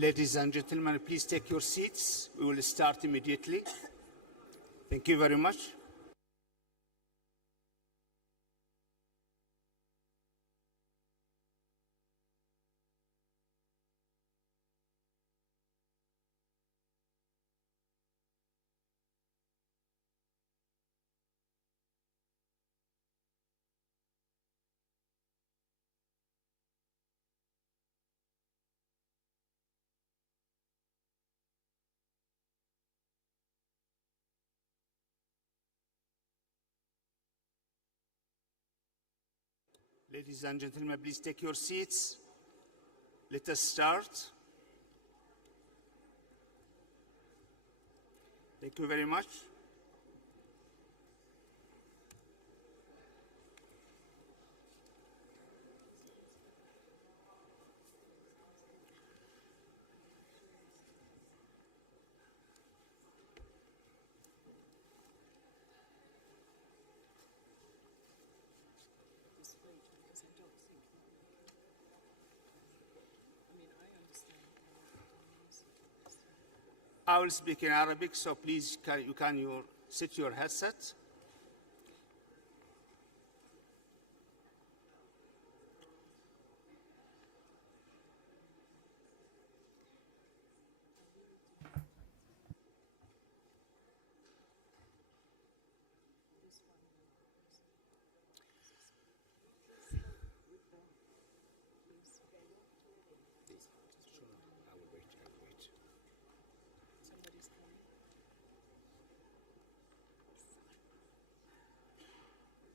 Ladies and gentlemen, please take your seats. We will start immediately. Thank you very much. Ladies and gentlemen, please take your seats. Let us start. Thank you very much. I will speak in Arabic, so please can you set your headset.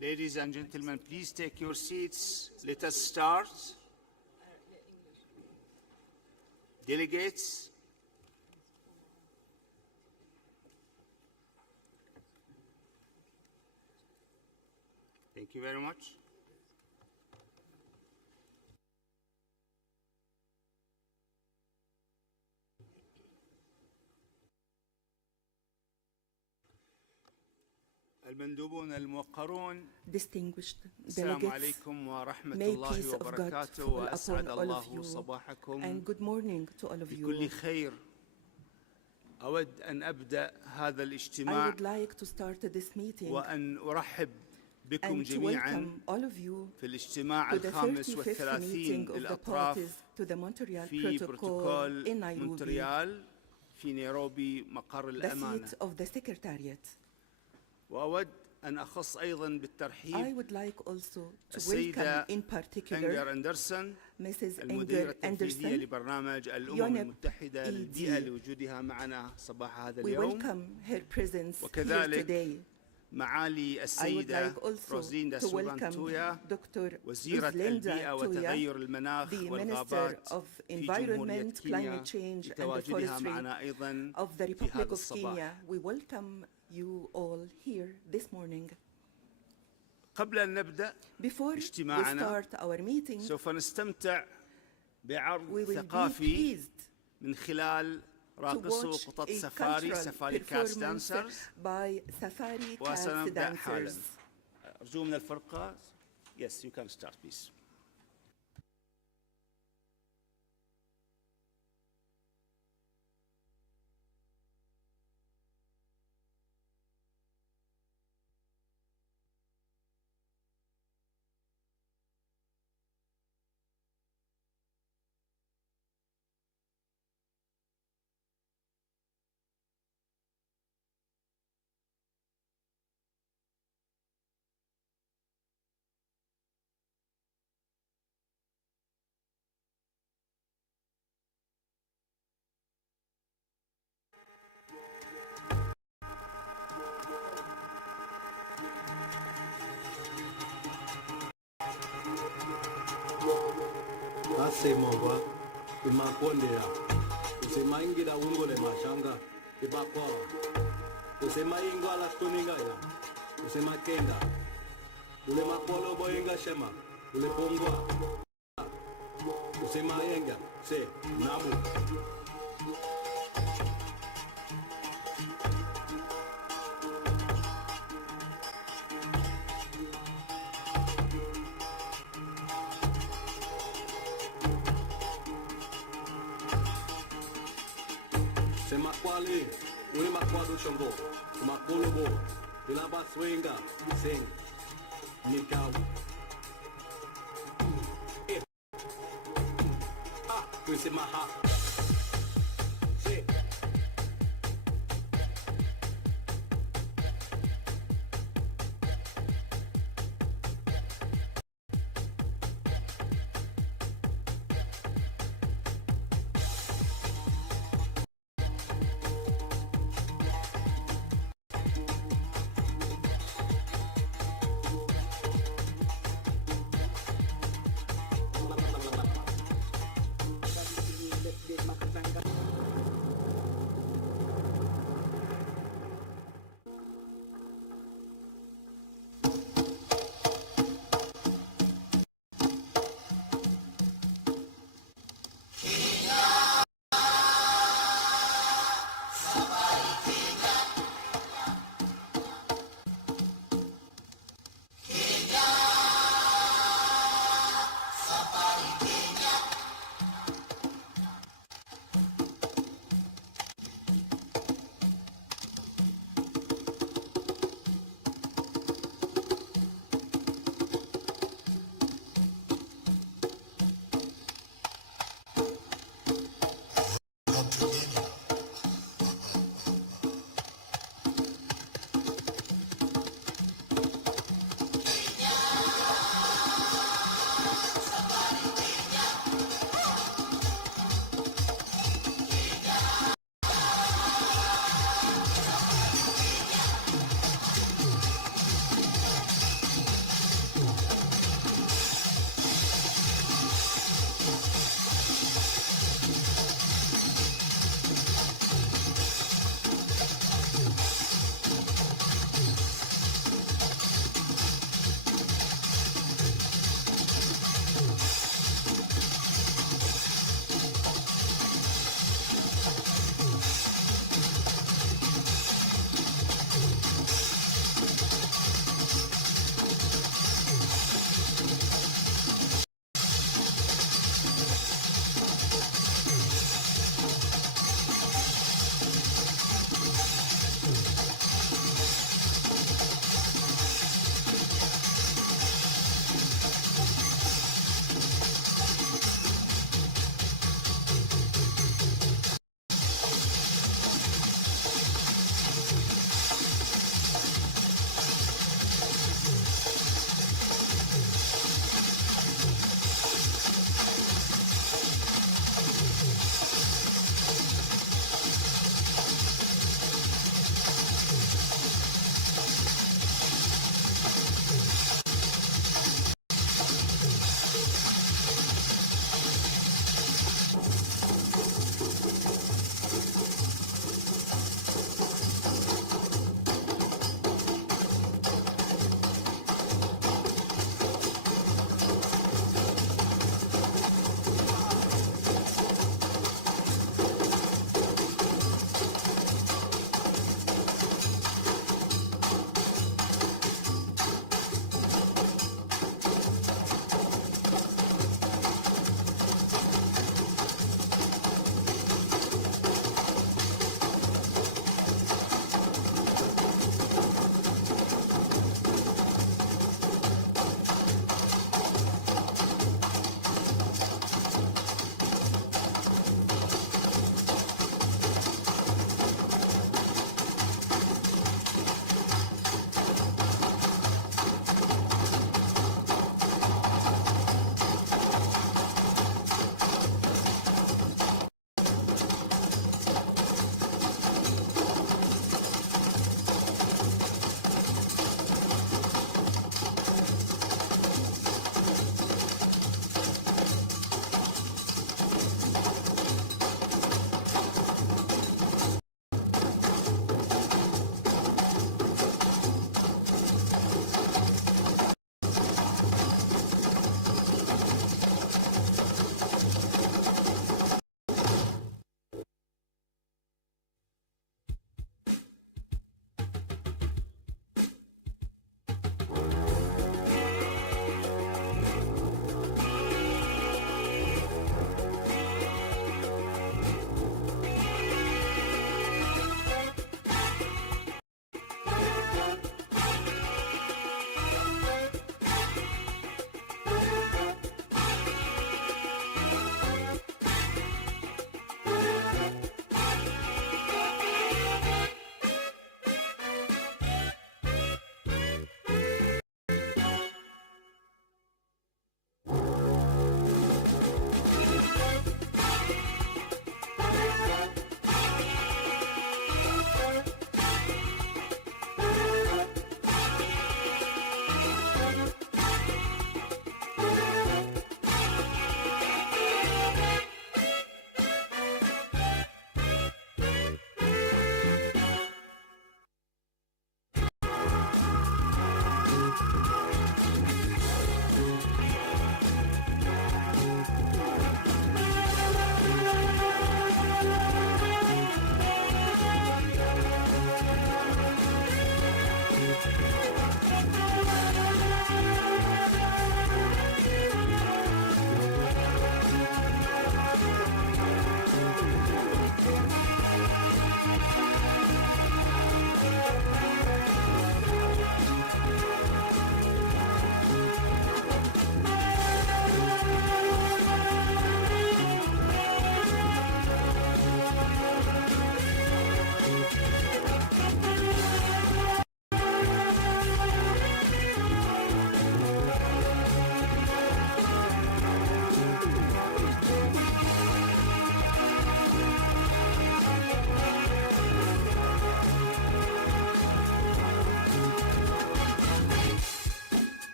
Ladies and gentlemen, please take your seats. Let us start. Delegates, thank you very much. المندوبون الموقرون Distinguished السلام delegates, عليكم ورحمة may الله peace of God وبركاته fall وأسعد upon all of الله you, صباحكم and good morning to all of بكل you. خير. أود أن أبدأ هذا I الاجتماع would like to start this meeting وأن أرحب بكم and to جميعا welcome all of you في الاجتماع to the الخامس 35th والثلاثين meeting of the للأطراف parties to the Montreal في Protocol بروتوكول in Nairobi, مونتريال في نيروبي مقر the الأمانة. seat of the Secretariat. وأود أن أخص أيضا I بالترحيب would like also to السيدة welcome in particular أنجر أندرسون Mrs. المديرة Enger التنفيذية Anderson. لبرنامج الأمم UNEP المتحدة ED. للبيئة لوجودها معنا صباح هذا We اليوم. welcome her presence here وكذلك today. معالي I would السيدة like also روزليندا to سوران welcome تويا Dr. وزيرة Rosalinda البيئة Tuya, وتغير المناخ the Minister والغابات of في جمهورية Environment, كينيا Climate Change and لتواجدها Forestry معنا أيضا of the في Republic هذا of الصباح. Kenya. We welcome you all here this morning. قبل أن نبدأ Before we اجتماعنا start our meeting, سوف نستمتع بعرض we will be ثقافي pleased من خلال to راقصو watch قطط a سفاري cultural سفاري كاتس performance دانسرز. by Safari Cats وسنبدأ حالا. Dancers. أرجو من الفرقة. Yes, you can start, please. Asemova imakondera usemaingira ungole mashanga ibakwa usemaingo ala tuningaya usemakenga ule makolo boyenga shema ule pongwa usemayenga se namu Se makwale, uni makwado shongo, makolobo, ilaba swenga, sing, nikau. We say maha. Say.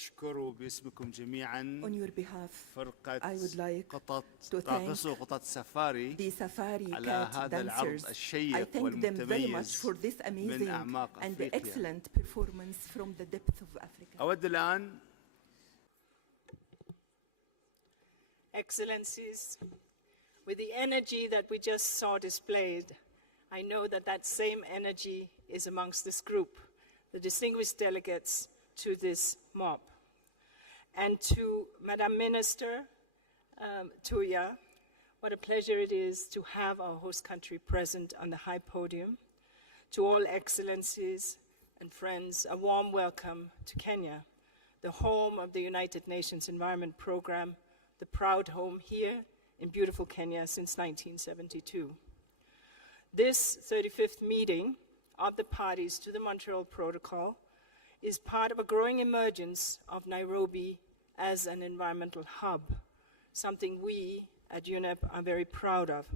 أشكر باسمكم جميعا On your behalf, فرقة I would like قطط to thank راقصو قطط سفاري the Safari على Cat هذا العرض dancers. I الشيق thank them very much والمتميز for this من amazing أعماق and أفريقيا. excellent performance from the depth of Africa. أود الآن Excellencies, with the energy that we just saw displayed, I know that that same energy is amongst this group, the distinguished delegates to this MOP. And to Madam Minister Tuya, what a pleasure it is to have our host country present on the high podium. To all excellencies and friends, a warm welcome to Kenya, the home of the United Nations Environment Programme, the proud home here in beautiful Kenya since 1972. This 35th meeting of the parties to the Montreal Protocol is part of a growing emergence of Nairobi as an environmental hub, something we at UNEP are very proud of.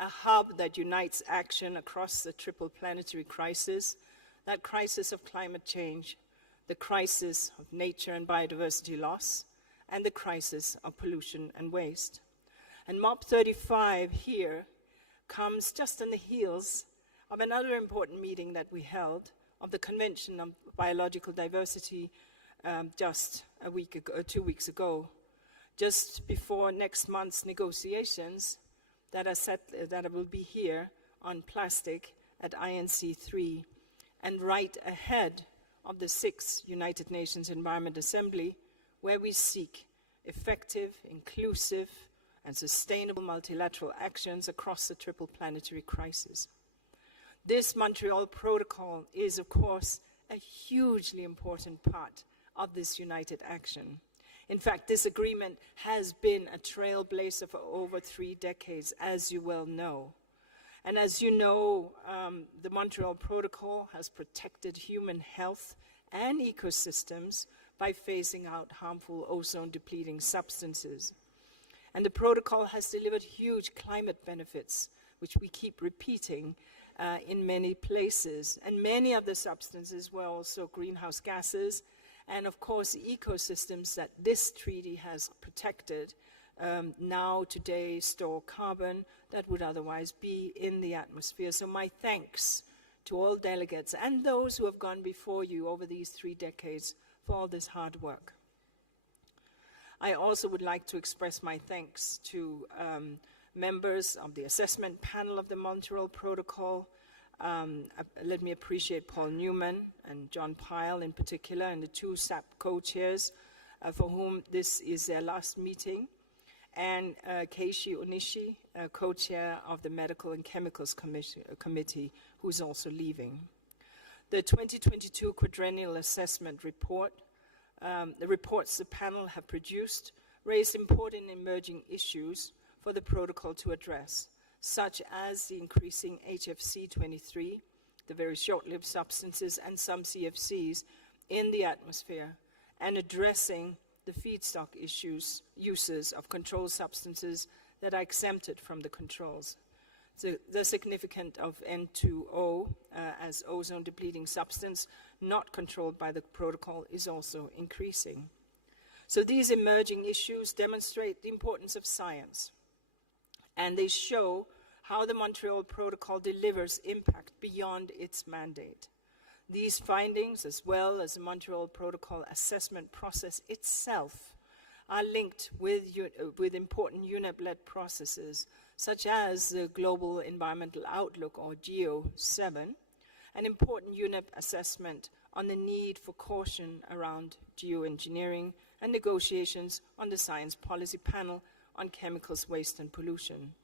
A hub that unites action across the triple planetary crisis, that crisis of climate change, the crisis of nature and biodiversity loss, and the crisis of pollution and waste. And MOP35 here comes just on the heels of another important meeting that we held of the Convention on Biological Diversity just a week ago, 2 weeks ago, just before next month's negotiations that will be here on plastic at INC3, and right ahead of the 6th United Nations Environment Assembly, where we seek effective, inclusive, and sustainable multilateral actions across the triple planetary crisis. This Montreal Protocol is, of course, a hugely important part of this united action. In fact, this agreement has been a trailblazer for over 3 decades, as you well know. And as you know, the Montreal Protocol has protected human health and ecosystems by phasing out harmful ozone-depleting substances. And the protocol has delivered huge climate benefits, which we keep repeating in many places. And many of the substances were also greenhouse gases, and of course, ecosystems that this treaty has protected now today store carbon that would otherwise be in the atmosphere. So my thanks to all delegates and those who have gone before you over these 3 decades for all this hard work. I also would like to express my thanks to members of the assessment panel of the Montreal Protocol. Let me appreciate Paul Newman and John Pyle in particular, and the 2 SAP co-chairs for whom this is their last meeting, and Keishi Onishi, co-chair of the Medical and Chemicals Committee, who's also leaving. The 2022 Quadrennial Assessment Report, the reports the panel have produced, raised important emerging issues for the protocol to address, such as the increasing HFC-23, the very short-lived substances, and some CFCs in the atmosphere, and addressing the feedstock uses of controlled substances that are exempted from the controls. The significance of N2O as ozone-depleting substance not controlled by the protocol is also increasing. So these emerging issues demonstrate the importance of science, and they show how the Montreal Protocol delivers impact beyond its mandate. These findings, as well as the Montreal Protocol assessment process itself, are linked with important UNEP-led processes, such as the Global Environmental Outlook, or GEO7, an important UNEP assessment on the need for caution around geoengineering, and negotiations on the Science Policy Panel on Chemicals, Waste and Pollution.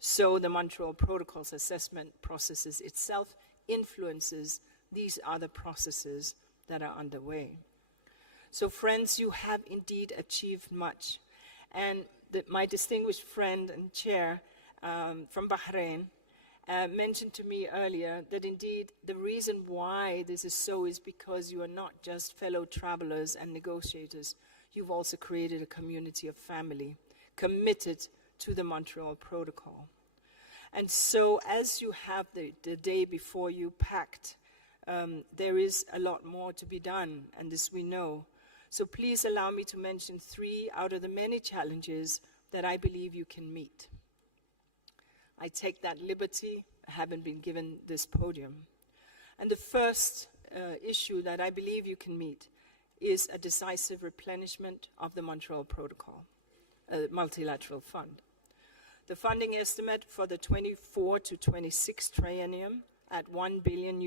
So the Montreal Protocol's assessment processes itself influences these other processes that are underway. So friends, you have indeed achieved much. And my distinguished friend and chair from Bahrain mentioned to me earlier that indeed the reason why this is so is because you are not just fellow travelers and negotiators, you've also created a community of family committed to the Montreal Protocol. And so as you have the day before you packed, there is a lot more to be done, and this we know. So please allow me to mention 3 out of the many challenges that I believe you can meet. I take that liberty, I haven't been given this podium. And the first issue that I believe you can meet is a decisive replenishment of the Montreal Protocol, multilateral fund. The funding estimate for the 24 to 26 triennium at $1 billion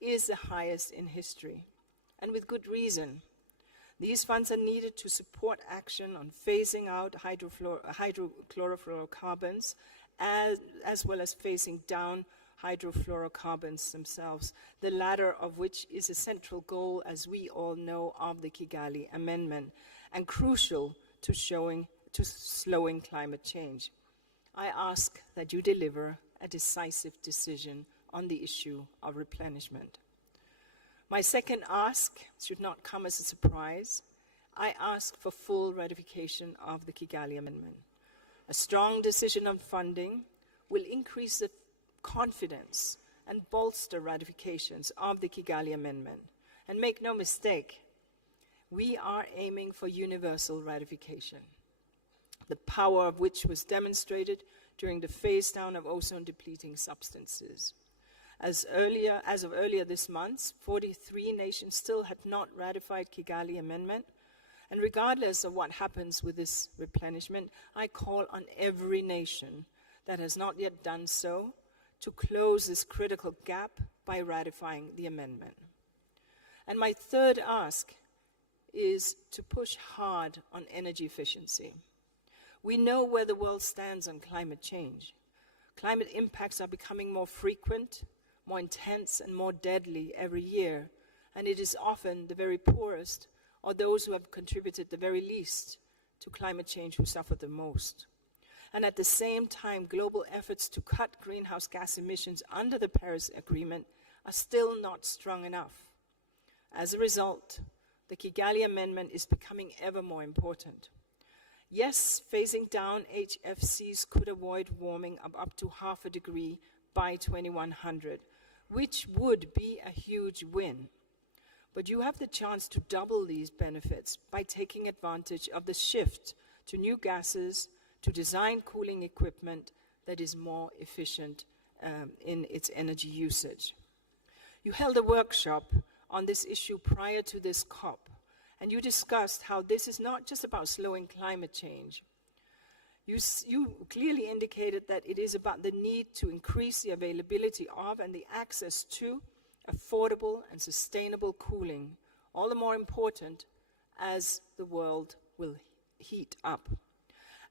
is the highest in history, and with good reason. These funds are needed to support action on phasing out hydrochlorofluorocarbons, as well as phasing down hydrofluorocarbons themselves, the latter of which is a central goal, as we all know, of the Kigali Amendment, and crucial to slowing climate change. I ask that you deliver a decisive decision on the issue of replenishment. My second ask should not come as a surprise. I ask for full ratification of the Kigali Amendment. A strong decision on funding will increase the confidence and bolster ratifications of the Kigali Amendment. And make no mistake, we are aiming for universal ratification, the power of which was demonstrated during the phase down of ozone-depleting substances. As of earlier this month, 43 nations still had not ratified Kigali Amendment. And regardless of what happens with this replenishment, I call on every nation that has not yet done so to close this critical gap by ratifying the amendment. And my third ask is to push hard on energy efficiency. We know where the world stands on climate change. Climate impacts are becoming more frequent, more intense, and more deadly every year, and it is often the very poorest or those who have contributed the very least to climate change who suffer the most. And at the same time, global efforts to cut greenhouse gas emissions under the Paris Agreement are still not strong enough. As a result, the Kigali Amendment is becoming ever more important. Yes, phasing down HFCs could avoid warming of up to 0.5 degrees by 2100, which would be a huge win. But you have the chance to double these benefits by taking advantage of the shift to new gases, to design cooling equipment that is more efficient in its energy usage. You held a workshop on this issue prior to this COP, and you discussed how this is not just about slowing climate change. You clearly indicated that it is about the need to increase the availability of and the access to affordable and sustainable cooling, all the more important as the world will heat up,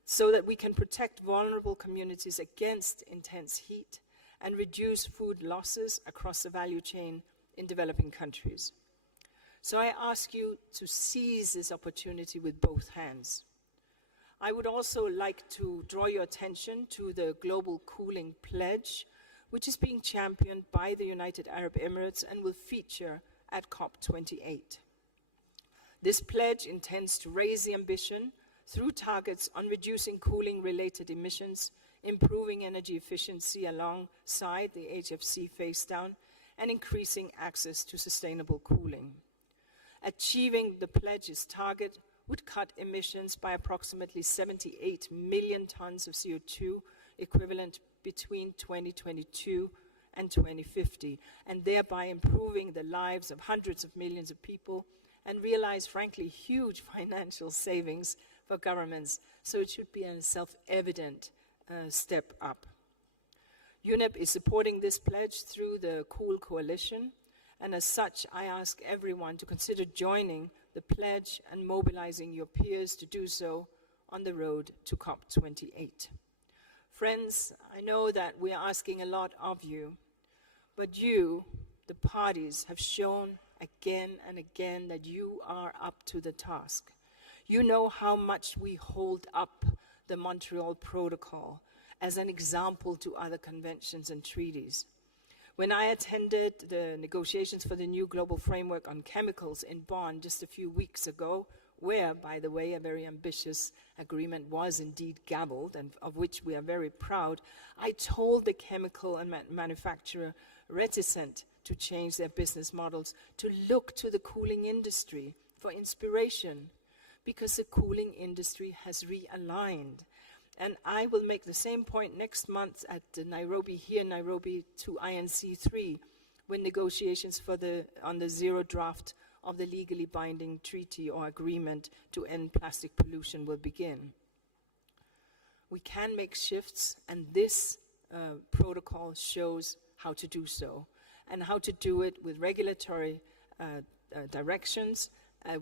so that we can protect vulnerable communities against intense heat and reduce food losses across the value chain in developing countries. So I ask you to seize this opportunity with both hands. I would also like to draw your attention to the Global Cooling Pledge, which is being championed by the United Arab Emirates and will feature at COP28. This pledge intends to raise the ambition through targets on reducing cooling-related emissions, improving energy efficiency alongside the HFC phase-down, and increasing access to sustainable cooling. Achieving the pledge's target would cut emissions by approximately 78 million tons of CO2 equivalent between 2022 and 2050, and thereby improving the lives of hundreds of millions of people and realize, frankly, huge financial savings for governments. So it should be a self-evident step up. UNEP is supporting this pledge through the Cool Coalition, and as such, I ask everyone to consider joining the pledge and mobilizing your peers to do so on the road to COP28. Friends, I know that we are asking a lot of you, but you, the parties, have shown again and again that you are up to the task. You know how much we hold up the Montreal Protocol as an example to other conventions and treaties. When I attended the negotiations for the new global framework on chemicals in Bonn just a few weeks ago, where, by the way, a very ambitious agreement was indeed gabbled, and of which we are very proud, I told the chemical and manufacturer reticent to change their business models to look to the cooling industry for inspiration, because the cooling industry has realigned. And I will make the same point next month at Nairobi to INC3, when negotiations on the zero draft of the legally binding treaty or agreement to end plastic pollution will begin. We can make shifts, and this protocol shows how to do so, and how to do it with regulatory directions,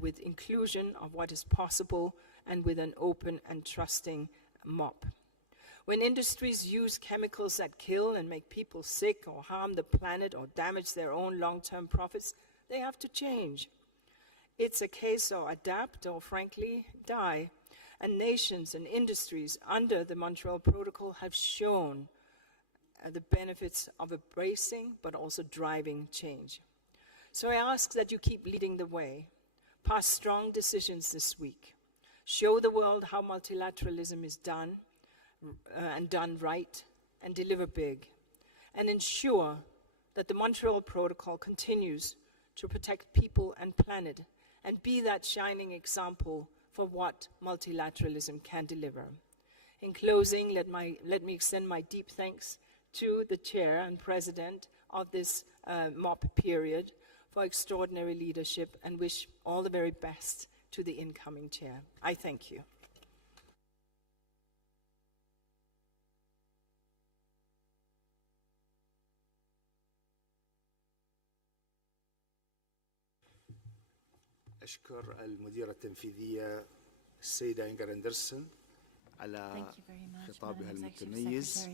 with inclusion of what is possible, and with an open and trusting MOP. When industries use chemicals that kill and make people sick or harm the planet or damage their own long-term profits, they have to change. It's a case of adapt or, frankly, die. And nations and industries under the Montreal Protocol have shown the benefits of embracing but also driving change. So I ask that you keep leading the way. Pass strong decisions this week. Show the world how multilateralism is done, and done right, and deliver big. And ensure that the Montreal Protocol continues to protect people and planet, and be that shining example for what multilateralism can deliver. In closing, let me extend my deep thanks to the chair and president of this MOP period for extraordinary leadership, and wish all the very best to the incoming chair. I thank you. أشكر المديرة التنفيذية السيدة إنجر أندرسون على خطابها المتميز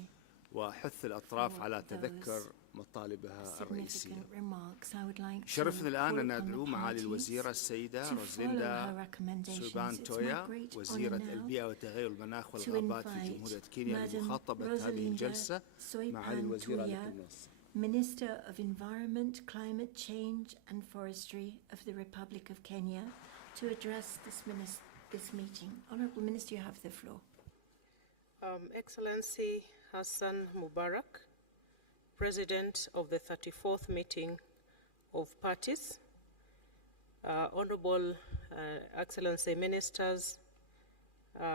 وحث الأطراف على تذكر مطالبها الرئيسية. شرفنا الآن أن ندعو معالي الوزيرة السيدة روزليندا سوبان تويا وزيرة البيئة وتغير المناخ والغابات في جمهورية كينيا لمخاطبة هذه الجلسة. معالي الوزيرة لك النص. Minister of Environment, Climate Change and Forestry of the Republic of Kenya, to address this meeting. Honourable Minister, you have the floor. Excellency Hassan Mubarak, President of the 34th meeting of parties, Honourable Excellency Ministers,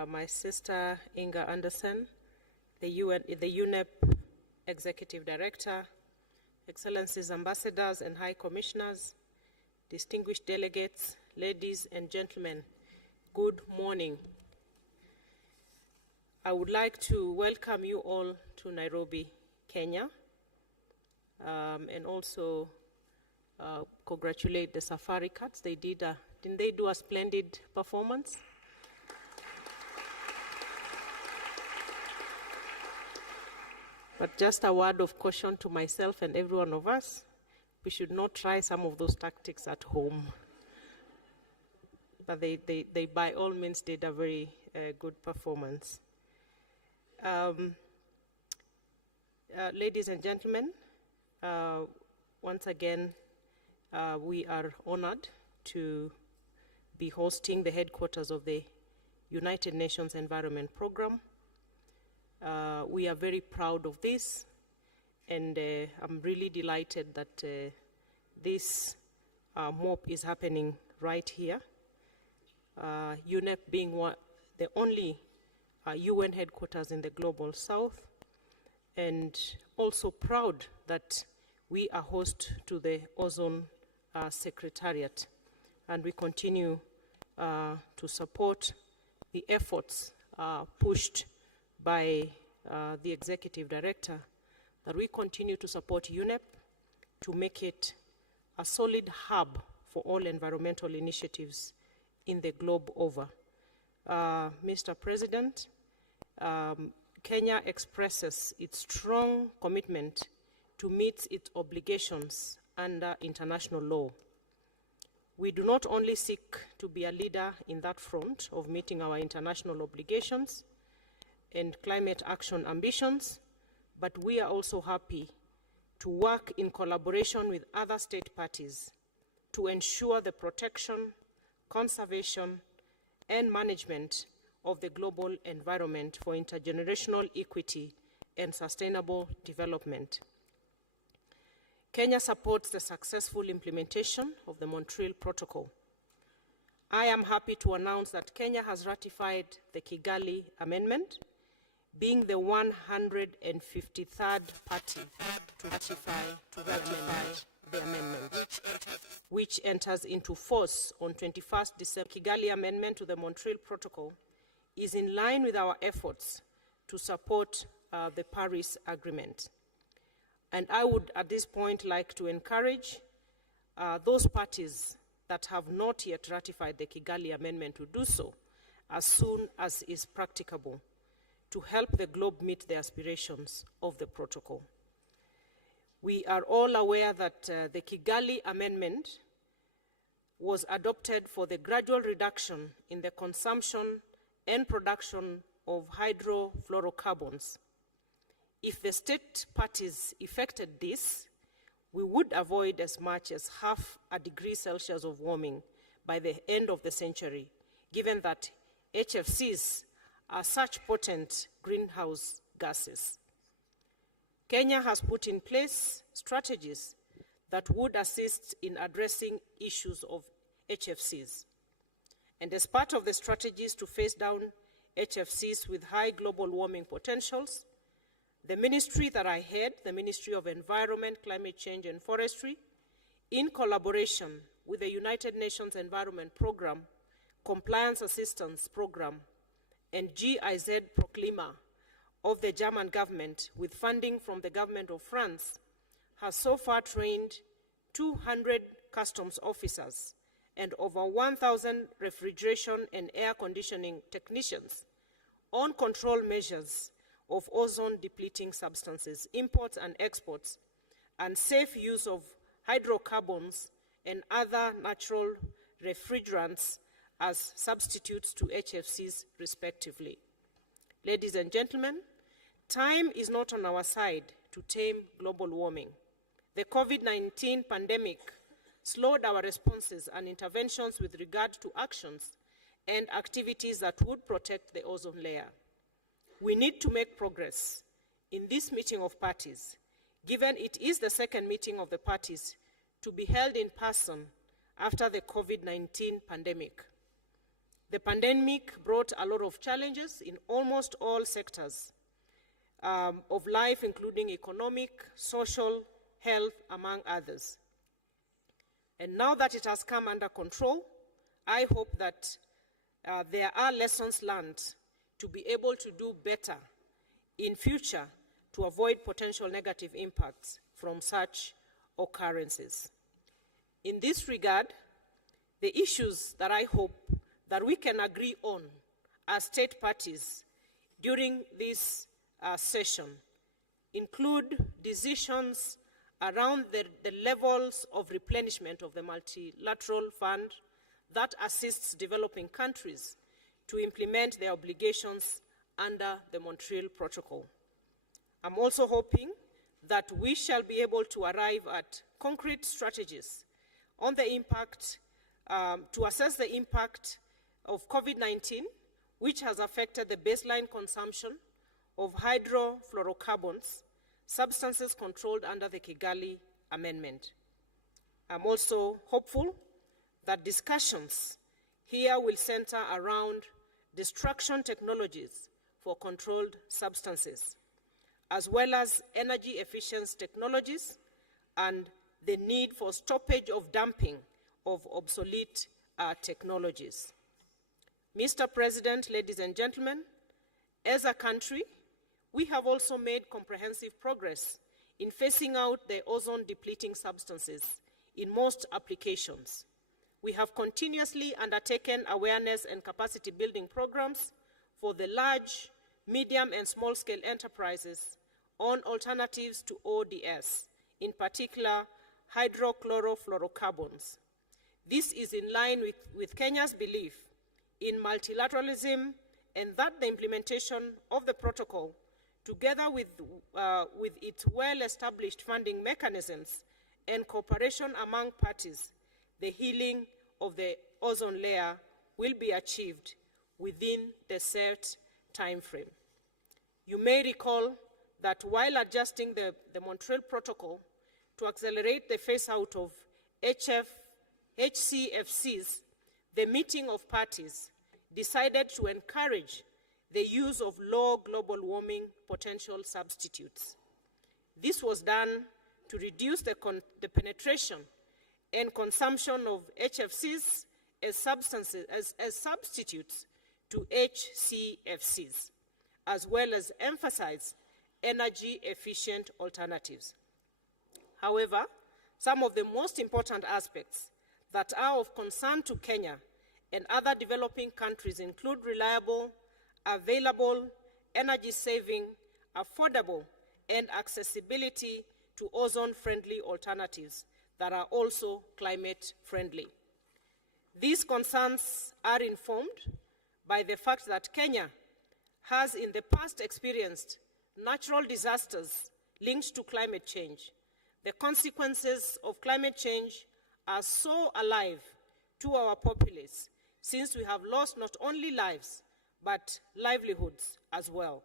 my sister Inga Anderson, the UNEP Executive Director, Excellencies Ambassadors and High Commissioners, distinguished delegates, ladies and gentlemen, good morning. I would like to welcome you all to Nairobi, Kenya, and also congratulate the Safari Cats. They didn't they do a splendid performance? But just a word of caution to myself and every one of us, we should not try some of those tactics at home. But they by all means did a very good performance. Ladies and gentlemen, once again, we are honored to be hosting the headquarters of the United Nations Environment Programme. We are very proud of this, and I'm really delighted that this MOP is happening right here. UNEP being the only UN headquarters in the Global South, and also proud that we are host to the Ozone Secretariat, and we continue to support the efforts pushed by the Executive Director, that we continue to support UNEP to make it a solid hub for all environmental initiatives in the globe over. Mr. President, Kenya expresses its strong commitment to meet its obligations under international law. We do not only seek to be a leader in that front of meeting our international obligations and climate action ambitions, but we are also happy to work in collaboration with other state parties to ensure the protection, conservation, and management of the global environment for intergenerational equity and sustainable development. Kenya supports the successful implementation of the Montreal Protocol. I am happy to announce that Kenya has ratified the Kigali Amendment, being the 153rd party to ratify the amendment, which enters into force on 21st December. Kigali Amendment to the Montreal Protocol is in line with our efforts to support the Paris Agreement. And I would, at this point, like to encourage those parties that have not yet ratified the Kigali Amendment to do so as soon as is practicable to help the globe meet the aspirations of the protocol. We are all aware that the Kigali Amendment was adopted for the gradual reduction in the consumption and production of hydrofluorocarbons. If the state parties effected this, we would avoid as much as half a degree Celsius of warming by the end of the century, given that HFCs are such potent greenhouse gases. Kenya has put in place strategies that would assist in addressing issues of HFCs. And as part of the strategies to face down HFCs with high global warming potentials, the ministry that I head, the Ministry of Environment, Climate Change and Forestry, in collaboration with the United Nations Environment Programme, Compliance Assistance Programme, and GIZ Proclima of the German government, with funding from the government of France, has so far trained 200 customs officers and over 1,000 refrigeration and air conditioning technicians on control measures of ozone-depleting substances, imports and exports, and safe use of hydrocarbons and other natural refrigerants as substitutes to HFCs, respectively. Ladies and gentlemen, time is not on our side to tame global warming. The COVID-19 pandemic slowed our responses and interventions with regard to actions and activities that would protect the ozone layer. We need to make progress in this meeting of parties, given it is the second meeting of the parties to be held in person after the COVID-19 pandemic. The pandemic brought a lot of challenges in almost all sectors of life, including economic, social, health, among others. And now that it has come under control, I hope that there are lessons learned to be able to do better in future to avoid potential negative impacts from such occurrences. In this regard, the issues that I hope that we can agree on as state parties during this session include decisions around the levels of replenishment of the multilateral fund that assists developing countries to implement their obligations under the Montreal Protocol. I'm also hoping that we shall be able to arrive at concrete strategies on the impact, to assess the impact of COVID-19, which has affected the baseline consumption of hydrofluorocarbons, substances controlled under the Kigali Amendment. I'm also hopeful that discussions here will center around destruction technologies for controlled substances, as well as energy efficiency technologies and the need for stoppage of dumping of obsolete technologies. Mr. President, ladies and gentlemen, as a country, we have also made comprehensive progress in phasing out the ozone-depleting substances in most applications. We have continuously undertaken awareness and capacity building programs for the large, medium, and small-scale enterprises on alternatives to ODS, in particular hydrochlorofluorocarbons. This is in line with Kenya's belief in multilateralism, and that the implementation of the protocol, together with its well-established funding mechanisms and cooperation among parties, the healing of the ozone layer will be achieved within the set time frame. You may recall that while adjusting the Montreal Protocol to accelerate the phase-out of HCFCs, the meeting of parties decided to encourage the use of low global warming potential substitutes. This was done to reduce the penetration and consumption of HFCs as substitutes to HCFCs, as well as emphasize energy-efficient alternatives. However, some of the most important aspects that are of concern to Kenya and other developing countries include reliable, available, energy-saving, affordable, and accessibility to ozone-friendly alternatives that are also climate-friendly. These concerns are informed by the fact that Kenya has in the past experienced natural disasters linked to climate change. The consequences of climate change are so alive to our populace, since we have lost not only lives, but livelihoods as well.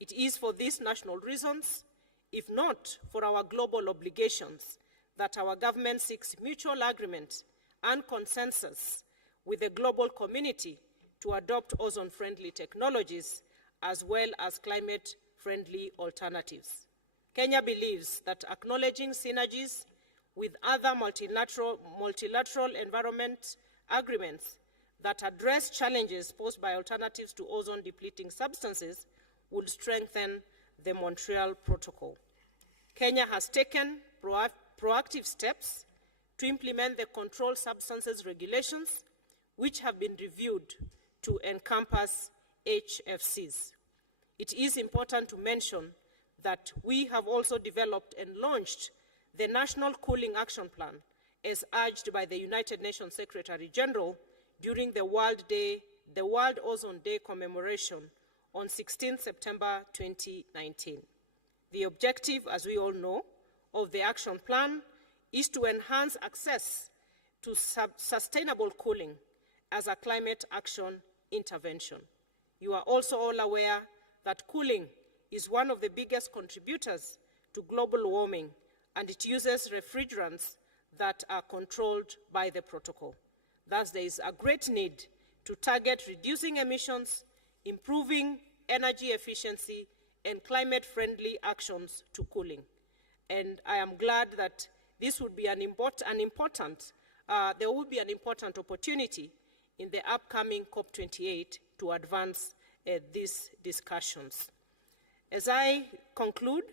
It is for these national reasons, if not for our global obligations, that our government seeks mutual agreement and consensus with the global community to adopt ozone-friendly technologies as well as climate-friendly alternatives. Kenya believes that acknowledging synergies with other multilateral environment agreements that address challenges posed by alternatives to ozone-depleting substances would strengthen the Montreal Protocol. Kenya has taken proactive steps to implement the controlled substances regulations, which have been reviewed to encompass HFCs. It is important to mention that we have also developed and launched the National Cooling Action Plan, as urged by the United Nations Secretary General during the World Ozone Day commemoration on 16 September 2019. The objective, as we all know, of the action plan is to enhance access to sustainable cooling as a climate action intervention. You are also all aware that cooling is one of the biggest contributors to global warming, and it uses refrigerants that are controlled by the protocol. Thus, there is a great need to target reducing emissions, improving energy efficiency, and climate-friendly actions to cooling. And I am glad that this would be there will be an important opportunity in the upcoming COP28 to advance these discussions. As I conclude,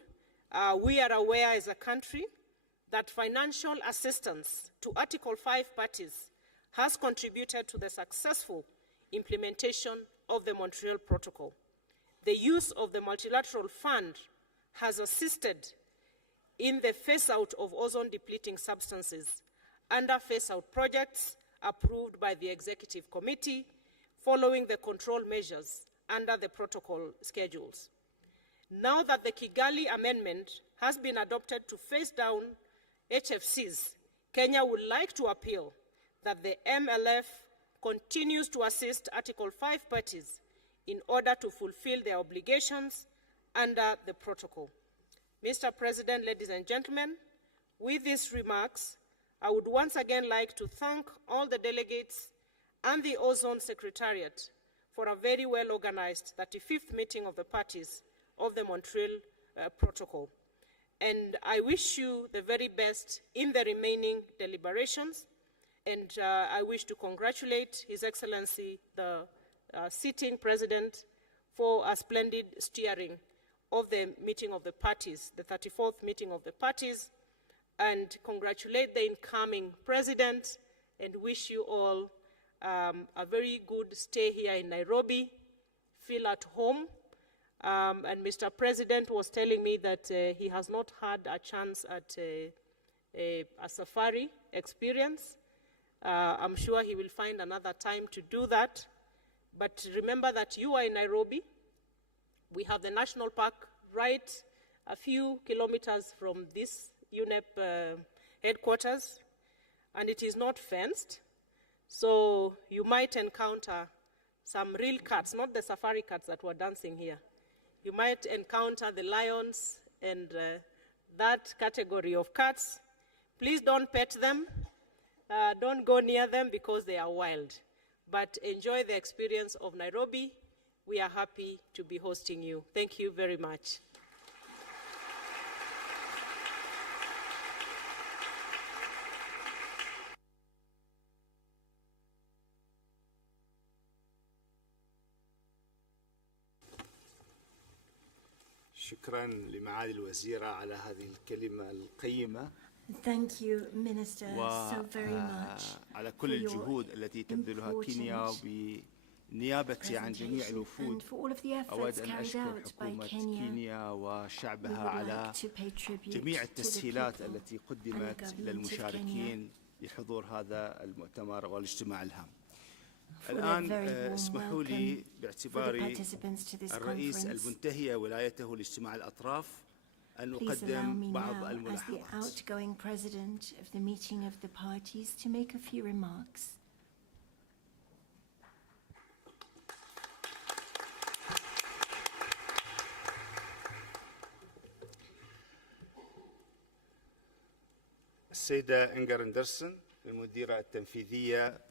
we are aware as a country that financial assistance to Article 5 parties has contributed to the successful implementation of the Montreal Protocol. The use of the multilateral fund has assisted in the phase-out of ozone-depleting substances under phase-out projects approved by the Executive Committee following the control measures under the protocol schedules. Now that the Kigali Amendment has been adopted to phase down HFCs, Kenya would like to appeal that the MLF continues to assist Article 5 parties in order to fulfill their obligations under the protocol. Mr. President, ladies and gentlemen, with these remarks, I would once again like to thank all the delegates and the Ozone Secretariat for a very well-organized 35th meeting of the parties of the Montreal Protocol. And I wish you the very best in the remaining deliberations. And I wish to congratulate His Excellency, the sitting President, for a splendid steering of the meeting of the parties, the 34th meeting of the parties, and congratulate the incoming President, and wish you all a very good stay here in Nairobi, feel at home. And Mr. President was telling me that he has not had a chance at a safari experience. I'm sure he will find another time to do that. But remember that you are in Nairobi. We have the national park right a few kilometers from this UNEP headquarters, and it is not fenced. So you might encounter some real cats, not the safari cats that were dancing here. You might encounter the lions and that category of cats. Please don't pet them. Don't go near them because they are wild. but enjoy the experience of Nairobi. We are happy to be hosting you. Thank you very much. شكرا لمعالي الوزيرة على هذه الكلمة القيمة Thank you, Minister, so very much وعلى كل الجهود التي تبذلها كينيا بنيابة عن جميع الوفود. أود أن أشكر حكومة كينيا وشعبها على جميع التسهيلات التي قدمت للمشاركين لحضور هذا المؤتمر والاجتماع الهام. الآن اسمحوا لي باعتباري الرئيس المنتهي ولايته لاجتماع الأطراف أن أقدم بعض الملاحظات. السيدة إنجر أندرسون المديرة التنفيذية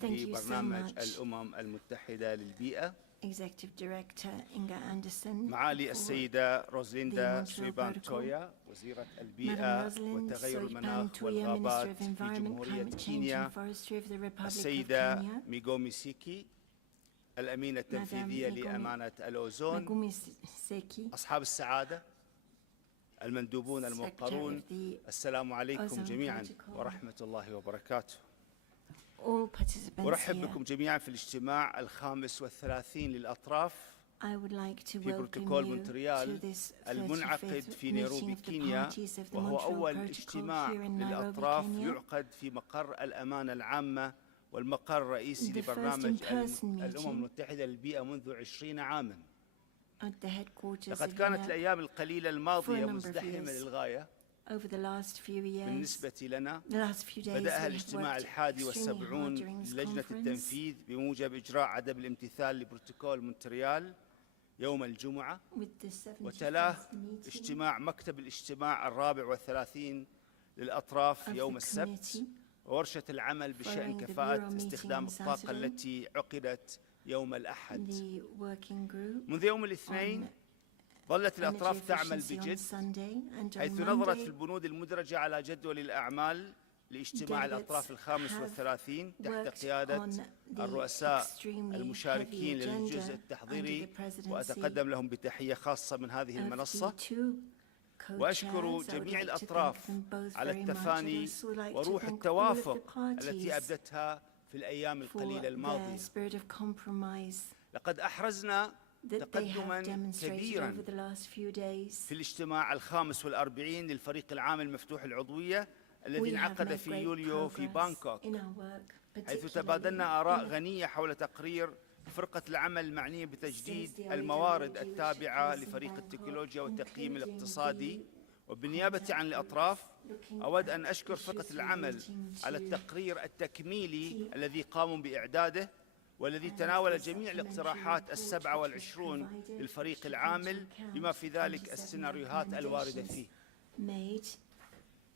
في برنامج الأمم المتحدة للبيئة. Executive Director Inga Anderson. معالي السيدة روزليندا سويبان تويا وزيرة البيئة وتغير المناخ والغابات في جمهورية كينيا. السيدة ميغومي سيكي الأمينة التنفيذية لأمانة الأوزون. أصحاب السعادة المندوبون الموقرون، السلام عليكم جميعا ورحمة الله وبركاته. أرحب بكم جميعا في الاجتماع الخامس والثلاثين للأطراف في بروتوكول مونتريال المنعقد في نيروبي كينيا، وهو أول اجتماع للأطراف يعقد في مقر الأمانة العامة والمقر الرئيسي لبرنامج الأمم المتحدة للبيئة منذ 20 عاما. لقد كانت الأيام القليلة الماضية مزدحمة للغاية بالنسبة لنا. بدأها الاجتماع 71 للجنة التنفيذ بموجب إجراء عدم الامتثال لبروتوكول مونتريال يوم الجمعة، وتلاه اجتماع مكتب الاجتماع 34 للأطراف يوم السبت، وورشة العمل بشأن كفاءة استخدام الطاقة التي عقدت يوم الأحد. منذ يوم الاثنين ظلت الأطراف تعمل بجد، حيث نظرت في البنود المدرجة على جدول الأعمال لاجتماع الأطراف الخامس والثلاثين تحت قيادة الرؤساء المشاركين للجزء التحضيري، وأتقدم لهم بتحية خاصة من هذه المنصة. وأشكر جميع الأطراف على التفاني وروح التوافق التي أبدتها في الأيام القليلة الماضية. لقد أحرزنا تقدما كبيرا في الاجتماع الخامس والأربعين للفريق العام المفتوح العضوية الذي انعقد في يوليو في بانكوك، حيث تبادلنا آراء غنية حول تقرير فرقة العمل المعنية بتجديد الموارد التابعة لفريق التكنولوجيا والتقييم الاقتصادي. وبالنيابة عن الأطراف أود أن أشكر فرقة العمل على التقرير التكميلي الذي قاموا بإعداده، والذي تناول جميع الاقتراحات 27 للفريق العامل بما في ذلك السيناريوهات الواردة فيه.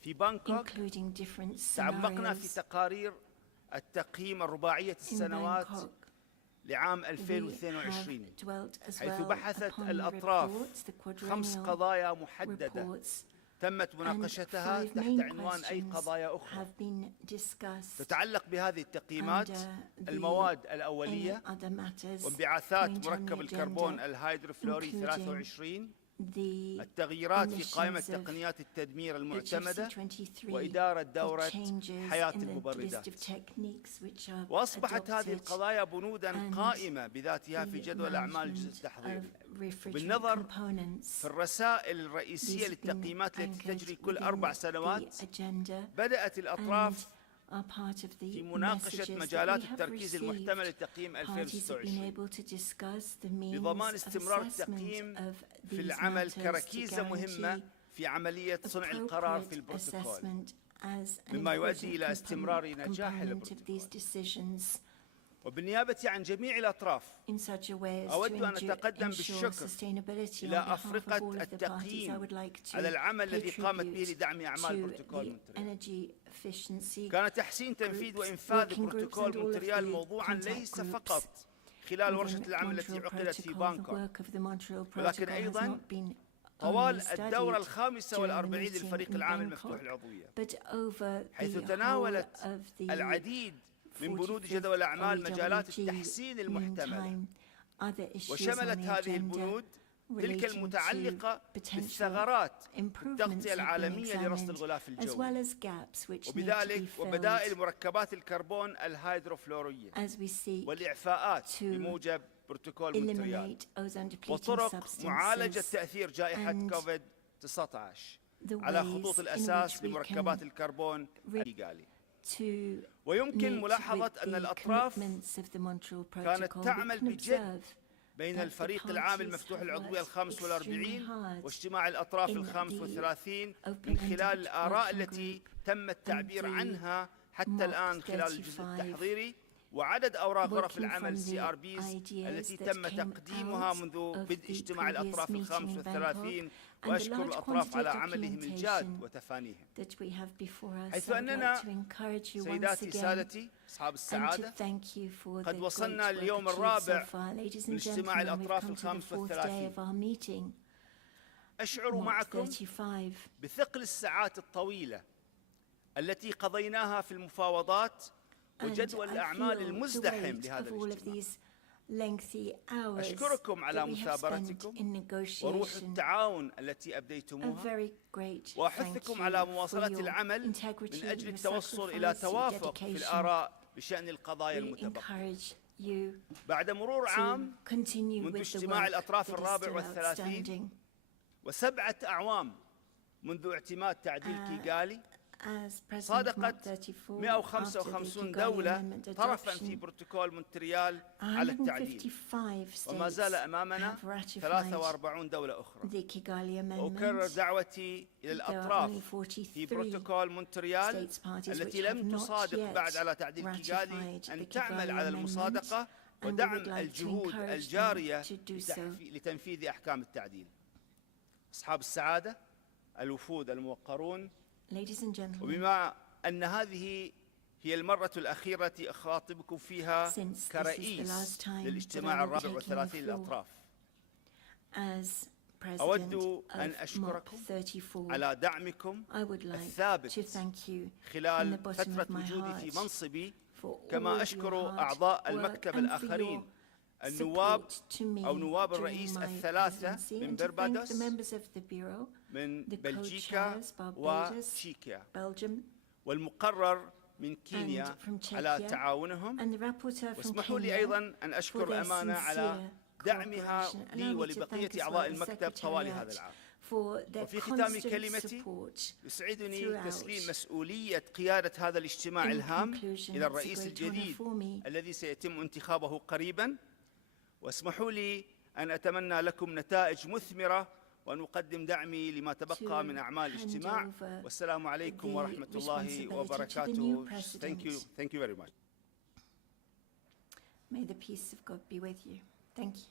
في بانكوك تعمقنا في تقارير التقييم الرباعية السنوات لعام 2022، حيث بحثت الأطراف 5 قضايا محددة تمت مناقشتها تحت عنوان أي قضايا أخرى. تتعلق بهذه التقييمات المواد الأولية وانبعاثات مركب الكربون الهيدروفلوري 23، التغييرات في قائمة تقنيات التدمير المعتمدة، وإدارة دورة حياة المبردات. وأصبحت هذه القضايا بنوداً قائمة بذاتها في جدول أعمال الجزء التحضيري. بالنظر في الرسائل الرئيسية للتقييمات التي تجري كل 4 سنوات، بدأت الأطراف في مناقشة مجالات التركيز المحتمل لتقييم 2026 لضمان استمرار التقييم في العمل كركيزة مهمة في عملية صنع القرار في البروتوكول، مما يؤدي إلى استمرار نجاح البروتوكول. وبالنيابة عن جميع الأطراف in such a way as أود to أن أتقدم ensure بالشكر sustainability on إلى behalf of أفرقة all of the parties. I التقييم would like to على العمل pay الذي قامت به tribute لدعم أعمال to بروتوكول the مونتريال. energy efficiency كان تحسين تنفيذ groups, وإنفاذ working groups بروتوكول and all of مونتريال the موضوعا contact ليس groups فقط خلال ورشة within العمل التي Montreal عقدت في Protocol. The بانكوك، work of the Montreal ولكن Protocol has أيضا not been طوال only الدورة studied الخامسة during the والأربعين meeting للفريق in العام Bangkok, المفتوح العضوية، but over حيث the whole تناولت of the العديد من بنود 45th جدول الأعمال مجالات OEWG. التحسين المحتملة، Meantime, other issues on وشملت the هذه agenda البنود تلك relating المتعلقة to potential بالثغرات improvements التغطية have been العالمية لرصد examined, الغلاف as الجوي، well as gaps which need to وبذلك be وبدائل filled مركبات الكربون الهيدروفلورية as we seek والإعفاءات to بموجب بروتوكول مونتريال، eliminate ozone depleting وطرق معالجة substances تأثير جائحة and كوفيد 19 the على ways خطوط in الأساس which we بمركبات can الكربون الإيجالي. to ويمكن meet ملاحظة with أن the الأطراف commitments of the Montreal كانت Protocol. We تعمل can بجد observe بين that the الفريق العام parties المفتوح have العضوية worked الخامس والأربعين extremely hard واجتماع الأطراف in الخامس the والثلاثين open من خلال ended الآراء working التي group تم التعبير and the عنها حتى MOP الآن خلال الجزء 35 التحضيري، وعدد أوراق غرف working العمل from the CRBs التي ideas that تم came تقديمها out منذ of بدء the اجتماع previous الأطراف meeting الخامس in والثلاثين، Bangkok, and the وأشكر large الأطراف quantity على of عملهم الجاد documentation وتفانيهم. that we have before us. حيث I would like أننا to encourage you once سيداتي again سادتي أصحاب and to السعادة thank you for the قد great وصلنا work لليوم achieved so الرابع far. Ladies من and اجتماع gentlemen, we've الأطراف come to the الخامس fourth day والثلاثين. of our meeting, أشعر MOP معكم 35. بثقل الساعات الطويلة التي قضيناها في المفاوضات And وجدول I الأعمال feel the المزدحم weight لهذا of all of الاجتماع. these lengthy hours أشكركم على that we have spent مثابرتكم in وروح negotiation. التعاون التي A أبديتموها، very great thank وأحثكم you على for مواصلة your العمل integrity, من أجل your التوصل إلى sacrifice, your توافق في dedication. الآراء بشأن القضايا We المتبقية. encourage you بعد مرور عام to continue منذ with the اجتماع work الأطراف that is الرابع still والثلاثين outstanding. و7 أعوام منذ اعتماد تعديل كيغالي، As President صادقت MOP 34 after the 155 Kigali دولة Amendment طرفا في adoption, بروتوكول مونتريال على التعديل، 155 وما زال states أمامنا have ratified 43 دولة أخرى. the Kigali وأكرر Amendment. دعوتي إلى There are الأطراف only في 43 بروتوكول مونتريال states parties which التي have لم not تصادق yet بعد على تعديل كيغالي ratified أن the تعمل Kigali على Amendment, المصادقة and we ودعم would like to الجهود encourage them الجارية to do so. لتنفيذ أحكام التعديل. أصحاب السعادة، الوفود الموقرون، Ladies and gentlemen, وبما أن هذه هي المرة الأخيرة التي أخاطبكم فيها Since this is the كرئيس last time للاجتماع that I will be الرابع taking والثلاثين the floor للأطراف، as President أود of أن MOP أشكركم 34, على دعمكم I would like الثابت to thank you from the خلال bottom فترة of my وجودي في heart منصبي، for all كما of your أشكر hard أعضاء work المكتب and for الآخرين، your النواب support to me أو نواب during الرئيس my الثلاثة presidency, من and to thank بربادوس، the members of the Bureau, من the بلجيكا co-chairs, Barbados, وتشيكيا، Belgium, والمقرر من كينيا and from على Czechia, تعاونهم. and the rapporteur from واسمحوا لي Kenya أيضا أن for أشكر their الأمانة على sincere دعمها cooperation. لي Allow me to thank ولبقية as أعضاء well the المكتب طوال هذا Secretariat العام. for their وفي ختام constant كلمتي support. يسعدني throughout. تسليم مسؤولية قيادة هذا الاجتماع In الهام conclusion, إلى it's a الرئيس great honor الجديد for me الذي سيتم انتخابه قريبا، واسمحوا لي أن أتمنى لكم نتائج مثمرة وأن أقدم دعمي لما تبقى من أعمال hand الاجتماع. over والسلام عليكم the ورحمة الله responsibility to the new وبركاته. president. Thank you very much. May the peace of God be with you. Thank you.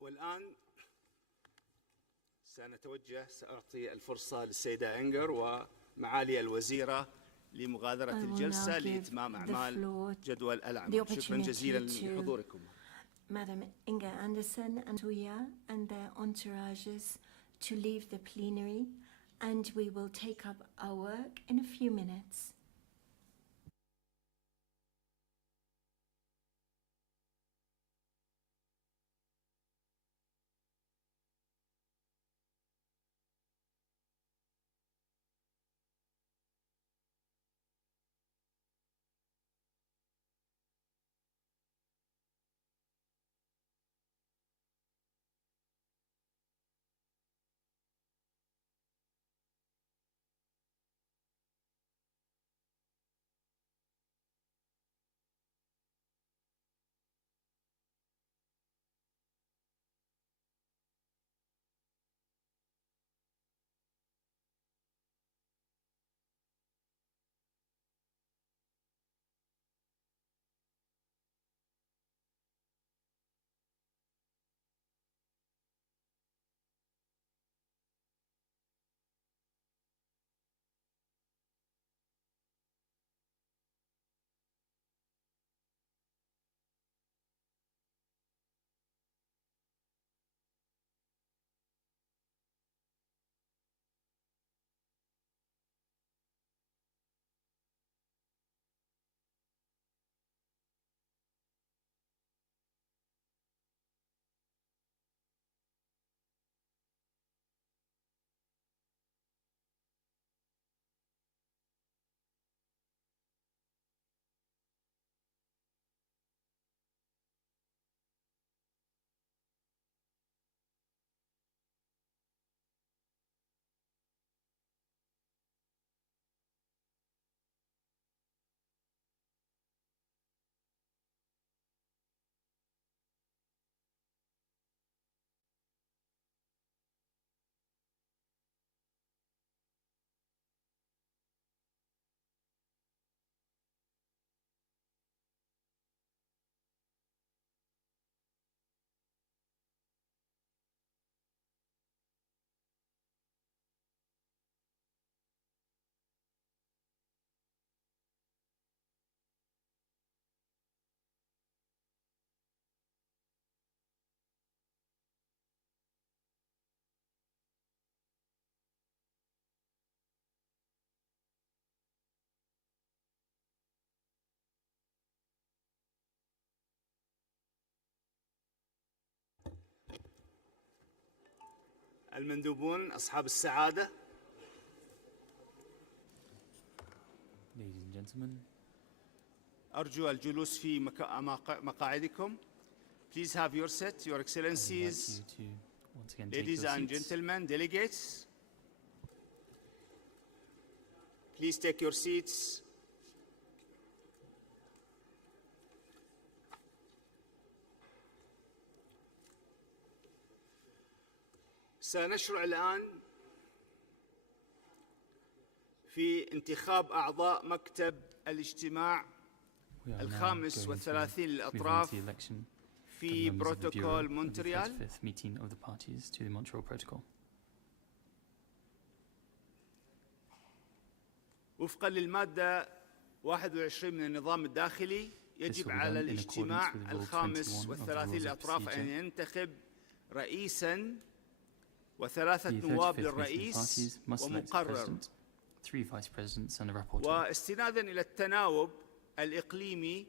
والآن سأعطي الفرصة للسيدة أنجر ومعالي الوزيرة لمغادرة I will الجلسة now give لإتمام the أعمال floor جدول the الأعمال. شكرا opportunity جزيلا to لحضوركم. Madam Inga Anderson and Tuya and their entourages to leave the plenary, and we will take up our work in a few minutes. المندوبون أصحاب السعادة. Ladies and gentlemen, أرجو الجلوس في مقاعدكم. Please have your seat, Your I would like Excellencies, you to once again take ladies your and seats. gentlemen, delegates. Please take your seats. سنشرع الآن في انتخاب أعضاء مكتب الاجتماع We are now الخامس going to والثلاثين move on للأطراف to the election of في members of the Bureau بروتوكول of the مونتريال 35th meeting of the parties to the Montreal Protocol. وفقا للمادة 21 من النظام الداخلي يجب This will be على done in accordance الاجتماع with Rule الخامس 21 of the والثلاثين Rules of للأطراف أن Procedure. ينتخب رئيساً وثلاثة The نواب 35th meeting of the للرئيس parties must elect a ومقرر. president, 3 vice presidents and a rapporteur. واستناداً إلى التناوب الإقليمي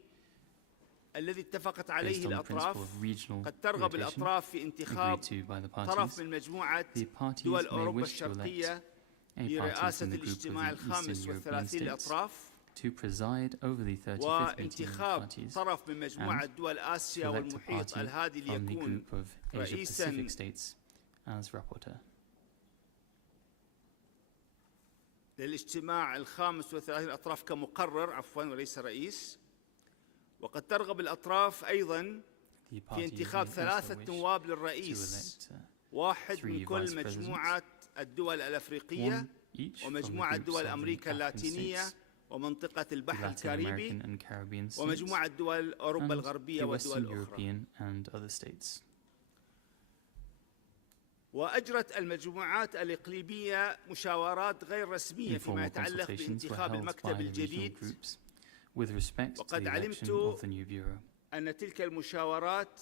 الذي اتفقت عليه Based on the الأطراف، principle of regional قد ترغب rotation الأطراف في انتخاب agreed to by the طرف parties, من مجموعة the parties دول may أوروبا wish to elect الشرقية a party لرئاسة from the group of الاجتماع the الخامس Eastern European والثلاثين states للأطراف، to preside over the 35th meeting of the وانتخاب parties, طرف من مجموعة and دول آسيا select a والمحيط party الهادي from the ليكون group of رئيساً Asia-Pacific states as rapporteur. للاجتماع الخامس والثلاثين الأطراف كمقرر وليس رئيس. وقد ترغب الأطراف أيضاً The في parties انتخاب may also ثلاثة wish نواب to للرئيس، elect واحد 3 من كل vice مجموعة الدول الأفريقية one each from the ومجموعة groups دول of the أمريكا African اللاتينية states, ومنطقة the البحر Latin الكاريبي American and Caribbean states, ومجموعة دول أوروبا and الغربية the ودول Western أخرى. European and other states. وأجرت المجموعات الإقليمية مشاورات غير رسمية فيما Informal يتعلق consultations were بانتخاب held by المكتب the regional الجديد، groups with respect to وقد the علمت election of the new bureau. أن تلك المشاورات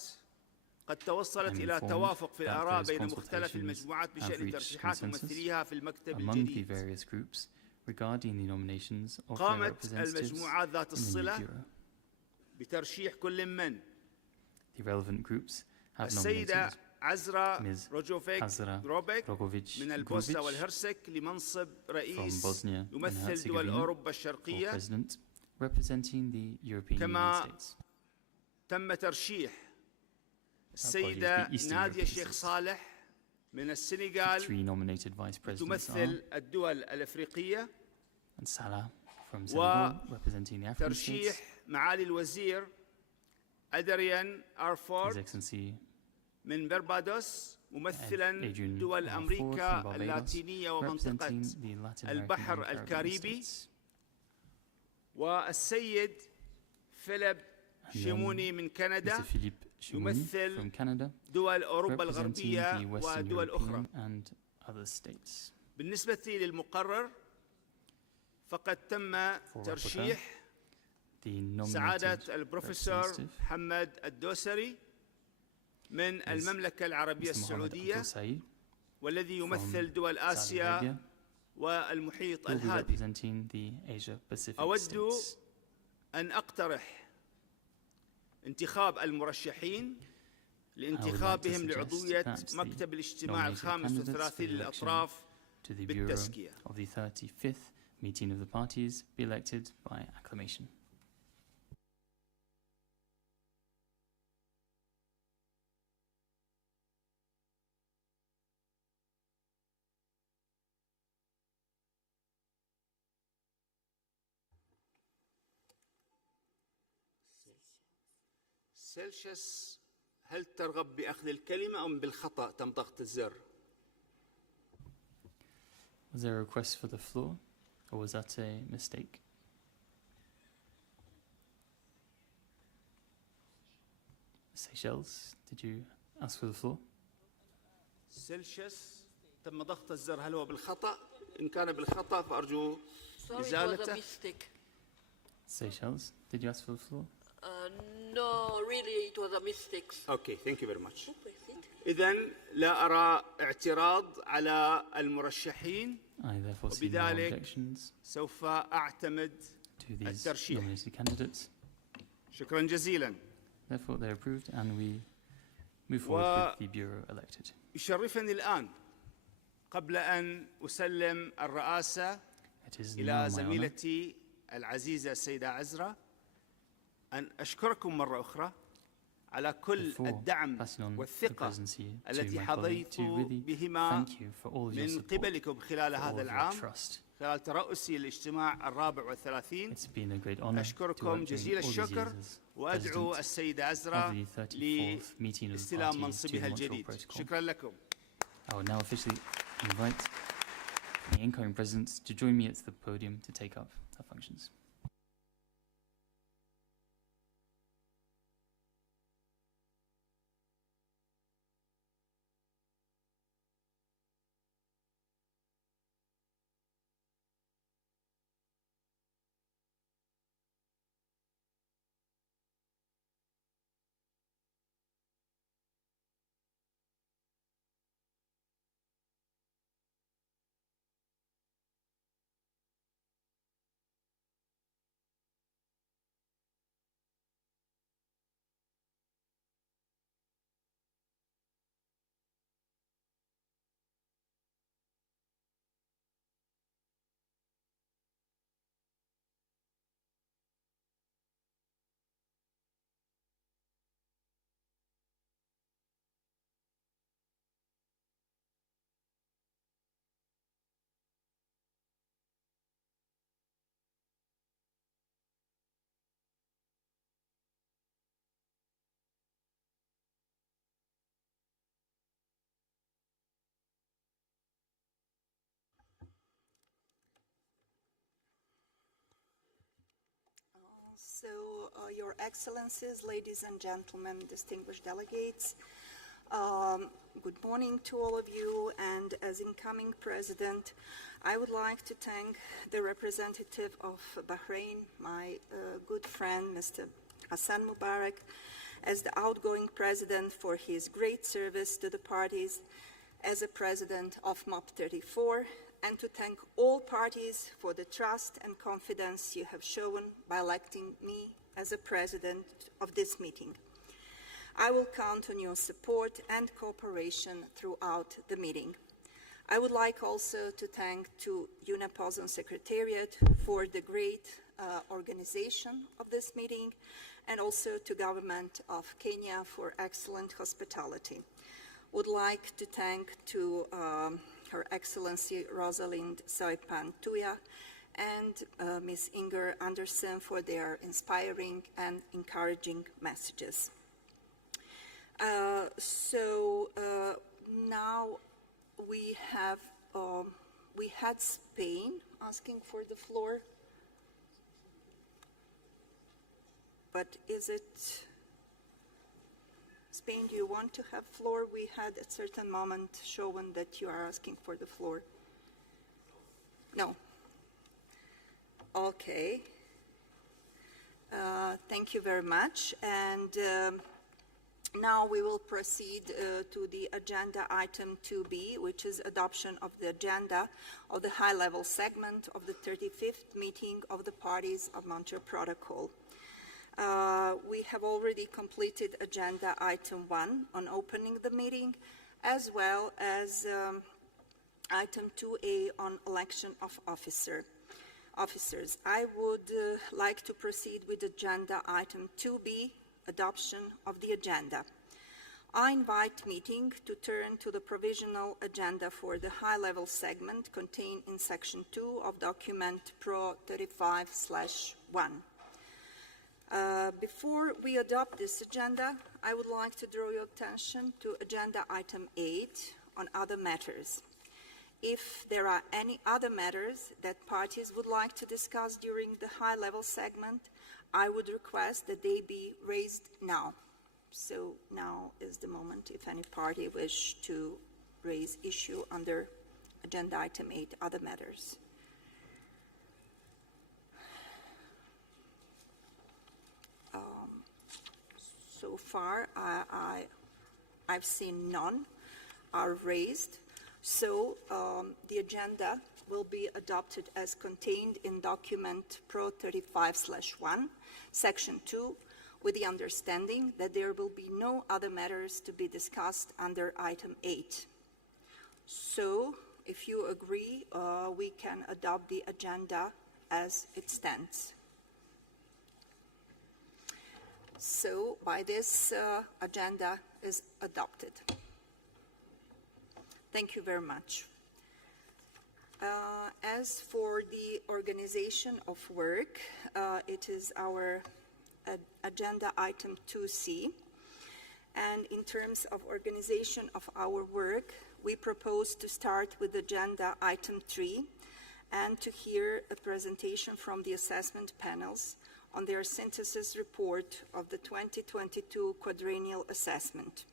قد توصلت I'm إلى informed توافق في that الآراء those بين مختلف consultations المجموعات have بشأن reached ترشيحات consensus ممثليها في المكتب among the الجديد. various groups regarding the nominations of their قامت representatives المجموعات ذات in the new الصلة bureau. بترشيح كل من The relevant groups have السيدة nominated عزرا Ms. روجوفيك Azra دروبيك Rogovic من البوسنة Grubic والهرسك لمنصب from رئيس Bosnia and يمثل دول Herzegovina أوروبا for الشرقية. president representing the European كما Union states. تم ترشيح السيدة the Eastern نادية European شيخ states. صالح من السنغال 3 nominated vice presidents are تمثل الدول الأفريقية. and Salah from Senegal representing the African ترشيح states. معالي الوزير أدريان His أرفورد Excellency من بربادوس ممثلا Adrian دول Arford أمريكا from Barbados, اللاتينية ومنطقة representing the Latin American البحر and Caribbean الكاريبي. states. والسيد فيليب And then شيموني من كندا Mr. Philippe Chimoni يمثل from Canada دول أوروبا representing الغربية the Western ودول أخرى. European and other states. بالنسبة للمقرر فقد تم ترشيح The سعادة nominated البروفيسور representative محمد الدوسري من المملكة العربية Mr. Mohammed السعودية Abdul Said والذي from يمثل دول Saudi آسيا Arabia والمحيط will be الهادي. representing the Asia-Pacific أود states. أن أقترح انتخاب المرشحين لانتخابهم suggest لعضوية that the مكتب الاجتماع nominated الخامس candidates والثلاثين for the election للأطراف to the bureau بالتزكية. of the 35th meeting of the parties be elected by acclamation. سيلشيس، هل ترغب بأخذ الكلمة أم بالخطأ تم ضغط الزر؟ Was there a request for the floor, or was that a mistake? Seychelles, did you ask for the floor? سيلشيس، تم ضغط الزر، هل هو بالخطأ؟ إن كان بالخطأ فأرجو Sorry, it was a إزالته. mistake. Seychelles, did you ask for the floor? No, really, it was a mistake. Okay, thank you very much. Who pressed it? إذن لا أرى اعتراض على المرشحين، I therefore see no وبذلك objections سوف أعتمد to these الترشيح. nominated candidates. شكرا جزيلا. Therefore, they're approved, and we move forward with the bureau elected. يشرفني الآن قبل أن أسلم الرئاسة It is now إلى my honor زميلتي العزيزة السيدة عزرا أن أشكركم مرة أخرى على كل before الدعم passing on the والثقة presidency to التي my colleague حظيت to really بهما thank you for all of your من support, قبلكم خلال for all هذا of your العام trust. خلال ترأسي الاجتماع الرابع والثلاثين. It's been a great honor to أشكركم work during جزيل all these الشكر years as وأدعو president السيدة of عزرا the 34th meeting of the لاستلام party to the منصبها Montreal الجديد. Protocol. شكرا لكم. I will now officially invite the incoming presidents to join me at the podium to take up their functions. Your Excellencies, ladies and gentlemen, distinguished delegates, good morning to all of you, and as incoming President, I would like to thank the representative of Bahrain, my good friend, Mr. Hassan Mubarak, as the outgoing President for his great service to the parties as a President of MOP34, and to thank all parties for the trust and confidence you have shown by electing me as a President of this meeting. I will count on your support and cooperation throughout the meeting. I would like also to thank to UNAPOSON Secretariat for the great organization of this meeting, and also to Government of Kenya for excellent hospitality. Would like to thank to Her Excellency Rosalind Saipan Tuya and Ms. Inger Anderson for their inspiring and encouraging messages. Now we had Spain asking for the floor, but is it Spain, do you want to have floor? We had at certain moment shown that you are asking for the floor. No. Okay. Thank you very much. And now we will proceed to the agenda item 2B, which is adoption of the agenda of the high-level segment of the 35th meeting of the parties of Montreal Protocol. We have already completed agenda item 1 on opening the meeting, as well as item 2A on election of officers. I would like to proceed with agenda item 2B, adoption of the agenda. I invite meeting to turn to the provisional agenda for the high-level segment contained in section 2 of document Pro 35/1. Before we adopt this agenda, I would like to draw your attention to agenda item 8 on other matters. If there are any other matters that parties would like to discuss during the high-level segment, I would request that they be raised now. So now is the moment if any party wish to raise issue under agenda item 8, other matters. So far, I've seen none are raised. So the agenda will be adopted as contained in document Pro 35/1, section 2, with the understanding that there will be no other matters to be discussed under item 8. So if you agree, we can adopt the agenda as it stands. So by this, agenda is adopted. Thank you very much. As for the organization of work, it is our agenda item 2C. And in terms of organization of our work, we propose to start with agenda item 3 and to hear a presentation from the assessment panels on their synthesis report of the 2022 quadrennial assessment.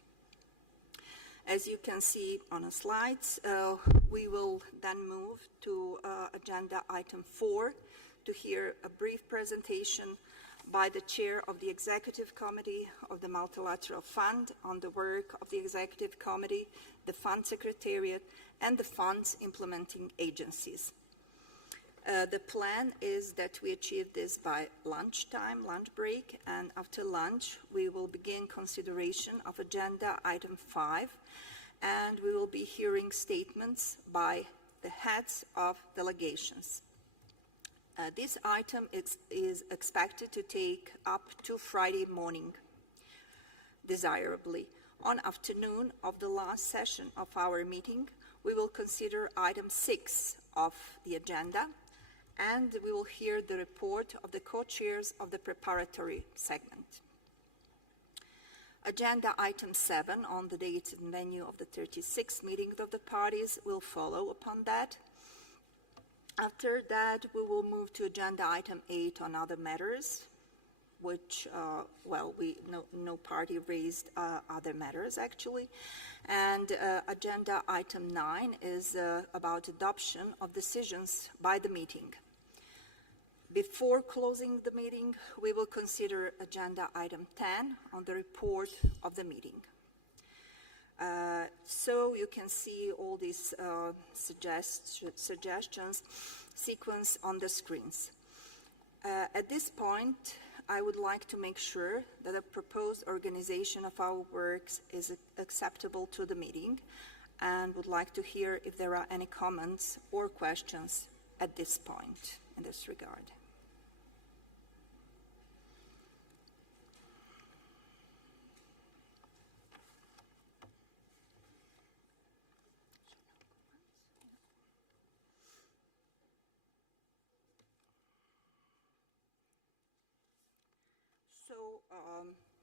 As you can see on the slides, we will then move to agenda item 4 to hear a brief presentation by the chair of the Executive Committee of the Multilateral Fund on the work of the Executive Committee, the Fund Secretariat, and the Fund's implementing agencies. The plan is that we achieve this by lunchtime, lunch break, and after lunch, we will begin consideration of agenda item 5, and we will be hearing statements by the heads of delegations. This item is expected to take up to Friday morning, desirably. On afternoon of the last session of our meeting, we will consider item 6 of the agenda, and we will hear the report of the co-chairs of the preparatory segment. Agenda item 7 on the date and venue of the 36th meeting of the parties will follow upon that. After that, we will move to agenda item 8 on other matters, which, no party raised other matters actually. And agenda item 9 is about adoption of decisions by the meeting. Before closing the meeting, we will consider agenda item 10 on the report of the meeting. So you can see all these suggestions sequence on the screens. At this point, I would like to make sure that the proposed organization of our works is acceptable to the meeting, and would like to hear if there are any comments or questions at this point in this regard.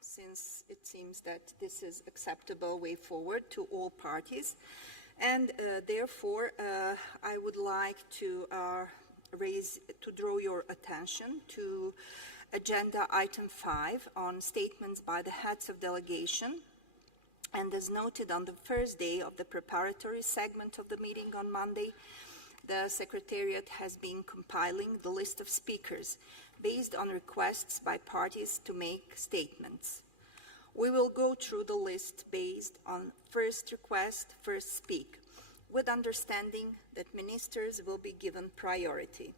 Since it seems that this is acceptable way forward to all parties, and therefore I would like to draw your attention to agenda item 5 on statements by the heads of delegation. And as noted on the first day of the preparatory segment of the meeting on Monday, the Secretariat has been compiling the list of speakers based on requests by parties to make statements. We will go through the list based on first request, first speak, with understanding that ministers will be given priority.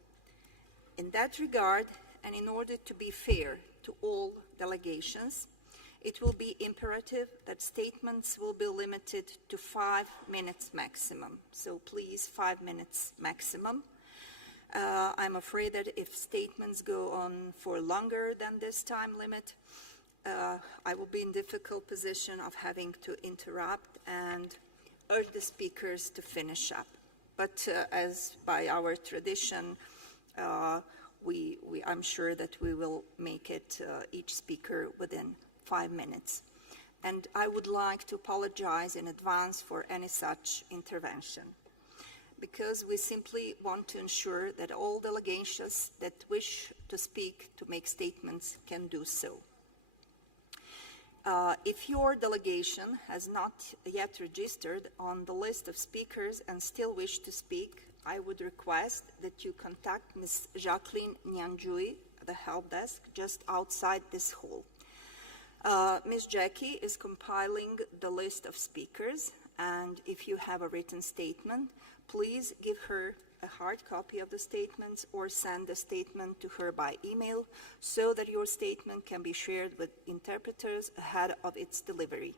In that regard, and in order to be fair to all delegations, it will be imperative that statements will be limited to 5 minutes maximum. So please, 5 minutes maximum. I'm afraid that if statements go on for longer than this time limit, I will be in difficult position of having to interrupt and urge the speakers to finish up. But as by our tradition, I'm sure that we will make it each speaker within 5 minutes. And I would like to apologize in advance for any such intervention, because we simply want to ensure that all delegations that wish to speak, to make statements, can do so. If your delegation has not yet registered on the list of speakers and still wish to speak, I would request that you contact Ms. Jacqueline Nyanjui, the help desk, just outside this hall. Ms. Jackie is compiling the list of speakers, and if you have a written statement, please give her a hard copy of the statements or send the statement to her by email so that your statement can be shared with interpreters ahead of its delivery.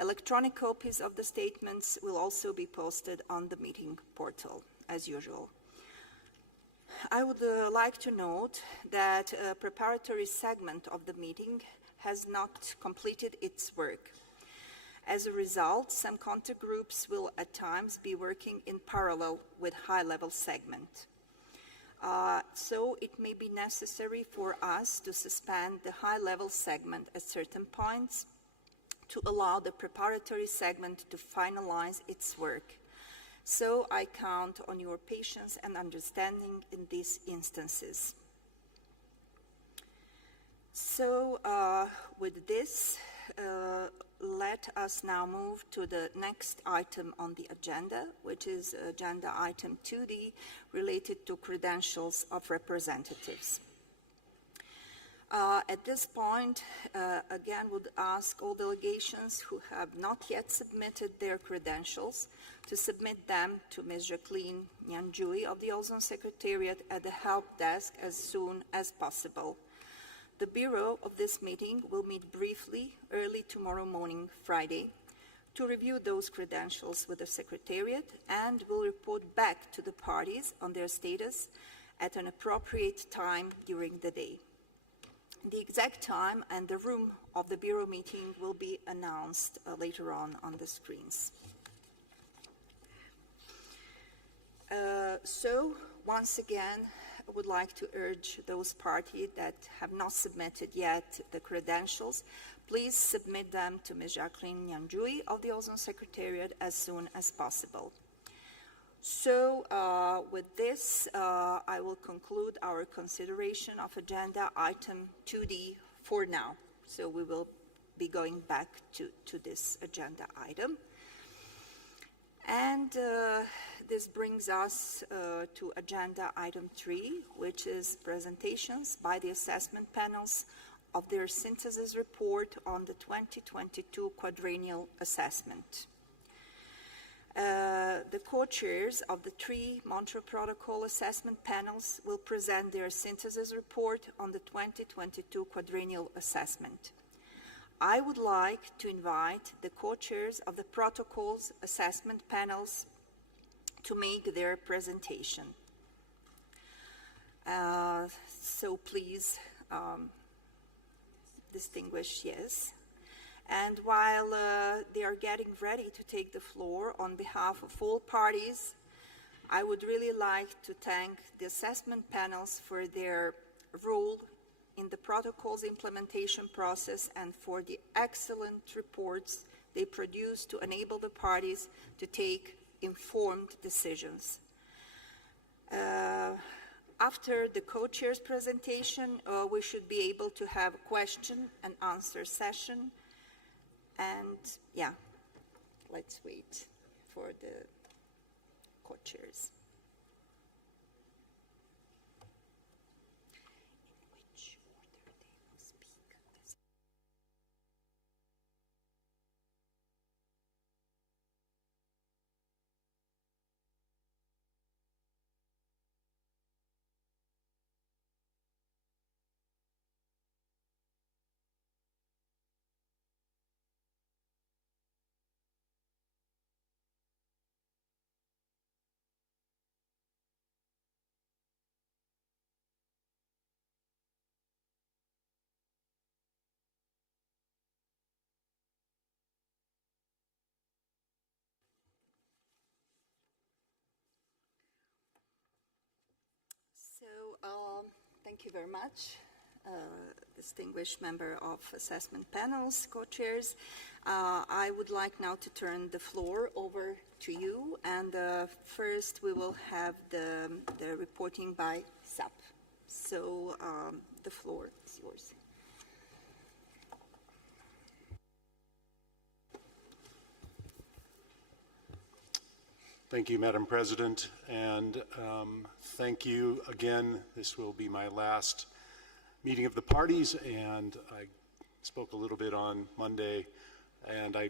Electronic copies of the statements will also be posted on the meeting portal, as usual. I would like to note that a preparatory segment of the meeting has not completed its work. As a result, some contact groups will at times be working in parallel with high-level segment. So it may be necessary for us to suspend the high-level segment at certain points to allow the preparatory segment to finalize its work. So I count on your patience and understanding in these instances. So with this, let us now move to the next item on the agenda, which is agenda item 2D, related to credentials of representatives. At this point, again, would ask all delegations who have not yet submitted their credentials to submit them to Ms. Jacqueline Nyanjui of the Ozone Secretariat at the help desk as soon as possible. The Bureau of this meeting will meet briefly early tomorrow morning, Friday, to review those credentials with the Secretariat and will report back to the parties on their status at an appropriate time during the day. The exact time and the room of the Bureau meeting will be announced later on the screens. So, once again, I would like to urge those parties that have not submitted yet the credentials, please submit them to Ms. Jacqueline Nyanjui of the Ozone Secretariat as soon as possible. So with this, I will conclude our consideration of agenda item 2D for now. So we will be going back to this agenda item. And this brings us to agenda item 3, which is presentations by the assessment panels of their synthesis report on the 2022 quadrennial assessment. The co-chairs of the 3 Montreal Protocol assessment panels will present their synthesis report on the 2022 quadrennial assessment. I would like to invite the co-chairs of the protocols assessment panels to make their presentation. So please, distinguish, yes. And while they are getting ready to take the floor on behalf of all parties, I would really like to thank the assessment panels for their role in the protocol's implementation process and for the excellent reports they produce to enable the parties to take informed decisions. After the co-chair's presentation, we should be able to have a question and answer session. And yeah, let's wait for the co-chairs. In which order they will speak? So, thank you very much, distinguished member of assessment panels, co-chairs. I would like now to turn the floor over to you, and first we will have the reporting by SAP. So, the floor is yours. Thank you, Madam President, and thank you again. This will be my last meeting of the parties, and I spoke a little bit on Monday, and I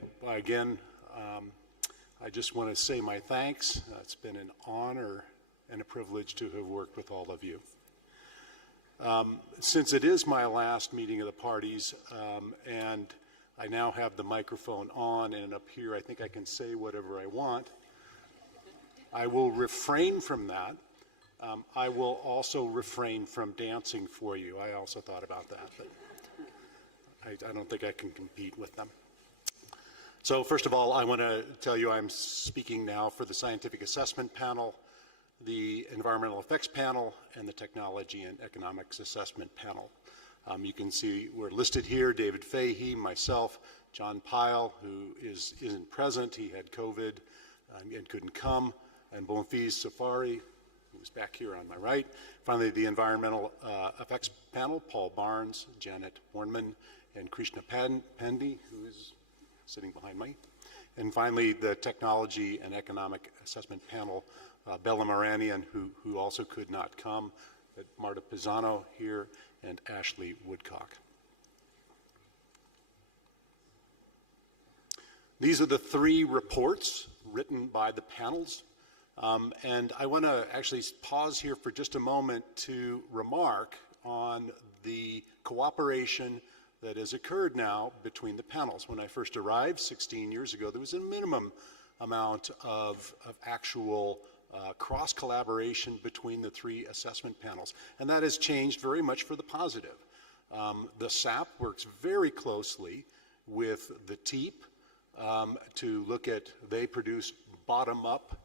just want to say my thanks. It's been an honor and a privilege to have worked with all of you. Since it is my last meeting of the parties, and I now have the microphone on, and up here I think I can say whatever I want. I will refrain from that. I will also refrain from dancing for you. I also thought about that, but I don't think I can compete with them. So first of all, I want to tell you I'm speaking now for the Scientific Assessment Panel, the Environmental Effects Panel, and the Technology and Economics Assessment Panel. You can see we're listed here: David Fahey, myself, John Pyle, who isn't present. He had COVID and couldn't come, and Bonfils Safari, who's back here on my right. Finally, the Environmental Effects Panel: Paul Barnes, Janet Hornman, and Krishna Pandey, who is sitting behind me. And finally, the Technology and Economic Assessment Panel: Bella Moranian, who also could not come, but Marta Pisano here, and Ashley Woodcock. These are the 3 reports written by the panels. And I want to actually pause here for just a moment to remark on the cooperation that has occurred now between the panels. When I first arrived 16 years ago, there was a minimum amount of actual cross-collaboration between the 3 assessment panels, and that has changed very much for the positive. The SAP works very closely with the TEEP to look at, they produce bottom-up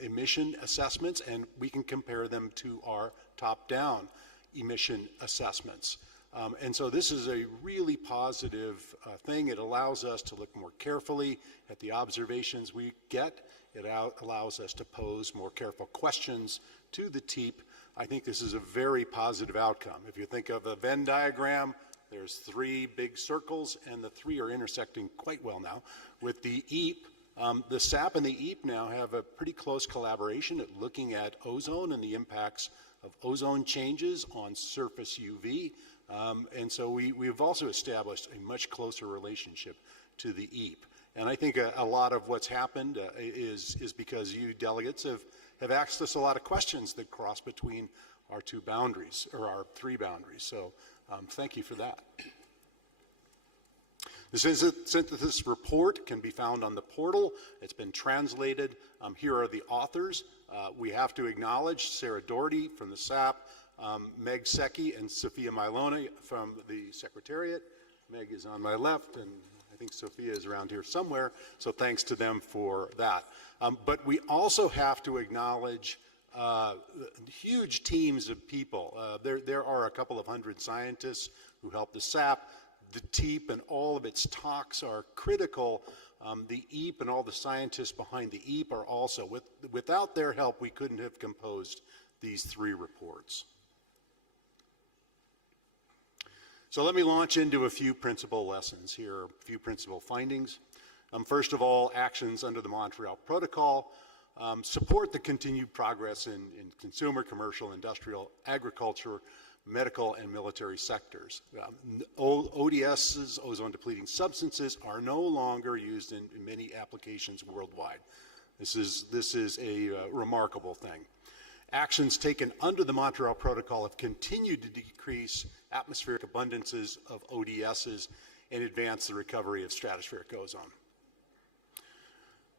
emission assessments, and we can compare them to our top-down emission assessments. And so this is a really positive thing. It allows us to look more carefully at the observations we get. It allows us to pose more careful questions to the TEEP. I think this is a very positive outcome. If you think of a Venn diagram, there's 3 big circles, and the 3 are intersecting quite well now. With the EAP, the SAP and the EAP now have a pretty close collaboration at looking at ozone and the impacts of ozone changes on surface UV. And so we've also established a much closer relationship to the EAP. And I think a lot of what's happened is because you delegates have asked us a lot of questions that cross between our 2 boundaries, or our 3 boundaries. So thank you for that. The synthesis report can be found on the portal. It's been translated. Here are the authors. We have to acknowledge Sarah Doherty from the SAP, Meg Secchi and Sophia Milone from the Secretariat. Meg is on my left, and I think Sophia is around here somewhere, so thanks to them for that. But we also have to acknowledge huge teams of people. There are a couple of hundred scientists who help the SAP. The TEEP and all of its talks are critical. The EAP and all the scientists behind the EAP are also. Without their help, we couldn't have composed these 3 reports. So let me launch into a few principal lessons here, a few principal findings. First of all, actions under the Montreal Protocol support the continued progress in consumer, commercial, industrial, agriculture, medical, and military sectors. ODSs, ozone-depleting substances, are no longer used in many applications worldwide. This is a remarkable thing. Actions taken under the Montreal Protocol have continued to decrease atmospheric abundances of ODSs and advance the recovery of stratospheric ozone.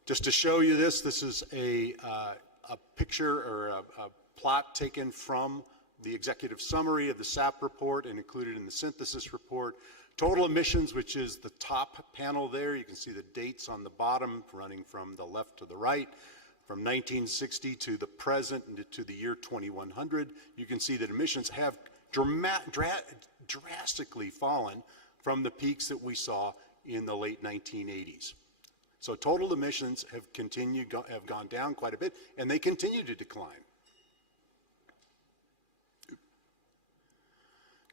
Just to show you this is a picture or a plot taken from the executive summary of the SAP report and included in the synthesis report. Total emissions, which is the top panel there. You can see the dates on the bottom running from the left to the right. From 1960 to the present and to the year 2100, you can see that emissions have drastically fallen from the peaks that we saw in the late 1980s. So total emissions have gone down quite a bit, and they continue to decline.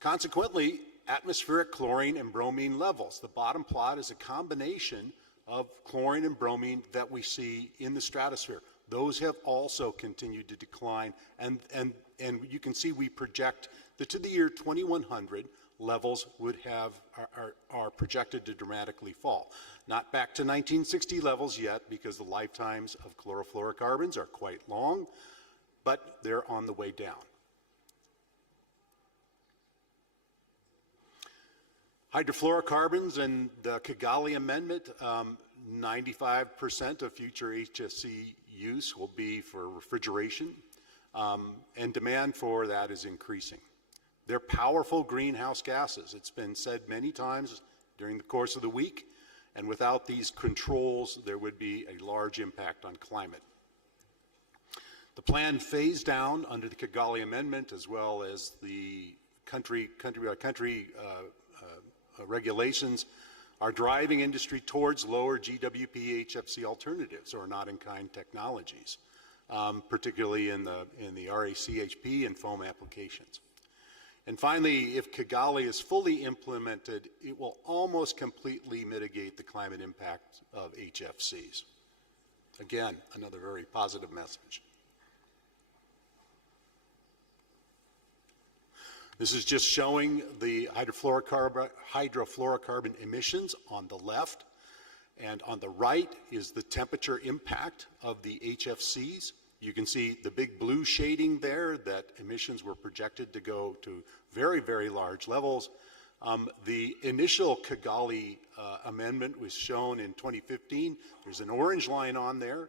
Consequently, atmospheric chlorine and bromine levels. The bottom plot is a combination of chlorine and bromine that we see in the stratosphere. Those have also continued to decline, and you can see we project that to the year 2100, levels are projected to dramatically fall. Not back to 1960 levels yet, because the lifetimes of chlorofluorocarbons are quite long, but they're on the way down. Hydrofluorocarbons and the Kigali Amendment, 95% of future HFC use will be for refrigeration, and demand for that is increasing. They're powerful greenhouse gases. It's been said many times during the course of the week, and without these controls, there would be a large impact on climate. The planned phase down under the Kigali Amendment, as well as the country regulations, are driving industry towards lower GWP HFC alternatives or not-in-kind technologies, particularly in the RACHP and foam applications. And finally, if Kigali is fully implemented, it will almost completely mitigate the climate impact of HFCs. Again, another very positive message. This is just showing the hydrofluorocarbon emissions on the left, and on the right is the temperature impact of the HFCs. You can see the big blue shading there, that emissions were projected to go to very, very large levels. The initial Kigali amendment was shown in 2015. There's an orange line on there,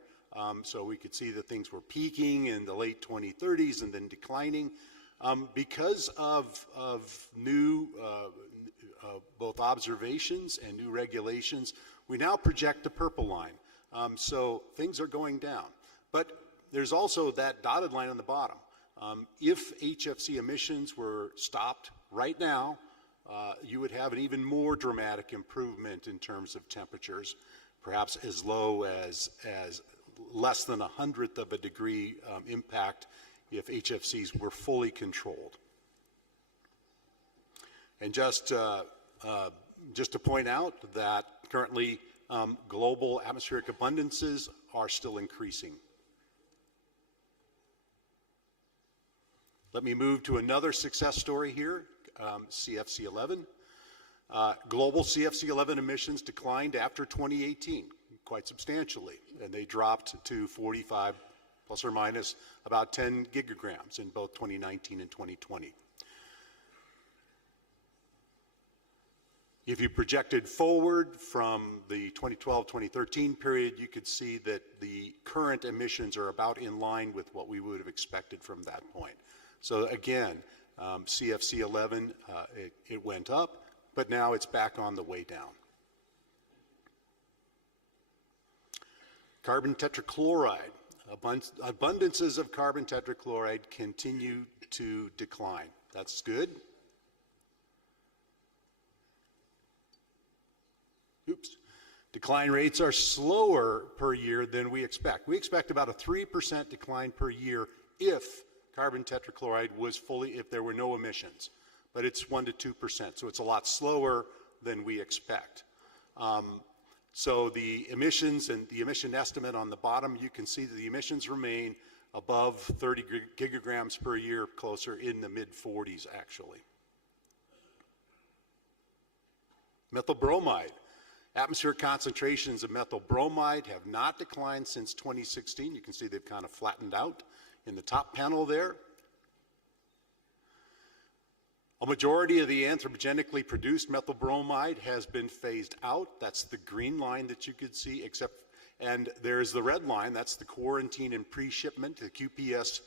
so we could see that things were peaking in the late 2030s and then declining. Because of new both observations and new regulations, we now project the purple line. So things are going down. But there's also that dotted line on the bottom. If HFC emissions were stopped right now, you would have an even more dramatic improvement in terms of temperatures, perhaps as low as less than 1/100 of a degree impact if HFCs were fully controlled. And just to point out that currently global atmospheric abundances are still increasing. Let me move to another success story here, CFC11. Global CFC11 emissions declined after 2018 quite substantially, and they dropped to 45 plus or minus about 10 gigagrams in both 2019 and 2020. If you projected forward from the 2012-2013 period, you could see that the current emissions are about in line with what we would have expected from that point. So again, CFC11, it went up, but now it's back on the way down. Carbon tetrachloride. Abundances of carbon tetrachloride continue to decline. That's good. Oops. Decline rates are slower per year than we expect. We expect about a 3% decline per year if carbon tetrachloride was if there were no emissions. But it's 1 to 2%, so it's a lot slower than we expect. So the emissions and the emission estimate on the bottom, you can see that the emissions remain above 30 gigagrams per year, closer in the mid-40s actually. Methyl bromide. Atmospheric concentrations of methyl bromide have not declined since 2016. You can see they've kind of flattened out in the top panel there. A majority of the anthropogenically produced methyl bromide has been phased out. That's the green line that you could see, and there's the red line. That's the quarantine and pre-shipment, the QPS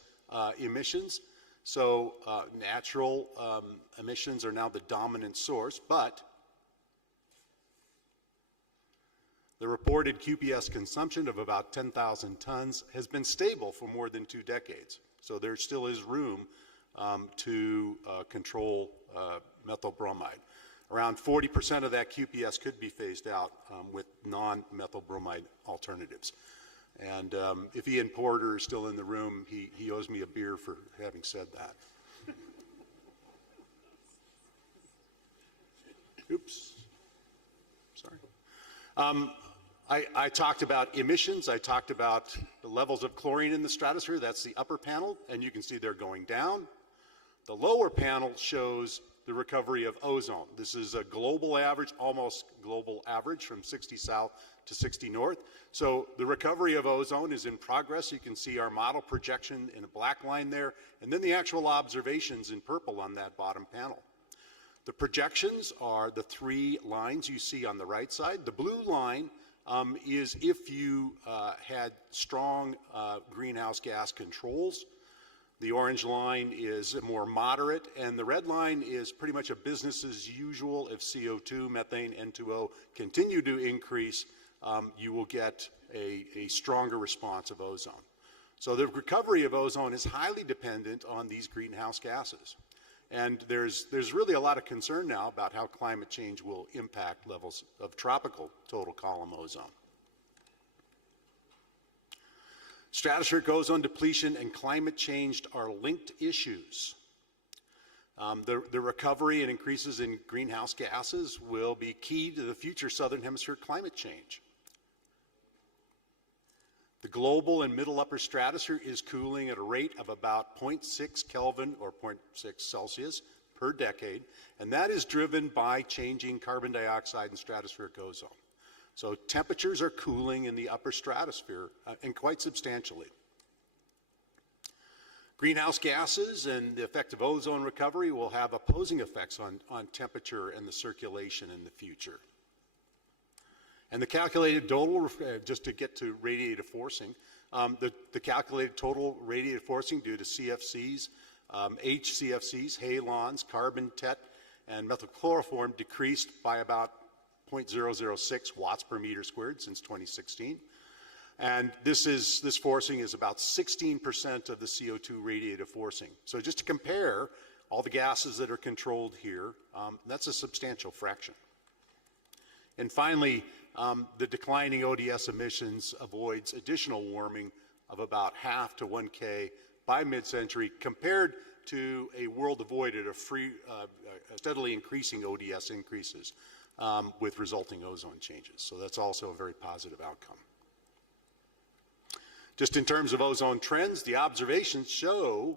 emissions. So natural emissions are now the dominant source, but the reported QPS consumption of about 10,000 tons has been stable for more than 2 decades. So there still is room to control methyl bromide. Around 40% of that QPS could be phased out with non-methyl bromide alternatives. And if Ian Porter is still in the room, he owes me a beer for having said that. Oops. Sorry. I talked about emissions. I talked about the levels of chlorine in the stratosphere. That's the upper panel, and you can see they're going down. The lower panel shows the recovery of ozone. This is a global average, almost global average, from 60 south to 60 north. So the recovery of ozone is in progress. You can see our model projection in a black line there, and then the actual observations in purple on that bottom panel. The projections are the three lines you see on the right side. The blue line is if you had strong greenhouse gas controls. The orange line is more moderate, and the red line is pretty much a business as usual. If CO2, methane, N2O continue to increase, you will get a stronger response of ozone. So the recovery of ozone is highly dependent on these greenhouse gases. And there's really a lot of concern now about how climate change will impact levels of tropical total column ozone. Stratospheric ozone depletion and climate change are linked issues. The recovery and increases in greenhouse gases will be key to the future Southern Hemisphere climate change. The global and middle upper stratosphere is cooling at a rate of about 0.6 Kelvin or 0.6 Celsius per decade, and that is driven by changing carbon dioxide and stratospheric ozone. So temperatures are cooling in the upper stratosphere and quite substantially. Greenhouse gases and the effect of ozone recovery will have opposing effects on temperature and the circulation in the future. And the calculated total, just to get to radiative forcing, the calculated total radiative forcing due to CFCs, HCFCs, halons, carbon, TET, and methylchloroform decreased by about 0.006 watts per meter squared since 2016. And this forcing is about 16% of the CO2 radiative forcing. So just to compare all the gases that are controlled here, that's a substantial fraction. And finally, the declining ODS emissions avoids additional warming of about half to 1 K by mid-century compared to a world avoided of steadily increasing ODS increases with resulting ozone changes. So that's also a very positive outcome. Just in terms of ozone trends, the observations show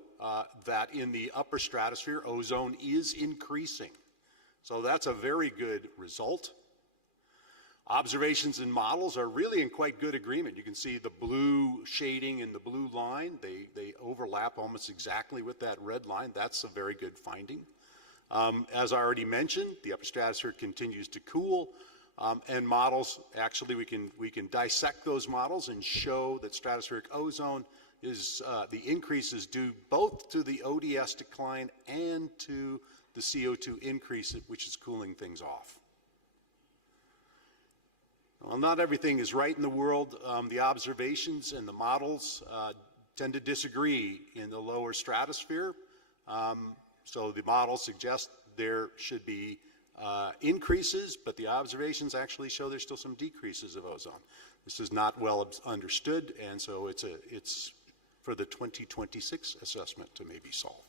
that in the upper stratosphere, ozone is increasing. So that's a very good result. Observations and models are really in quite good agreement. You can see the blue shading in the blue line. They overlap almost exactly with that red line. That's a very good finding. As I already mentioned, the upper stratosphere continues to cool, and models, actually we can dissect those models and show that stratospheric ozone is, the increase is due both to the ODS decline and to the CO2 increase, which is cooling things off. Well, not everything is right in the world. The observations and the models tend to disagree in the lower stratosphere. So the models suggest there should be increases, but the observations actually show there's still some decreases of ozone. This is not well understood, and so it's for the 2026 assessment to maybe solve.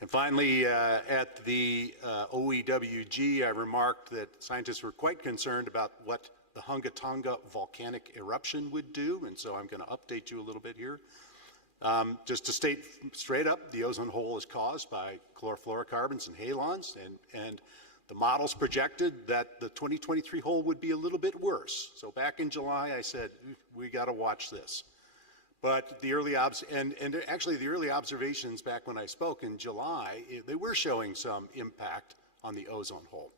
And finally, at the OEWG, I remarked that scientists were quite concerned about what the Hunga Tonga volcanic eruption would do, and so I'm going to update you a little bit here. Just to state straight up, the ozone hole is caused by chlorofluorocarbons and halons, and the models projected that the 2023 hole would be a little bit worse. So back in July, I said, we got to watch this. But the early actually the early observations back when I spoke in July, they were showing some impact on the ozone hole.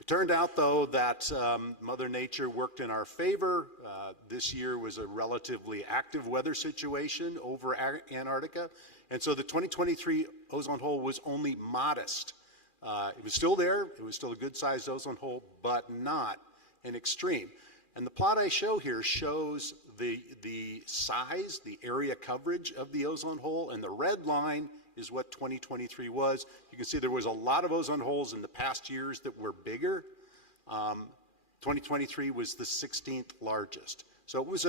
It turned out, though, that Mother Nature worked in our favor. This year was a relatively active weather situation over Antarctica, and so the 2023 ozone hole was only modest. It was still there. It was still a good-sized ozone hole, but not an extreme. And the plot I show here shows the size, the area coverage of the ozone hole, and the red line is what 2023 was. You can see there was a lot of ozone holes in the past years that were bigger. 2023 was the 16th largest. So it was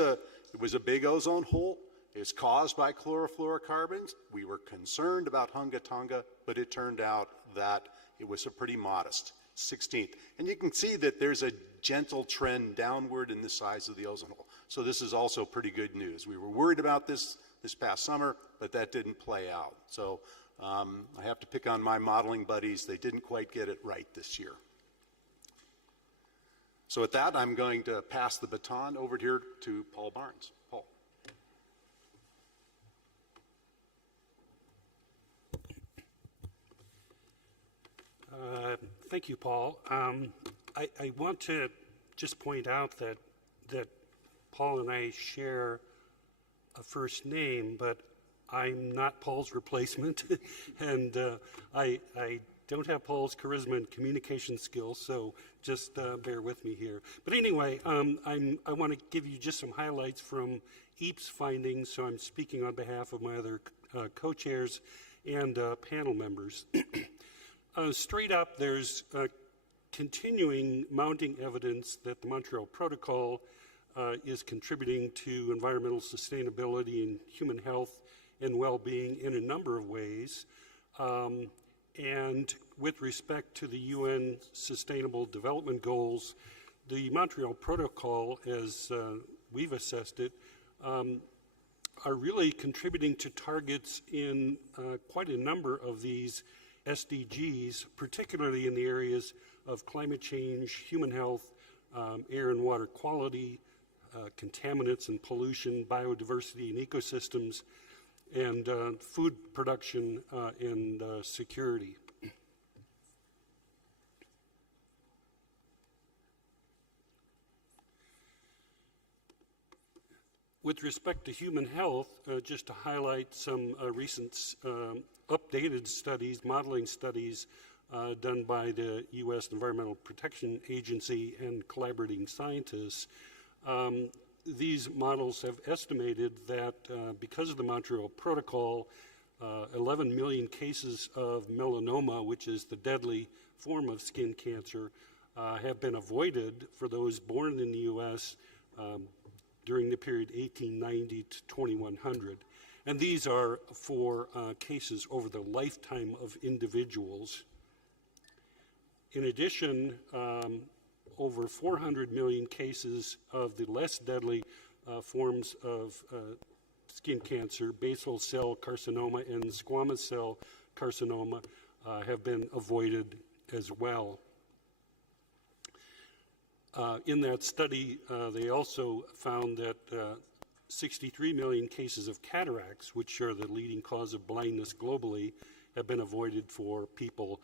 a big ozone hole. It's caused by chlorofluorocarbons. We were concerned about Hunga Tonga, but it turned out that it was a pretty modest 16th. And you can see that there's a gentle trend downward in the size of the ozone hole. So this is also pretty good news. We were worried about this past summer, but that didn't play out. So I have to pick on my modeling buddies. They didn't quite get it right this year. So with that, I'm going to pass the baton over here to Paul Barnes. Paul. Thank you, Paul. I want to just point out that Paul and I share a first name, but I'm not Paul's replacement, and I don't have Paul's charisma and communication skills, so just bear with me here. But anyway, I want to give you just some highlights from EAP's findings, so I'm speaking on behalf of my other co-chairs and panel members. Straight up, there's continuing mounting evidence that the Montreal Protocol is contributing to environmental sustainability and human health and well-being in a number of ways. And with respect to the UN Sustainable Development Goals, the Montreal Protocol, as we've assessed it, are really contributing to targets in quite a number of these SDGs, particularly in the areas of climate change, human health, air and water quality, contaminants and pollution, biodiversity and ecosystems, and food production and security. With respect to human health, just to highlight some recent updated studies, modeling studies done by the U.S. Environmental Protection Agency and collaborating scientists, these models have estimated that because of the Montreal Protocol, 11 million cases of melanoma, which is the deadly form of skin cancer, have been avoided for those born in the U.S. During the period 1890 to 2100. And these are for cases over the lifetime of individuals. In addition, over 400 million cases of the less deadly forms of skin cancer, basal cell carcinoma and squamous cell carcinoma, have been avoided as well. In that study, they also found that 63 million cases of cataracts, which are the leading cause of blindness globally, have been avoided for people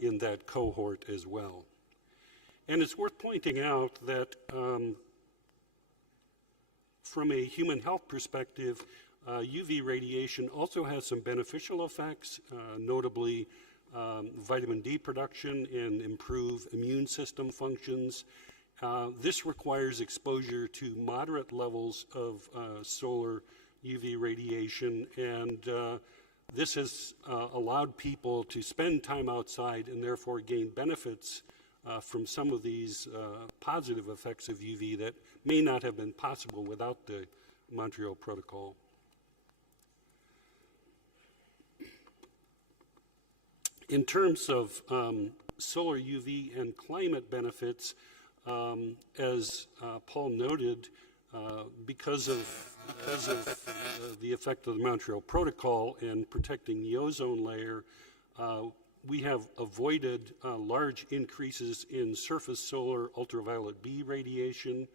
in that cohort as well. And it's worth pointing out that from a human health perspective, UV radiation also has some beneficial effects, notably vitamin D production and improved immune system functions. This requires exposure to moderate levels of solar UV radiation, and this has allowed people to spend time outside and therefore gain benefits from some of these positive effects of UV that may not have been possible without the Montreal Protocol. In terms of solar UV and climate benefits, as Paul noted, because of the effect of the Montreal Protocol and protecting the ozone layer, we have avoided large increases in surface solar ultraviolet B radiation.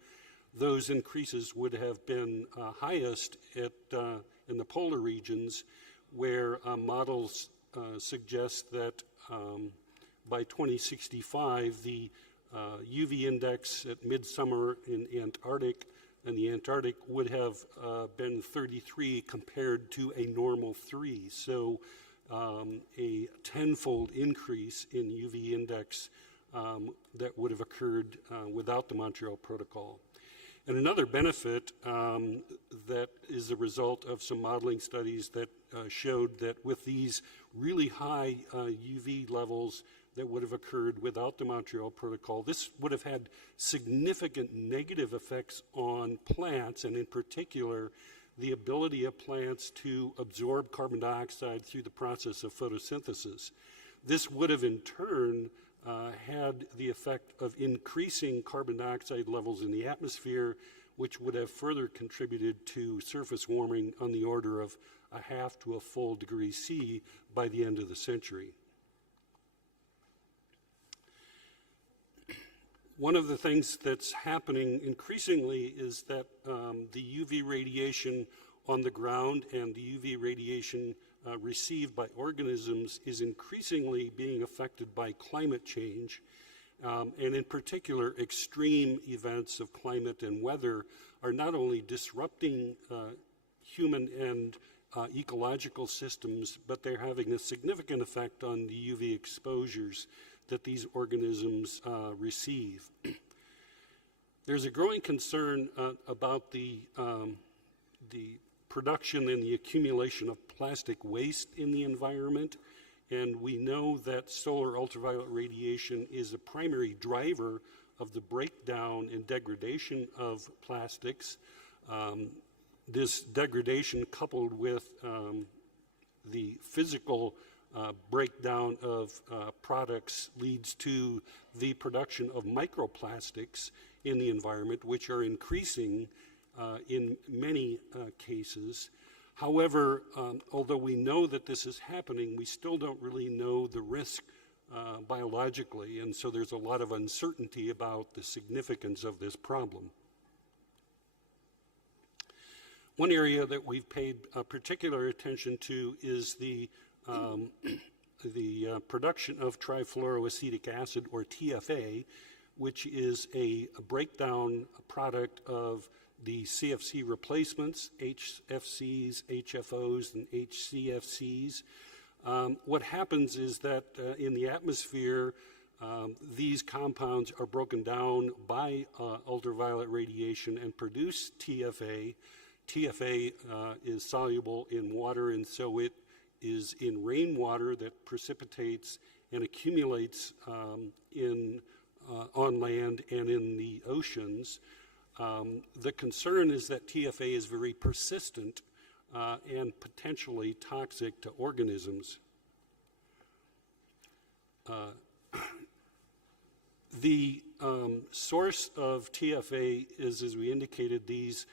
Those increases would have been highest in the polar regions, where models suggest that by 2065, the UV index at midsummer in Antarctic and the Antarctic would have been 33 compared to a normal 3. So a tenfold increase in UV index that would have occurred without the Montreal Protocol. And another benefit that is a result of some modeling studies that showed that with these really high UV levels that would have occurred without the Montreal Protocol, this would have had significant negative effects on plants, and in particular, the ability of plants to absorb carbon dioxide through the process of photosynthesis. This would have in turn had the effect of increasing carbon dioxide levels in the atmosphere, which would have further contributed to surface warming on the order of a half to a full degree C by the end of the century. One of the things that's happening increasingly is that the UV radiation on the ground and the UV radiation received by organisms is increasingly being affected by climate change, and in particular, extreme events of climate and weather are not only disrupting human and ecological systems, but they're having a significant effect on the UV exposures that these organisms receive. There's a growing concern about the production and the accumulation of plastic waste in the environment, and we know that solar ultraviolet radiation is a primary driver of the breakdown and degradation of plastics. This degradation, coupled with the physical breakdown of products, leads to the production of microplastics in the environment, which are increasing in many cases. However, although we know that this is happening, we still don't really know the risk biologically, and so there's a lot of uncertainty about the significance of this problem. One area that we've paid particular attention to is the production of trifluoroacetic acid, or TFA, which is a breakdown product of the CFC replacements, HFCs, HFOs, and HCFCs. What happens is that in the atmosphere, these compounds are broken down by ultraviolet radiation and produce TFA. TFA is soluble in water, and so it is in rainwater that precipitates and accumulates on land and in the oceans. The concern is that TFA is very persistent and potentially toxic to organisms. The source of TFA is, as we indicated, these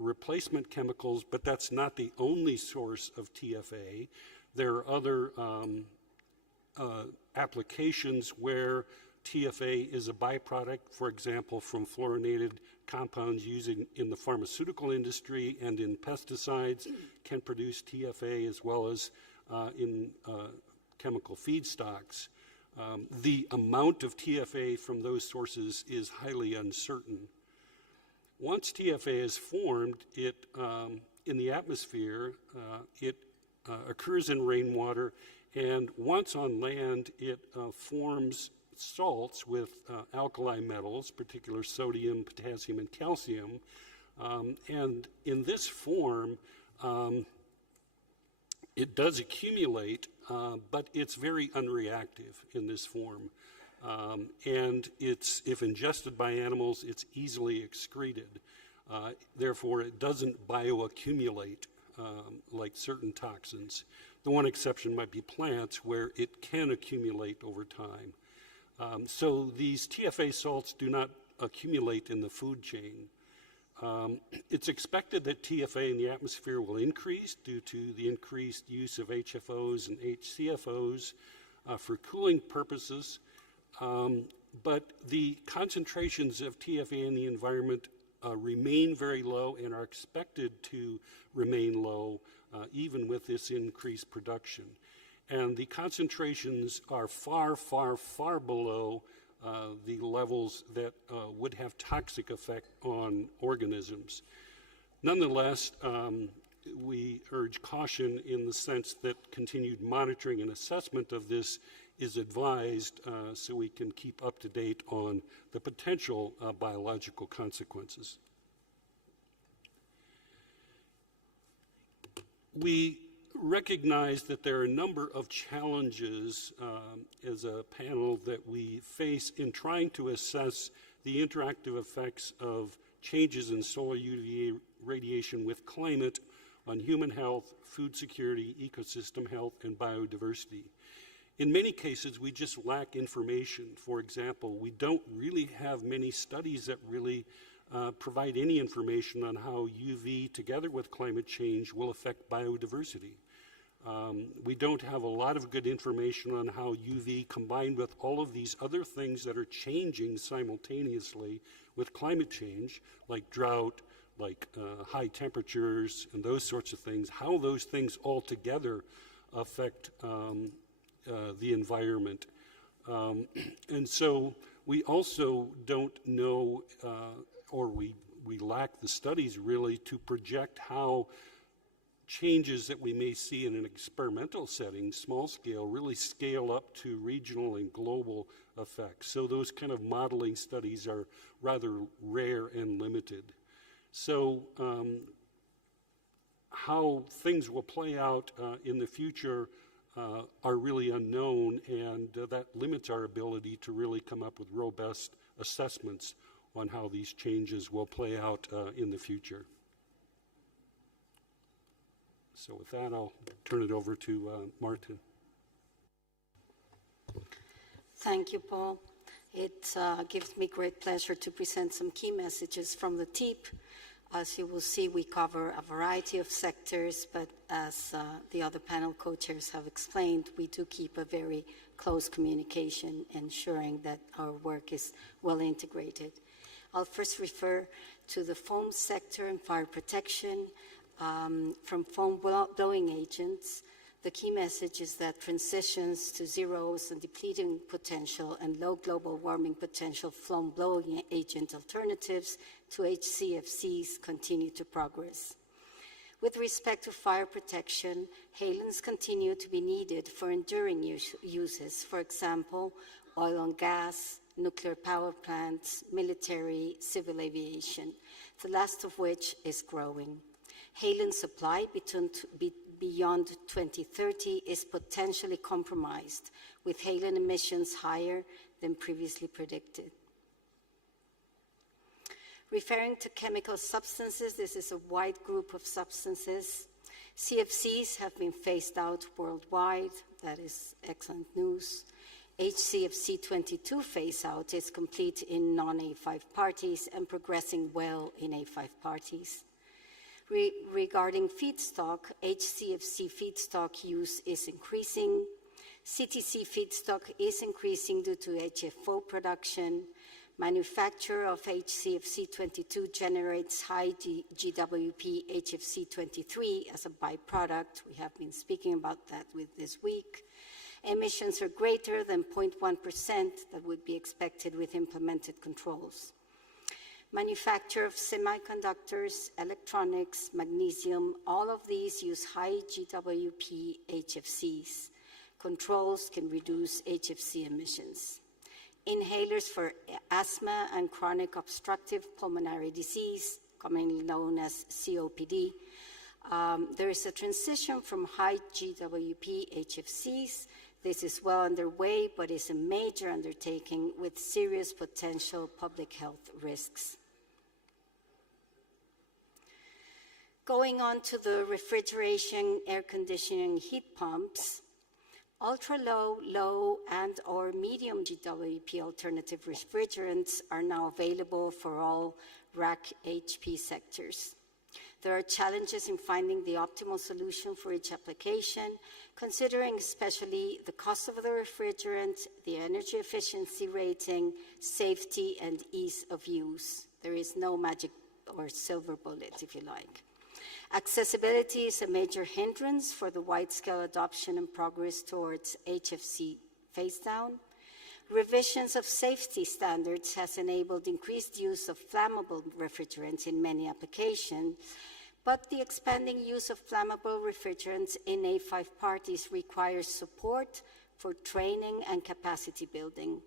replacement chemicals, but that's not the only source of TFA. There are other applications where TFA is a byproduct, for example, from fluorinated compounds used in the pharmaceutical industry and in pesticides can produce TFA, as well as in chemical feedstocks. The amount of TFA from those sources is highly uncertain. Once TFA is formed, it in the atmosphere, it occurs in rainwater, and once on land, it forms salts with alkali metals, particular sodium, potassium, and calcium. And in this form, it does accumulate, but it's very unreactive in this form. And if ingested by animals, it's easily excreted. Therefore, it doesn't bioaccumulate like certain toxins. The one exception might be plants, where it can accumulate over time. So these TFA salts do not accumulate in the food chain. It's expected that TFA in the atmosphere will increase due to the increased use of HFOs and HCFOs for cooling purposes. But the concentrations of TFA in the environment remain very low and are expected to remain low even with this increased production. And the concentrations are far, far, far below the levels that would have toxic effect on organisms. Nonetheless, we urge caution in the sense that continued monitoring and assessment of this is advised so we can keep up to date on the potential biological consequences. We recognize that there are a number of challenges as a panel that we face in trying to assess the interactive effects of changes in solar UVA radiation with climate on human health, food security, ecosystem health, and biodiversity. In many cases, we just lack information. For example, we don't really have many studies that really provide any information on how UV, together with climate change, will affect biodiversity. We don't have a lot of good information on how UV, combined with all of these other things that are changing simultaneously with climate change, like drought, like high temperatures and those sorts of things, how those things all together affect the environment. And so we also don't know, or we lack the studies really to project how changes that we may see in an experimental setting, small scale, really scale up to regional and global effects. So those kind of modeling studies are rather rare and limited. So how things will play out in the future are really unknown, and that limits our ability to really come up with robust assessments on how these changes will play out in the future. So with that, I'll turn it over to Martin. Thank you, Paul. It gives me great pleasure to present some key messages from the TEEP. As you will see, we cover a variety of sectors, but as the other panel co-chairs have explained, we do keep a very close communication, ensuring that our work is well integrated. I'll first refer to the foam sector and fire protection. From foam blowing agents, the key message is that transitions to zeros and depleting potential and low global warming potential foam blowing agent alternatives to HCFCs continue to progress. With respect to fire protection, halons continue to be needed for enduring uses, for example, oil and gas, nuclear power plants, military, civil aviation, the last of which is growing. Halon supply beyond 2030 is potentially compromised, with halon emissions higher than previously predicted. Referring to chemical substances, this is a wide group of substances. CFCs have been phased out worldwide. That is excellent news. HCFC 22 phase-out is complete in non-A5 parties and progressing well in A5 parties. Regarding feedstock, HCFC feedstock use is increasing. CTC feedstock is increasing due to HFO production. Manufacture of HCFC 22 generates high GWP HFC 23 as a byproduct. We have been speaking about that this week. Emissions are greater than 0.1% that would be expected with implemented controls. Manufacture of semiconductors, electronics, magnesium, all of these use high GWP HFCs. Controls can reduce HFC emissions. Inhalers for asthma and chronic obstructive pulmonary disease, commonly known as COPD. There is a transition from high GWP HFCs. This is well underway, but is a major undertaking with serious potential public health risks. Going on to the refrigeration, air conditioning, heat pumps, ultra-low, low, and or medium GWP alternative refrigerants are now available for all rack HP sectors. There are challenges in finding the optimal solution for each application, considering especially the cost of the refrigerant, the energy efficiency rating, safety, and ease of use. There is no magic or silver bullet, if you like. Accessibility is a major hindrance for the wide-scale adoption and progress towards HFC phase-down. Revisions of safety standards has enabled increased use of flammable refrigerants in many applications, but the expanding use of flammable refrigerants in A5 parties requires support for training and capacity building.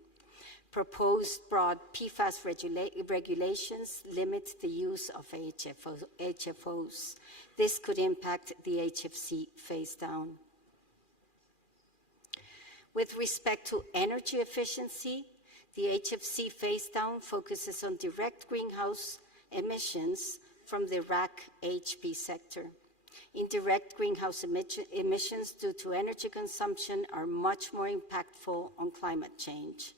Proposed broad PFAS regulations limit the use of HFOs. This could impact the HFC phase-down. With respect to energy efficiency, the HFC phase-down focuses on direct greenhouse emissions from the rack HP sector. Indirect greenhouse emissions due to energy consumption are much more impactful on climate change.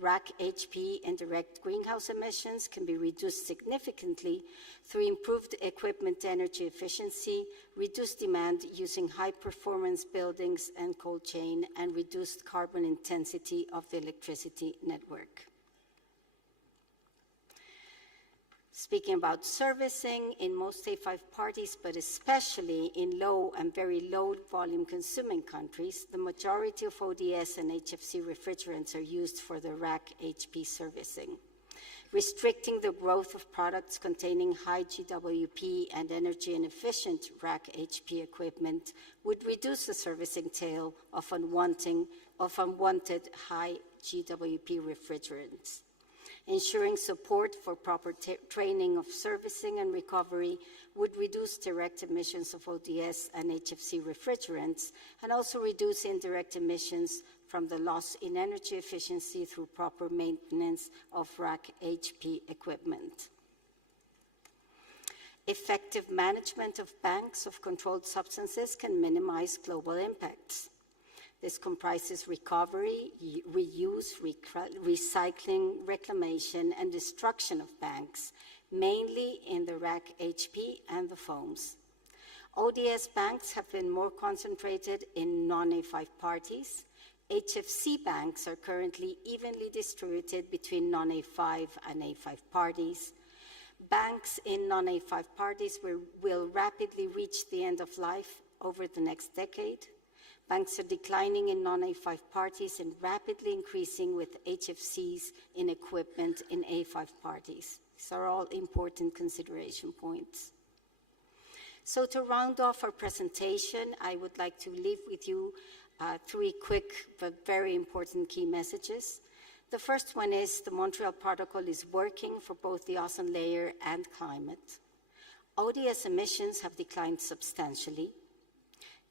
Rack HP and direct greenhouse emissions can be reduced significantly through improved equipment energy efficiency, reduced demand using high-performance buildings and cold chain, and reduced carbon intensity of the electricity network. Speaking about servicing, in most A5 parties, but especially in low and very low volume consuming countries, the majority of ODS and HFC refrigerants are used for the rack HP servicing. Restricting the growth of products containing high GWP and energy inefficient rack HP equipment would reduce the servicing tail of unwanted high GWP refrigerants. Ensuring support for proper training of servicing and recovery would reduce direct emissions of ODS and HFC refrigerants and also reduce indirect emissions from the loss in energy efficiency through proper maintenance of rack HP equipment. Effective management of banks of controlled substances can minimize global impacts. This comprises recovery, reuse, recycling, reclamation, and destruction of banks, mainly in the rack HP and the foams. ODS banks have been more concentrated in non-A5 parties. HFC banks are currently evenly distributed between non-A5 and A5 parties. Banks in non-A5 parties will rapidly reach the end of life over the next decade. Banks are declining in non-A5 parties and rapidly increasing with HFCs in equipment in A5 parties. These are all important consideration points. So to round off our presentation, I would like to leave with you 3 quick but very important key messages. The first one is the Montreal Protocol is working for both the ozone layer and climate. ODS emissions have declined substantially.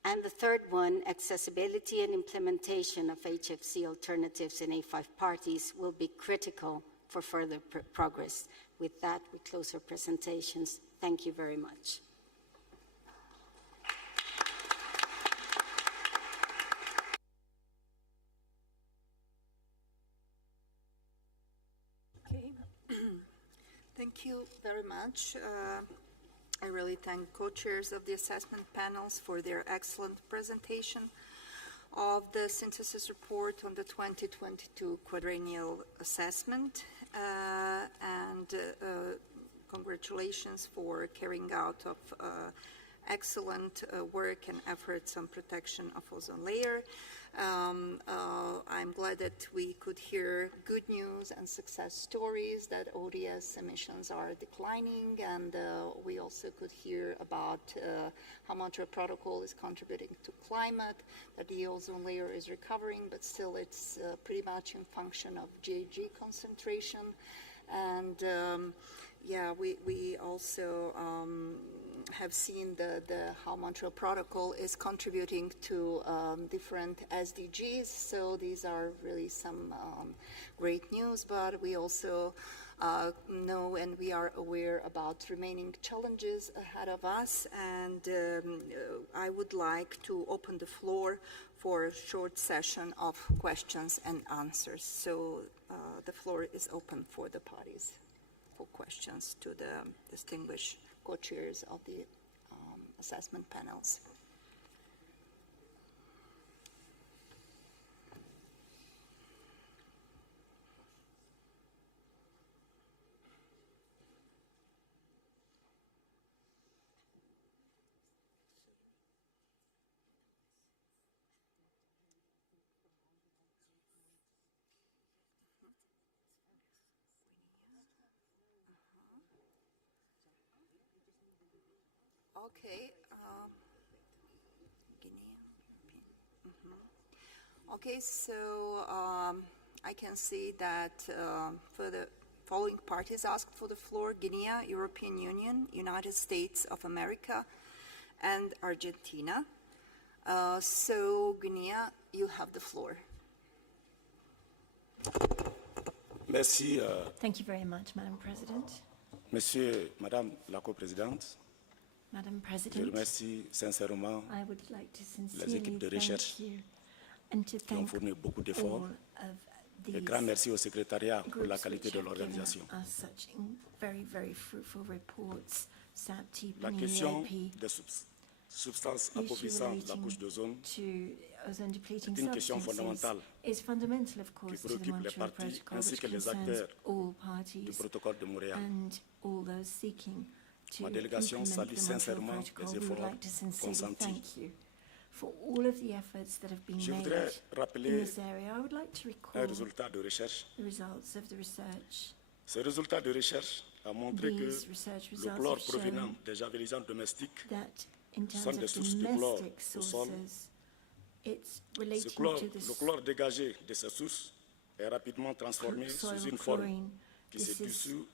And the third one, accessibility and implementation of HFC alternatives in A5 parties will be critical for further progress. With that, we close our presentations. Thank you very much. Okay. Thank you very much. I really thank co-chairs of the assessment panels for their excellent presentation of the synthesis report on the 2022 quadrennial assessment, and congratulations for carrying out of excellent work and efforts on protection of ozone layer. I'm glad that we could hear good news and success stories that ODS emissions are declining, and we also could hear about how Montreal Protocol is contributing to climate, that the ozone layer is recovering, but still it's pretty much in function of GHG concentration. And yeah, we also have seen how Montreal Protocol is contributing to different SDGs. So these are really some great news, but we also know and we are aware about remaining challenges ahead of us. And I would like to open the floor for a short session of questions and answers. So the floor is open for the parties for questions to the distinguished co-chairs of the assessment panels. Okay. Okay, so I can see that for the following parties asked for the floor: Guinea, European Union, United States of America, and Argentina. So Guinea, you have the floor. Merci. Thank you very much, Madam President. Madame la coprésidente. Madam President, je remercie sincèrement I would like to les équipes de recherche qui ont fourni beaucoup d'efforts. Et grand merci au secrétariat pour la qualité de l'organisation. La question des substances appauvrissant la couche d'ozone est une question fondamentale qui préoccupe les parties ainsi que les acteurs du protocole de Montréal. those seeking to Ma délégation implement salue the Montreal sincèrement Protocol. les We would efforts like to sincerely consentis. thank you for all of the efforts that have been Je made voudrais in rappeler this area. I would like to un recall résultat de recherche. the results of the research. Ce résultat de recherche a montré que These research le results chlore have shown provenant des javelisants domestiques that in terms sont des of sources de chlore domestic au sol. sources, it's Ce relating chlore, to le this chlore dégagé de ces sources est rapidement transformé sous soil une forme chlorine. qui se This is dissout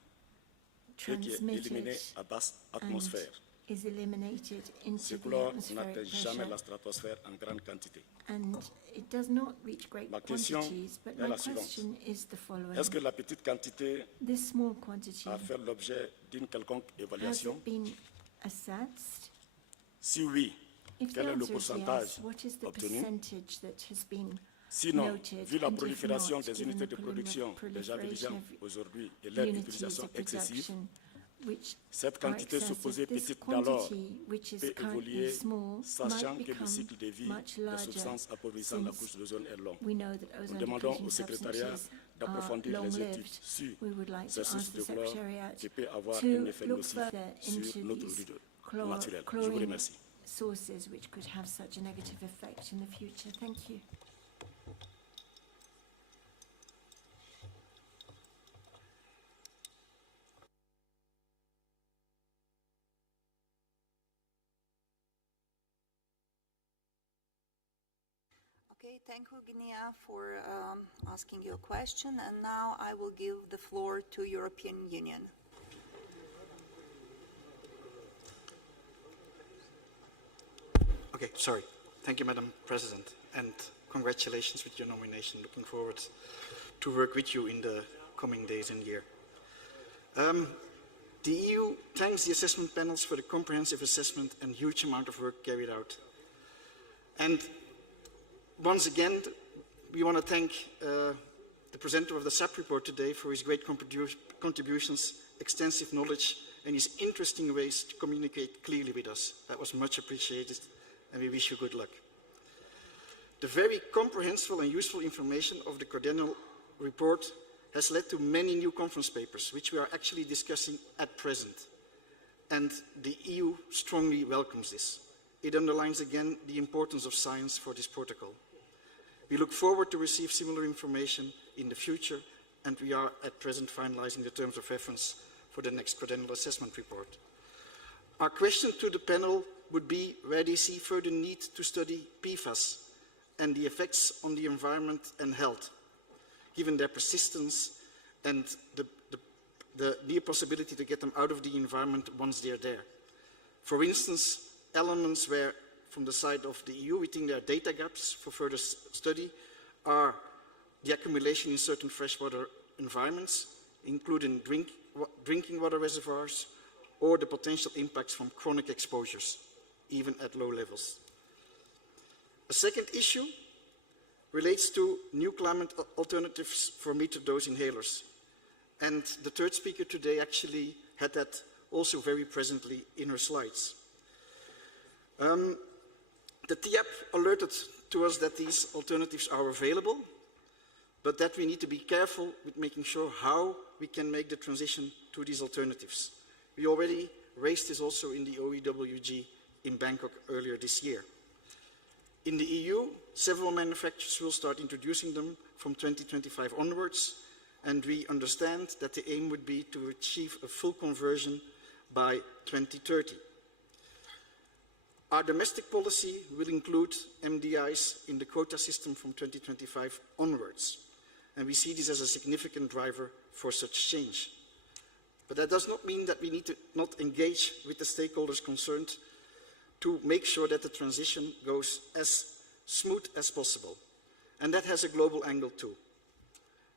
et qui est éliminée transmitted à basse and atmosphère. is eliminated Ce into the chlore atmospheric n'atteint jamais pressure, la stratosphère en grande quantité. and it does not reach great Ma question quantities. But est my la suivante. question is the following: Est-ce que la petite quantité this small quantity, a fait l'objet d'une quelconque has évaluation? it been assessed? Si oui, If the quel est le answer is pourcentage yes, what is the obtenu? percentage that has been Sinon, noted? vu la And if prolifération not, des given unités the de production des proliferation javelisants of aujourd'hui et leur unities utilisation of excessive, production which cette are quantité excessive, supposée this petite d'alors quantity, which is peut currently évoluer, small, sachant might que le become cycle de vie much des larger, substances appauvrissant la since couche d'ozone est long. we know that Nous ozone demandons au depleting secrétariat substances are d'approfondir les études long-lived. sur We would like ces to sources ask de the chlore Secretariat qui peut avoir to un effet look nocif further into sur notre these milieu naturel. Je vous chlorine remercie. sources which could have such a negative effect in the future. Thank you. Okay, thank you, Guinea, for asking your question. And now I will give the floor to European Union. Okay, sorry. Thank you, Madam President, and congratulations with your nomination. Looking forward to work with you in the coming days and year. The EU thanks the assessment panels for the comprehensive assessment and huge amount of work carried out. And once again, we want to thank the presenter of the SAP report today for his great contributions, extensive knowledge, and his interesting ways to communicate clearly with us. That was much appreciated, and we wish you good luck. The very comprehensive and useful information of the Cardinal report has led to many new conference papers, which we are actually discussing at present. And the EU strongly welcomes this. It underlines again the importance of science for this protocol. We look forward to receive similar information in the future, and we are at present finalizing the terms of reference for the next Cardinal assessment report. Our question to the panel would be where they see further need to study PFAS and the effects on the environment and health, given their persistence and the near possibility to get them out of the environment once they're there. For instance, elements where, from the side of the EU, we think there are data gaps for further study are the accumulation in certain freshwater environments, including drinking water reservoirs, or the potential impacts from chronic exposures, even at low levels. A second issue relates to new climate alternatives for metered dose inhalers. And the third speaker today actually had that also very presently in her slides. The TIAP alerted to us that these alternatives are available, but that we need to be careful with making sure how we can make the transition to these alternatives. We already raised this also in the OEWG in Bangkok earlier this year. In the EU, several manufacturers will start introducing them from 2025 onwards, and we understand that the aim would be to achieve a full conversion by 2030. Our domestic policy will include MDIs in the quota system from 2025 onwards, and we see this as a significant driver for such change. But that does not mean that we need to not engage with the stakeholders concerned to make sure that the transition goes as smooth as possible. And that has a global angle too.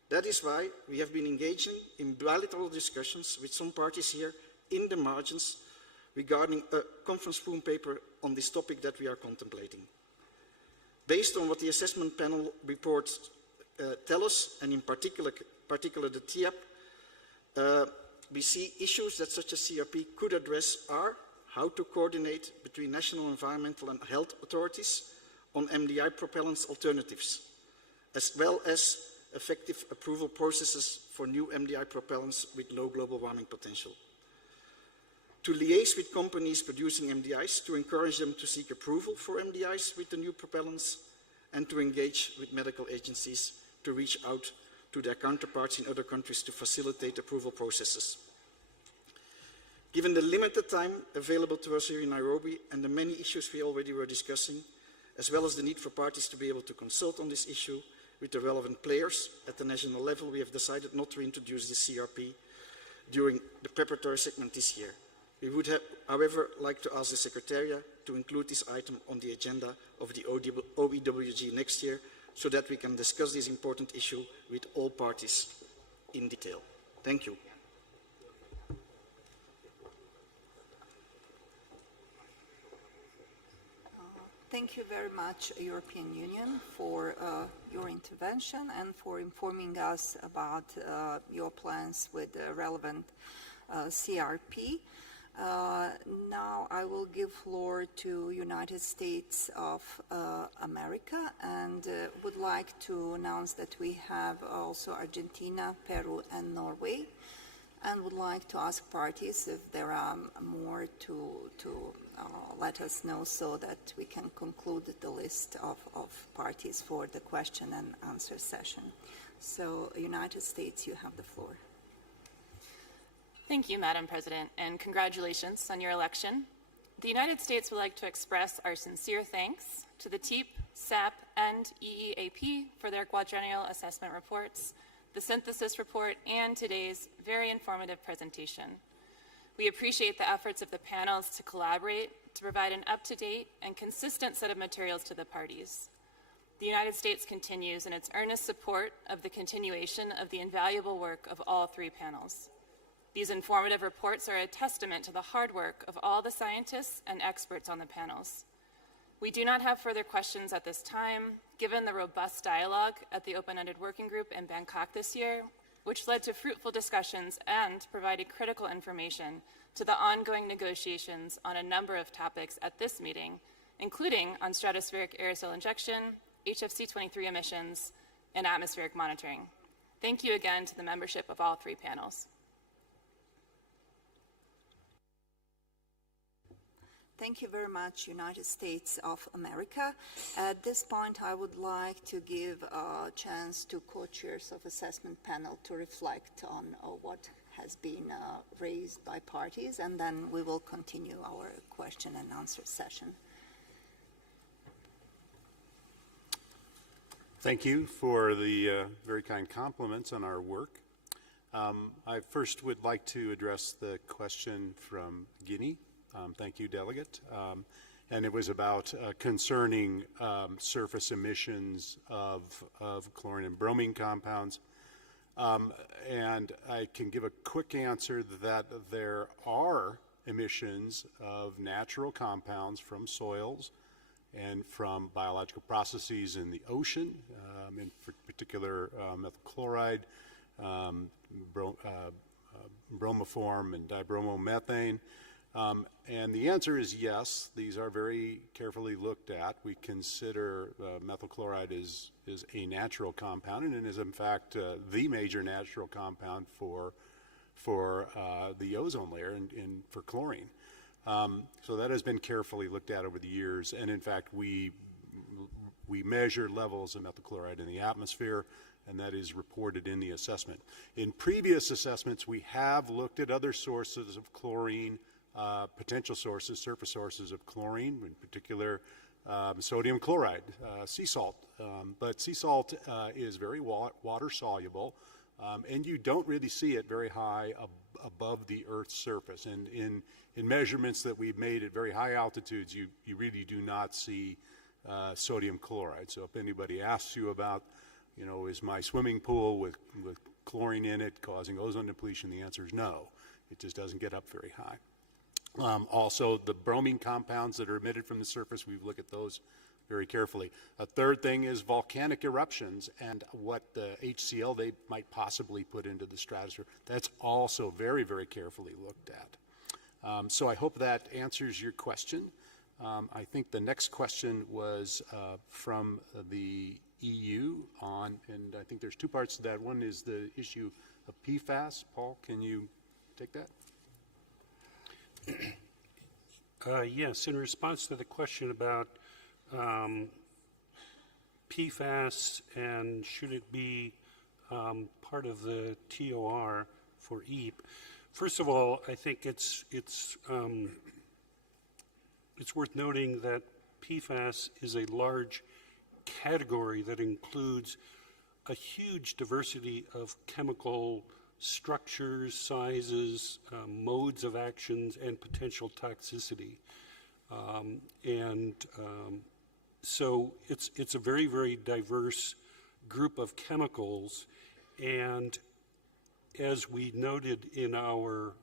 That is why we have been engaging in bilateral discussions with some parties here in the margins regarding a conference room paper on this topic that we are contemplating. Based on what the assessment panel reports tell us, and in particular the TIAP, we see issues that such a CRP could address are how to coordinate between national environmental and health authorities on MDI propellants alternatives, as well as effective approval processes for new MDI propellants with low global warming potential. to liaise with companies producing MDIs, to encourage them to seek approval for MDIs with the new propellants, and to engage with medical agencies to reach out to their counterparts in other countries to facilitate approval processes. Given the limited time available to us here in Nairobi and the many issues we already were discussing, as well as the need for parties to be able to consult on this issue with the relevant players at the national level, we have decided not to introduce the CRP during the preparatory segment this year. We would have, however, like to ask the Secretariat to include this item on the agenda of the OEWG next year so that we can discuss this important issue with all parties in detail. Thank you. Thank you very much, European Union, for your intervention and for informing us about your plans with the relevant CRP. Now I will give floor to United States of America, and would like to announce that we have also Argentina, Peru, and Norway, and would like to ask parties if there are more to let us know so that we can conclude the list of parties for the question and answer session. So, United States, you have the floor. Thank you, Madam President, and congratulations on your election. The United States would like to express our sincere thanks to the TEEP, SAP, and EEAP for their quadrennial assessment reports, the synthesis report, and today's very informative presentation. We appreciate the efforts of the panels to collaborate to provide an up-to-date and consistent set of materials to the parties. The United States continues in its earnest support of the continuation of the invaluable work of all three panels. These informative reports are a testament to the hard work of all the scientists and experts on the panels. We do not have further questions at this time, given the robust dialogue at the Open-Ended Working Group in Bangkok this year, which led to fruitful discussions and provided critical information to the ongoing negotiations on a number of topics at this meeting, including on stratospheric aerosol injection, HFC-23 emissions, and atmospheric monitoring. Thank you again to the membership of all three panels. Thank you very much, United States of America. At this point, I would like to give a chance to co-chairs of assessment panel to reflect on what has been raised by parties, and then we will continue our question and answer session. Thank you for the very kind compliments on our work. I first would like to address the question from Guinea. Thank you, Delegate. And it was about concerning surface emissions of chlorine and bromine compounds. And I can give a quick answer that there are emissions of natural compounds from soils and from biological processes in the ocean, in particular methyl chloride, bromoform, and dibromomethane. And the answer is yes, these are very carefully looked at. We consider methyl chloride is a natural compound, and it is in fact the major natural compound for the ozone layer and for chlorine. So that has been carefully looked at over the years, and in fact we measure levels of methyl chloride in the atmosphere, and that is reported in the assessment. In previous assessments, we have looked at other sources of chlorine, potential sources, surface sources of chlorine, in particular sodium chloride, sea salt. But sea salt is very water soluble, and you don't really see it very high above the Earth's surface. And in measurements that we've made at very high altitudes, you really do not see sodium chloride. So if anybody asks you about, you know, is my swimming pool with chlorine in it causing ozone depletion, the answer is no. It just doesn't get up very high. Also, the bromine compounds that are emitted from the surface, we've looked at those very carefully. A third thing is volcanic eruptions and what HCl they might possibly put into the stratosphere. That's also very, very carefully looked at. So I hope that answers your question. I think the next question was from the EU on, and I think there's two parts to that. One is the issue of PFAS. Paul, can you take that? Yes, in response to the question about PFAS and should it be part of the TOR for EAP, first of all, I think it's worth noting that PFAS is a large category that includes a huge diversity of chemical structures, sizes, modes of actions, and potential toxicity. So it's a very, very diverse group of chemicals, and as we noted in our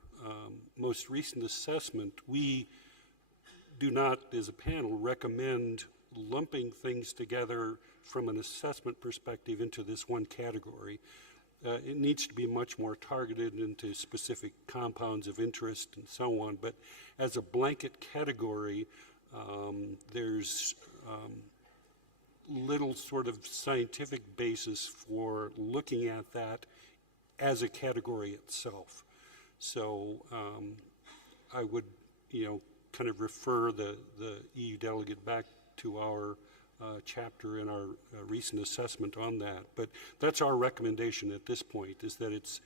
most recent assessment, we do not, as a panel, recommend lumping things together from an assessment perspective into this one category. It needs to be much more targeted into specific compounds of interest and so on, but as a blanket category, there's little sort of scientific basis for looking at that as a category itself. So I would, kind of refer the EU delegate back to our chapter in our recent assessment on that. But that's our recommendation at this point, is that it's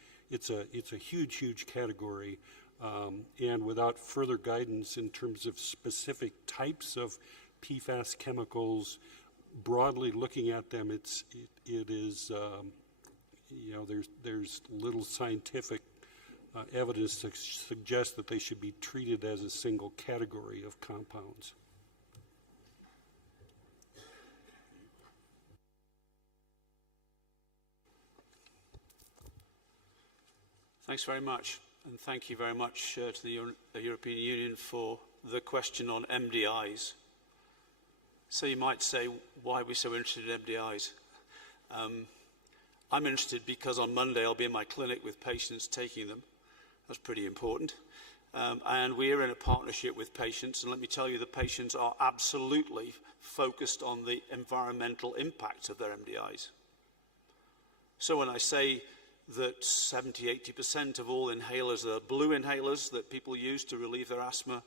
a huge, huge category, and without further guidance in terms of specific types of PFAS chemicals, broadly looking at them, it is there's little scientific evidence to suggest that they should be treated as a single category of compounds. Thanks very much, and thank you very much to the European Union for the question on MDIs. So you might say, why are we so interested in MDIs? I'm interested because on Monday I'll be in my clinic with patients taking them. That's pretty important. And we are in a partnership with patients, and let me tell you, the patients are absolutely focused on the environmental impact of their MDIs. So when I say that 70–80% of all inhalers are blue inhalers that people use to relieve their asthma,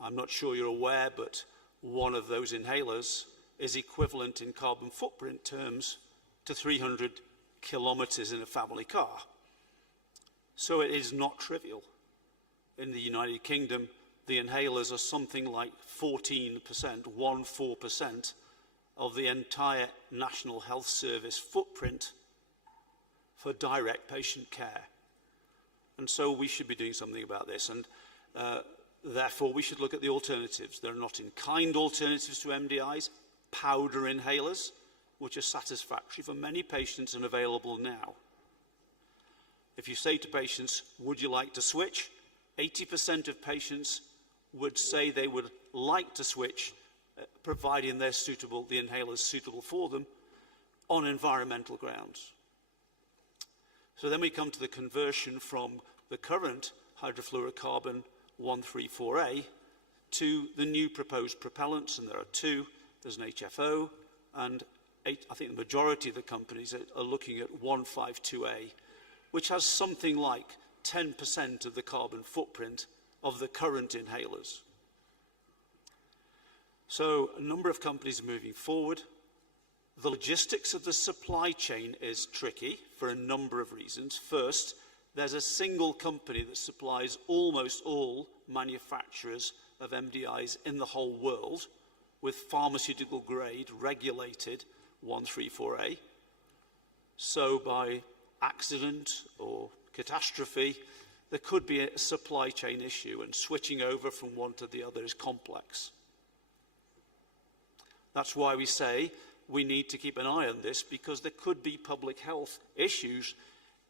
I'm not sure you're aware, but one of those inhalers is equivalent in carbon footprint terms to 300 kilometers in a family car. So it is not trivial. In the United Kingdom, the inhalers are something like 14% of the entire National Health Service footprint for direct patient care. And so we should be doing something about this, and therefore we should look at the alternatives. There are not in-kind alternatives to MDIs, powder inhalers, which are satisfactory for many patients and available now. If you say to patients, would you like to switch? 80% of patients would say they would like to switch, providing the inhalers suitable for them, on environmental grounds. So then we come to the conversion from the current hydrofluorocarbon 134A to the new proposed propellants, and there are two. There's an HFO, and I think the majority of the companies are looking at 152A, which has something like 10% of the carbon footprint of the current inhalers. So a number of companies are moving forward. The logistics of the supply chain is tricky for a number of reasons. First, there's a single company that supplies almost all manufacturers of MDIs in the whole world with pharmaceutical grade regulated 134A. So by accident or catastrophe, there could be a supply chain issue, and switching over from one to the other is complex. That's why we say we need to keep an eye on this, because there could be public health issues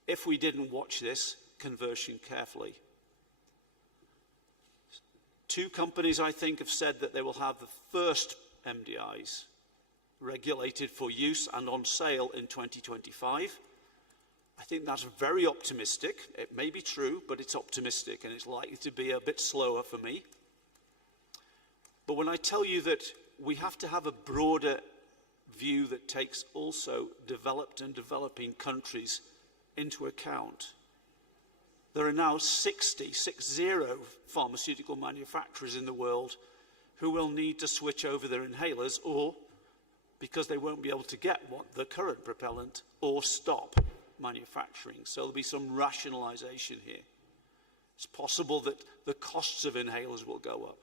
if we didn't watch this conversion carefully. Two companies, I think, have said that they will have the first MDIs regulated for use and on sale in 2025. I think that's very optimistic. It may be true, but it's optimistic, and it's likely to be a bit slower for me. But when I tell you that we have to have a broader view that takes also developed and developing countries into account, There are now 60 pharmaceutical manufacturers in the world who will need to switch over their inhalers, or because they won't be able to get the current propellant, or stop manufacturing. So there'll be some rationalization here. It's possible that the costs of inhalers will go up.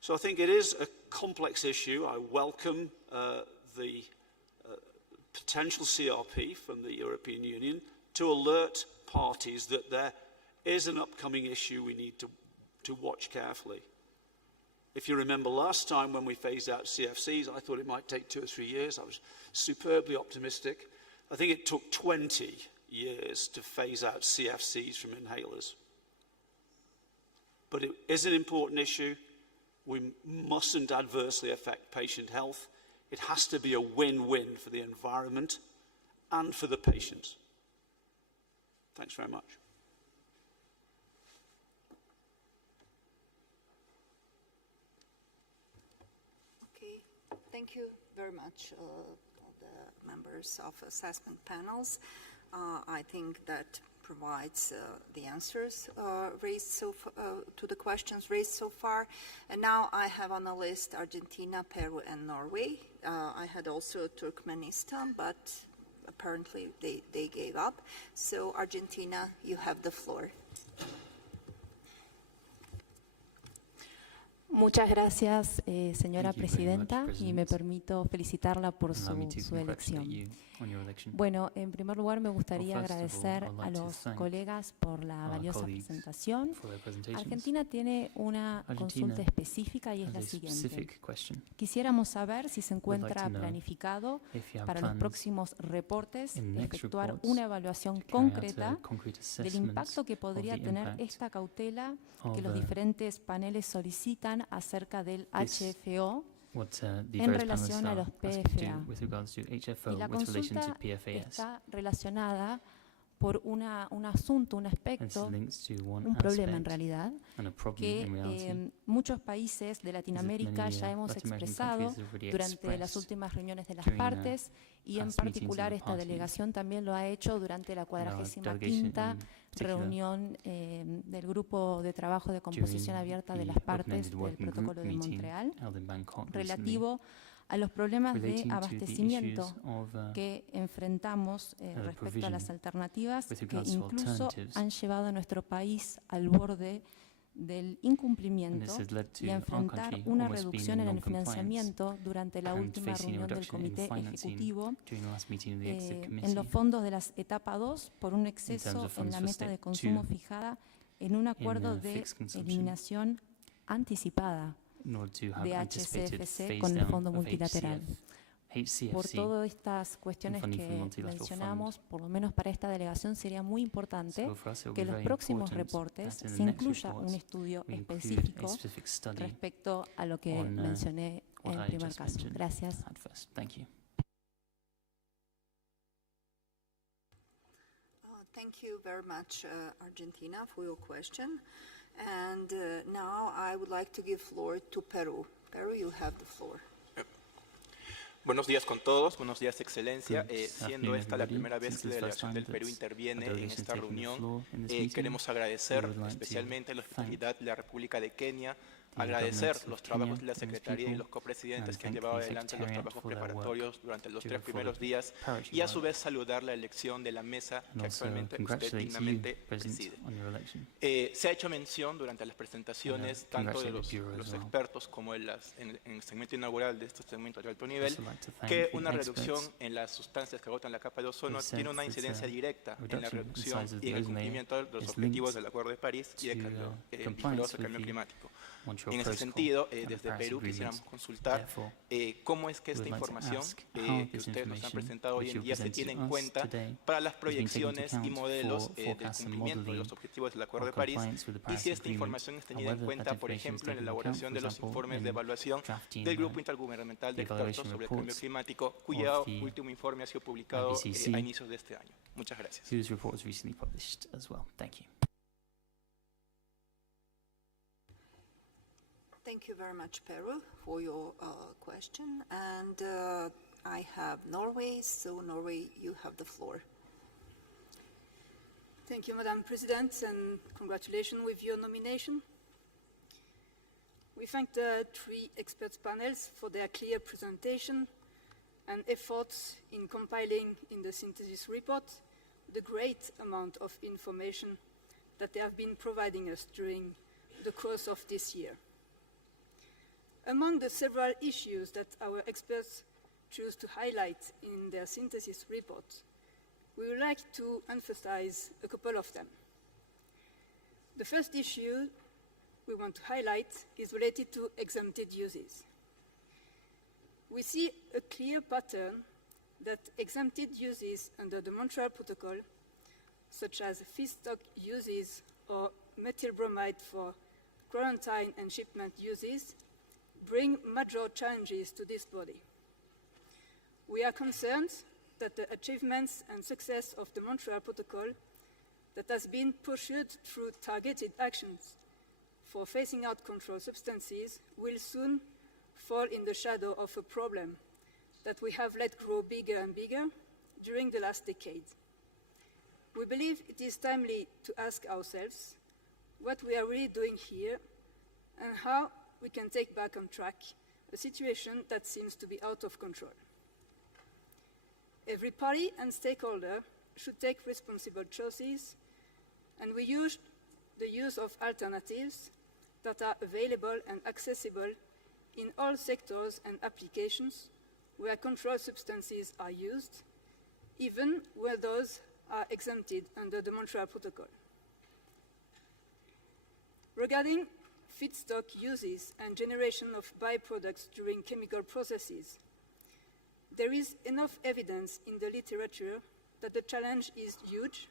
So I think it is a complex issue. I welcome the potential CRP from the European Union to alert parties that there is an upcoming issue we need to watch carefully. If you remember last time when we phased out CFCs, I thought it might take 2 or 3 years. I was superbly optimistic. I think it took 20 years to phase out CFCs from inhalers. But it is an important issue. We mustn't adversely affect patient health. It has to be a win-win for the environment and for the patients. Thanks very much. Okay, thank you very much, all the members of assessment panels. I think that provides the answers raised to the questions raised so far. And now I have on the list Argentina, Peru, and Norway. I had also Turkmenistan, but apparently they gave up. So Argentina, you have the floor. Muchas gracias, señora presidenta, y me permito felicitarla por su elección. Bueno, en primer lugar me gustaría agradecer a los colegas por la valiosa presentación. Argentina tiene una consulta específica y es la siguiente. Quisiéramos saber si se encuentra planificado para los próximos reportes efectuar una evaluación concreta del impacto que podría tener esta cautela que los diferentes paneles solicitan acerca del HFO en relación a los PFA. Y la consulta está relacionada por un asunto, un aspecto, un problema en realidad, que muchos países de Latinoamérica ya hemos expresado durante las últimas reuniones de las partes, y en particular esta delegación también lo ha hecho durante la 45ª reunión del Grupo de Trabajo de Composición Abierta de las Partes del Protocolo de Montreal, relativo a los problemas de abastecimiento que enfrentamos respecto a las alternativas que incluso han llevado a nuestro país al borde del incumplimiento y a enfrentar una reducción en el financiamiento durante la última reunión del Comité Ejecutivo en los fondos de la etapa 2 por un exceso en la meta de consumo fijada en un acuerdo de eliminación anticipada de HCFC con el Fondo Multilateral. Por todas estas cuestiones que mencionamos, por lo menos para esta delegación sería muy importante que en los próximos reportes se incluya un estudio específico respecto a lo que mencioné en el primer caso. Gracias. Thank you very much, Argentina, for your question. And now I would like to give floor to Peru. Peru, you have the floor. Buenos días con todos, buenos días Excelencia. Siendo esta la primera vez que la delegación del Perú interviene en esta reunión, queremos agradecer especialmente a la hospitalidad de la República de Kenia, agradecer los trabajos de la Secretaría y los copresidentes que han llevado adelante los trabajos preparatorios durante los 3 primeros días y a su vez saludar la elección de la mesa que actualmente usted dignamente preside. Se ha hecho mención durante las presentaciones tanto de los expertos como en el segmento inaugural de este segmento de alto nivel que una reducción en las sustancias que agotan la capa de ozono tiene una incidencia directa en la reducción y en el cumplimiento de los objetivos del Acuerdo de París y de vinculados al cambio climático. En ese sentido, desde Perú quisiéramos consultar cómo es que esta información que ustedes nos han presentado hoy en día se tiene en cuenta para las proyecciones y modelos del cumplimiento de los objetivos del Acuerdo de París y si esta información es tenida en cuenta, por ejemplo, en la elaboración de los informes de evaluación del Grupo Intergubernamental de Expertos sobre el Cambio Climático, cuyo último informe ha sido publicado a inicios de este año. Muchas gracias. Thank you very much, Peru, for your question. And I have Norway, so Norway, you have the floor. Thank you, Madam President, and congratulations with your nomination. We thank the three experts panels for their clear presentation and efforts in compiling in the synthesis report the great amount of information that they have been providing us during the course of this year. Among the several issues that our experts choose to highlight in their synthesis report, we would like to emphasize a couple of them. The first issue we want to highlight is related to exempted uses. We see a clear pattern that exempted uses under the Montreal Protocol, such as feedstock uses or methyl bromide for quarantine and shipment uses, bring major challenges to this body. We are concerned that the achievements and success of the Montreal Protocol that has been pursued through targeted actions for phasing out controlled substances will soon fall in the shadow of a problem that we have let grow bigger and bigger during the last decade. We believe it is timely to ask ourselves what we are really doing here and how we can take back on track a situation that seems to be out of control. Every party and stakeholder should take responsible choices, and we use the use of alternatives that are available and accessible in all sectors and applications where controlled substances are used, even where those are exempted under the Montreal Protocol. Regarding feedstock uses and generation of byproducts during chemical processes, there is enough evidence in the literature that the challenge is huge.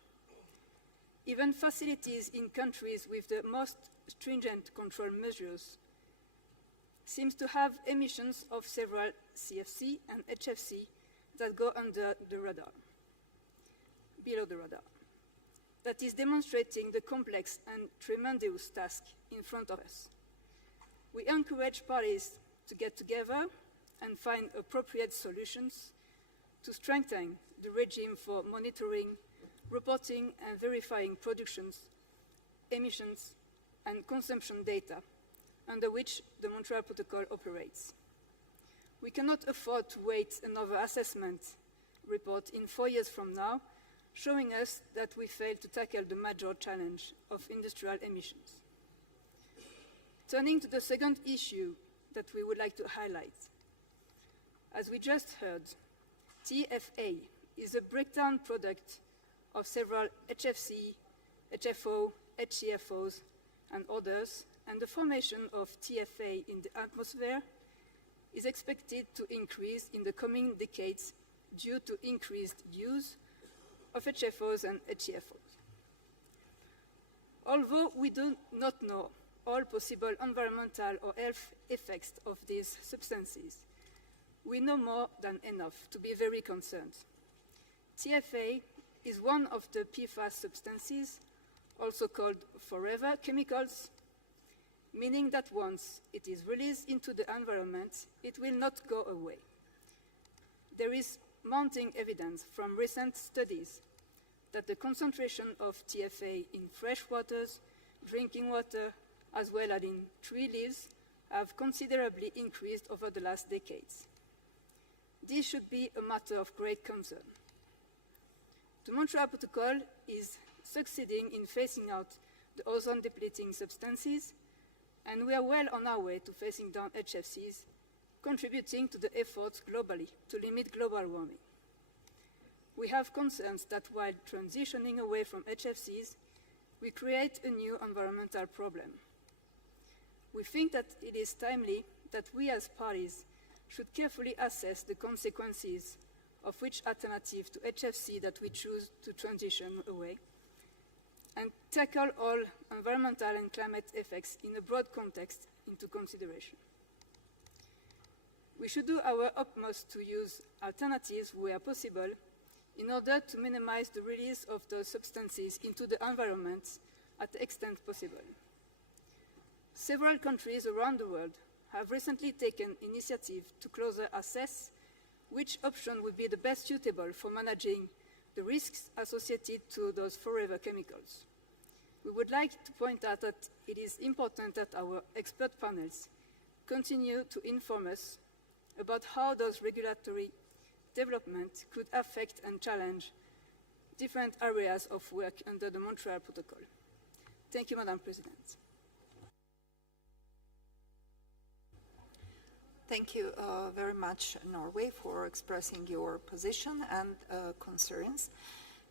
Even facilities in countries with the most stringent control measures seems to have emissions of several CFC and HFC that go under the radar, below the radar. That is demonstrating the complex and tremendous task in front of us. We encourage parties to get together and find appropriate solutions to strengthen the regime for monitoring, reporting and verifying productions, emissions and consumption data under which the Montreal Protocol operates. We cannot afford to wait another assessment report in 4 years from now, showing us that we failed to tackle the major challenge of industrial emissions. Turning to the second issue that we would like to highlight. As we just heard, TFA is a breakdown product of several HFC, HFO, HCFOs, and others, and the formation of TFA in the atmosphere is expected to increase in the coming decades due to increased use of HFOs and HCFOs. Although we do not know all possible environmental or health effects of these substances, we know more than enough to be very concerned. TFA is one of the PFAS substances, also called forever chemicals, meaning that once it is released into the environment, it will not go away. There is mounting evidence from recent studies that the concentration of TFA in fresh waters, drinking water, as well as in tree leaves, have considerably increased over the last decades. This should be a matter of great concern. The Montreal Protocol is succeeding in phasing out the ozone-depleting substances, and we are well on our way to phasing down HFCs, contributing to the efforts globally to limit global warming. We have concerns that while transitioning away from HFCs, we create a new environmental problem. We think that it is timely that we as parties should carefully assess the consequences of which alternative to HFC that we choose to transition away, and tackle all environmental and climate effects in a broad context into consideration. We should do our utmost to use alternatives where possible in order to minimize the release of those substances into the environment at the extent possible. Several countries around the world have recently taken initiative to closer assess which option would be the best suitable for managing the risks associated to those forever chemicals. We would like to point out that it is important that our expert panels continue to inform us about how those regulatory developments could affect and challenge different areas of work under the Montreal Protocol. Thank you, Madam President. Thank you very much, Norway, for expressing your position and concerns.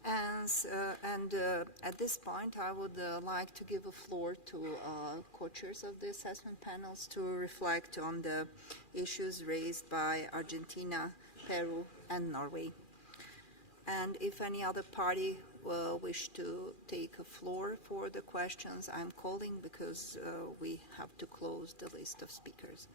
And at this point, I would like to give a floor to co-chairs of the assessment panels to reflect on the issues raised by Argentina, Peru, and Norway. And if any other party wish to take a floor for the questions, I'm calling because we have to close the list of speakers.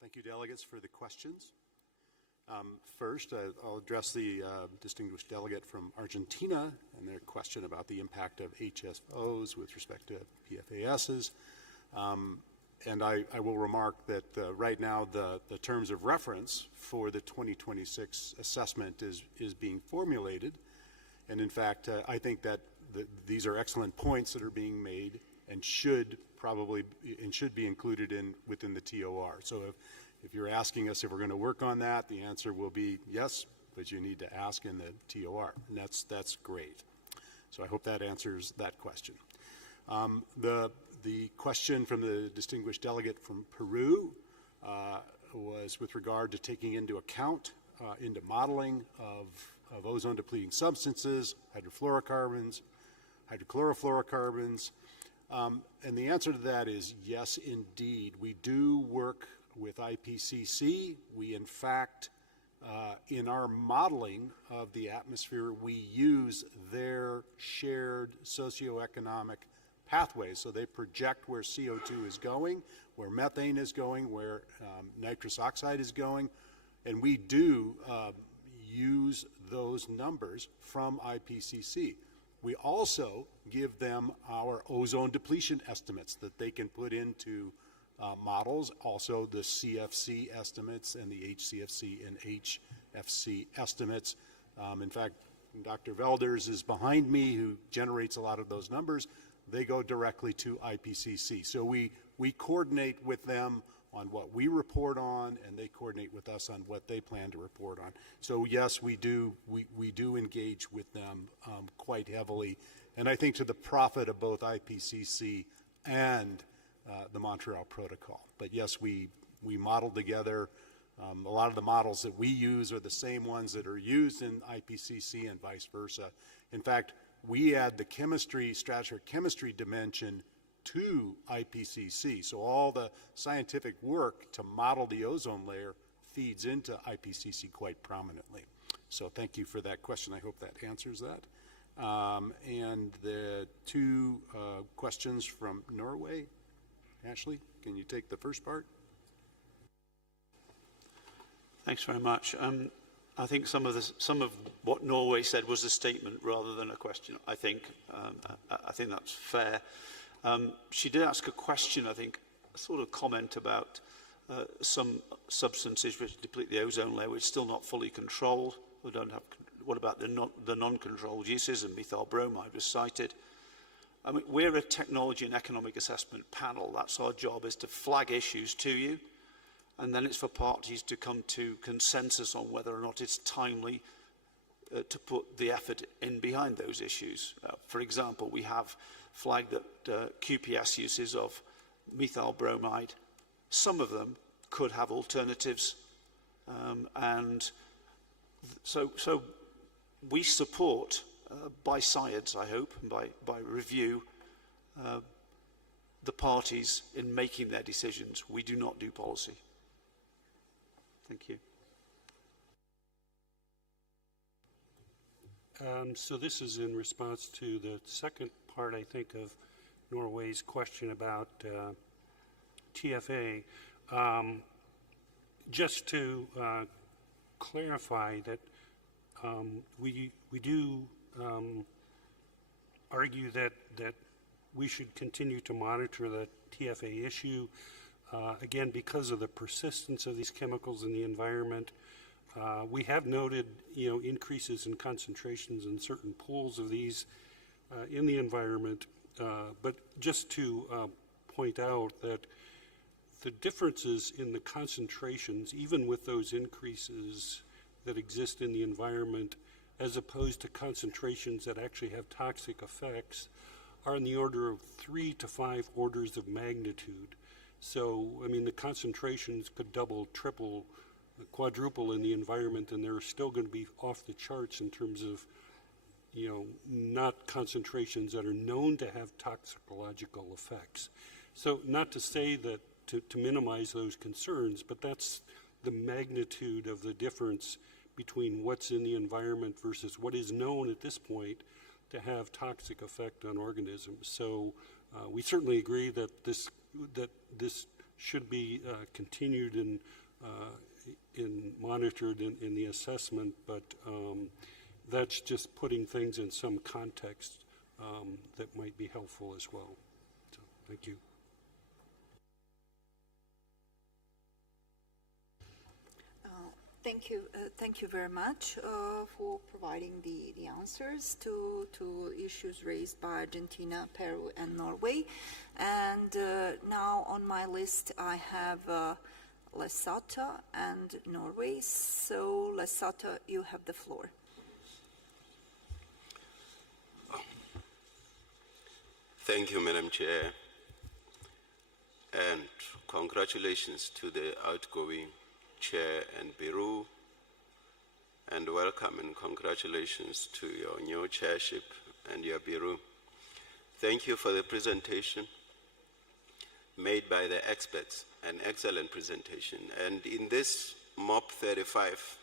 Thank you, delegates, for the questions. First, I'll address the distinguished delegate from Argentina and their question about the impact of HFOs with respect to PFASs. And I will remark that right now the terms of reference for the 2026 assessment is being formulated. And in fact, I think that these are excellent points that are being made and should be included within the TOR. So if you're asking us if we're going to work on that, the answer will be yes, but you need to ask in the TOR, and that's great. So I hope that answers that question. The question from the distinguished delegate from Peru was with regard to taking into account into modeling of ozone depleting substances, hydrofluorocarbons, hydrochlorofluorocarbons. And the answer to that is yes, indeed. We do work with IPCC. We, in fact, in our modeling of the atmosphere, we use their shared socioeconomic pathways. So they project where CO2 is going, where methane is going, where nitrous oxide is going. And we do use those numbers from IPCC. We also give them our ozone depletion estimates that they can put into models, also the CFC estimates and the HCFC and HFC estimates. In fact, Dr. Velders is behind me, who generates a lot of those numbers. They go directly to IPCC. So we coordinate with them on what we report on, and they coordinate with us on what they plan to report on. So yes, we do engage with them quite heavily, and I think to the profit of both IPCC and the Montreal Protocol. But yes, we model together. A lot of the models that we use are the same ones that are used in IPCC and vice versa. In fact, we add the stratospheric chemistry dimension to IPCC. So all the scientific work to model the ozone layer feeds into IPCC quite prominently. So thank you for that question. I hope that answers that. And the two questions from Norway. Ashley, can you take the first part? Thanks very much. I think some of what Norway said was a statement rather than a question. I think that's fair. She did ask a question, I think, a sort of comment about some substances which deplete the ozone layer, which are still not fully controlled, or don't have what about the non-controlled uses, and methyl bromide was cited. I mean, we're a technology and economic assessment panel. That's our job, is to flag issues to you, and then it's for parties to come to consensus on whether or not it's timely to put the effort in behind those issues. For example, we have flagged that QPS uses of methyl bromide, some of them could have alternatives, and so we support, by science, I hope, and by review, the parties in making their decisions. We do not do policy. Thank you. So this is in response to the second part, I think, of Norway's question about TFA. Just to clarify that we do argue that we should continue to monitor the TFA issue, again, because of the persistence of these chemicals in the environment. We have noted, increases in concentrations in certain pools of these in the environment, but just to point out that the differences in the concentrations, even with those increases that exist in the environment, as opposed to concentrations that actually have toxic effects, are in the order of 3 to 5 orders of magnitude. So, I mean, the concentrations could double, triple, quadruple in the environment, and they're still going to be off the charts in terms of, not concentrations that are known to have toxicological effects. So, not to say that to minimize those concerns, but that's the magnitude of the difference between what's in the environment versus what is known at this point to have toxic effect on organisms. So we certainly agree that this should be continued and monitored in the assessment, but that's just putting things in some context that might be helpful as well. So, thank you. Thank you very much for providing the answers to issues raised by Argentina, Peru, and Norway. And now on my list I have Lesotho and Norway. So Lesotho, you have the floor. Thank you, Madam Chair, and congratulations to the outgoing Chair and Biru, and welcome and congratulations to your new chairship and your Biru. Thank you for the presentation made by the experts, an excellent presentation. And in this MOP35,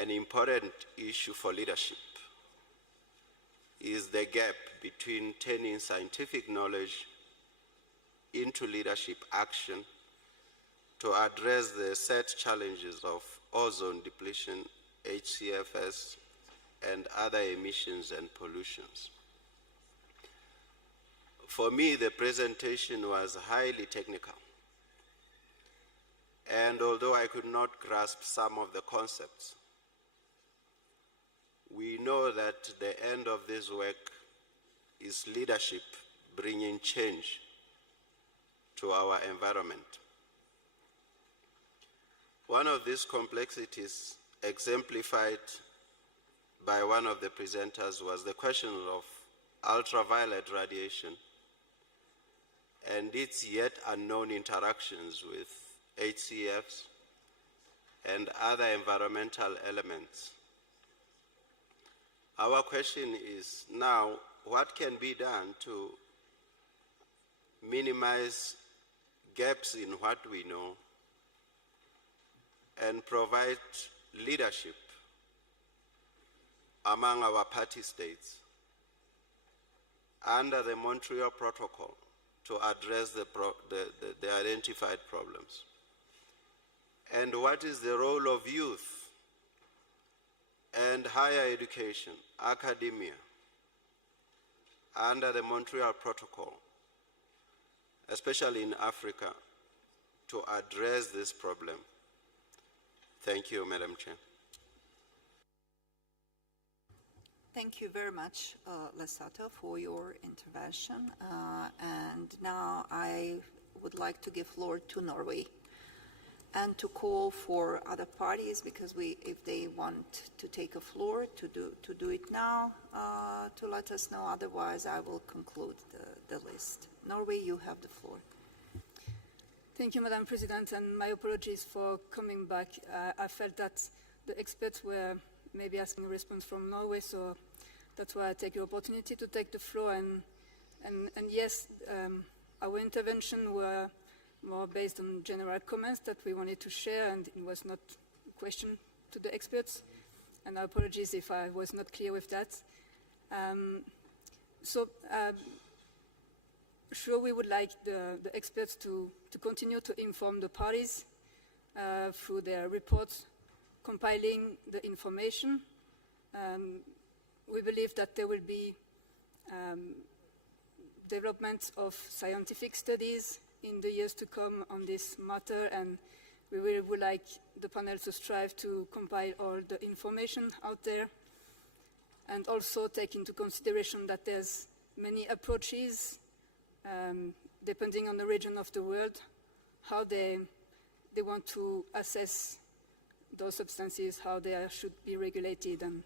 an important issue for leadership is the gap between turning scientific knowledge into leadership action to address the set challenges of ozone depletion, HCFS, and other emissions and pollutions. For me, the presentation was highly technical. And although I could not grasp some of the concepts, we know that the end of this work is leadership bringing change to our environment. One of these complexities exemplified by one of the presenters was the question of ultraviolet radiation and its yet unknown interactions with HCFs and other environmental elements. Our question is now, what can be done to minimize gaps in what we know and provide leadership among our party states under the Montreal Protocol to address the identified problems? And what is the role of youth and higher education, academia, under the Montreal Protocol, especially in Africa, to address this problem? Thank you, Madam Chair. Thank you very much, Lesotho, for your intervention. And now I would like to give floor to Norway and to call for other parties, because if they want to take a floor, to do it now, to let us know. Otherwise, I will conclude the list. Norway, you have the floor. Thank you, Madam President, and my apologies for coming back. I felt that the experts were maybe asking a response from Norway, so that's why I take the opportunity to take the floor. And yes, our intervention were more based on general comments that we wanted to share, and it was not a question to the experts. And apologies if I was not clear with that. Sure, we would like the experts to continue to inform the parties through their reports, compiling the information. We believe that there will be development of scientific studies in the years to come on this matter, and we really would like the panel to strive to compile all the information out there, and also take into consideration that there's many approaches depending on the region of the world, how they want to assess those substances, how they should be regulated. And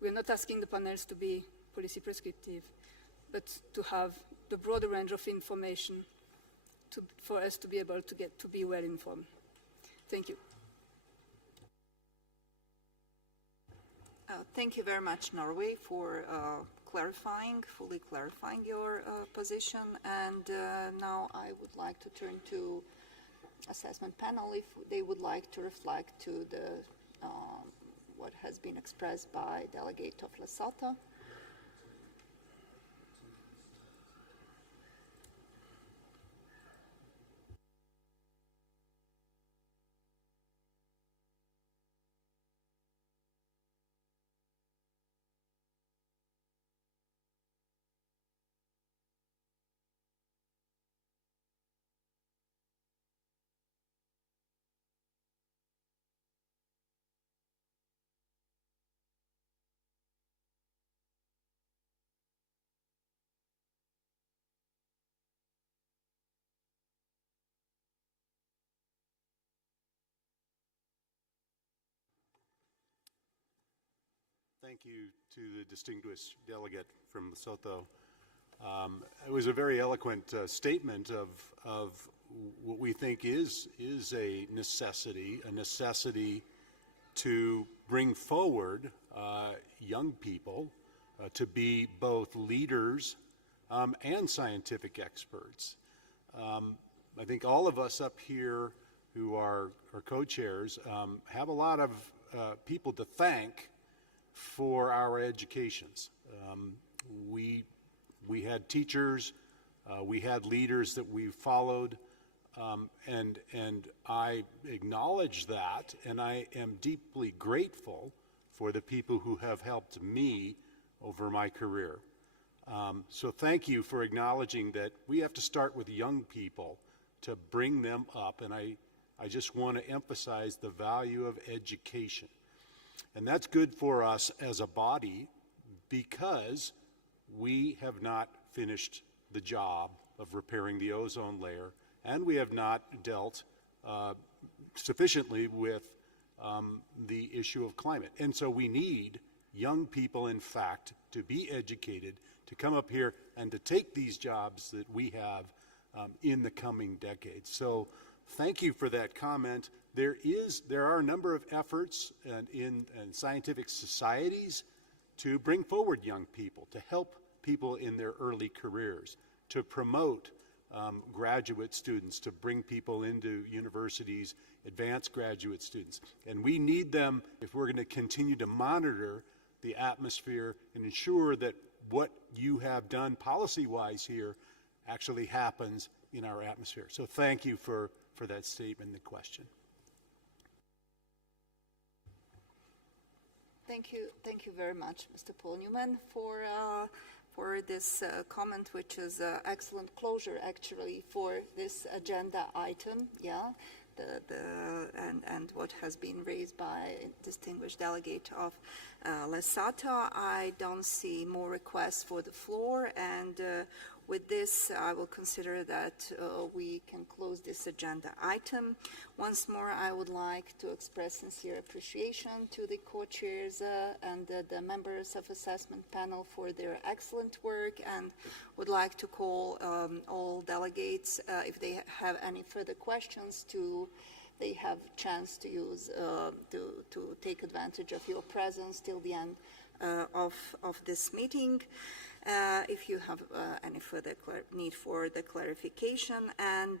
we're not asking the panels to be policy prescriptive, but to have the broader range of information for us to be able to be well informed. Thank you. Thank you very much, Norway, for fully clarifying your position. And now I would like to turn to assessment panel if they would like to reflect to what has been expressed by delegate of Lesotho. Thank you to the distinguished delegate from Lesotho. It was a very eloquent statement of what we think is a necessity to bring forward young people to be both leaders and scientific experts. I think all of us up here who are co-chairs have a lot of people to thank for our educations. We had teachers, we had leaders that we followed, and I acknowledge that, and I am deeply grateful for the people who have helped me over my career. So thank you for acknowledging that we have to start with young people to bring them up, and I just want to emphasize the value of education. And that's good for us as a body because we have not finished the job of repairing the ozone layer, and we have not dealt sufficiently with the issue of climate. And so we need young people, in fact, to be educated, to come up here and to take these jobs that we have in the coming decades. So thank you for that comment. There are a number of efforts in scientific societies to bring forward young people, to help people in their early careers, to promote graduate students, to bring people into universities, advanced graduate students. And we need them if we're going to continue to monitor the atmosphere and ensure that what you have done policy-wise here actually happens in our atmosphere. So thank you for that statement and question. Thank you very much, Mr. Paul Newman, for this comment, which is excellent closure, actually, for this agenda item. Yeah, and what has been raised by distinguished delegate of Lesotho. I don't see more requests for the floor, and with this, I will consider that we can close this agenda item. Once more, I would like to express sincere appreciation to the co-chairs and the members of assessment panel for their excellent work, and would like to call all delegates, if they have any further questions, they have chance to use to take advantage of your presence till the end of this meeting. If you have any further need for the clarification, and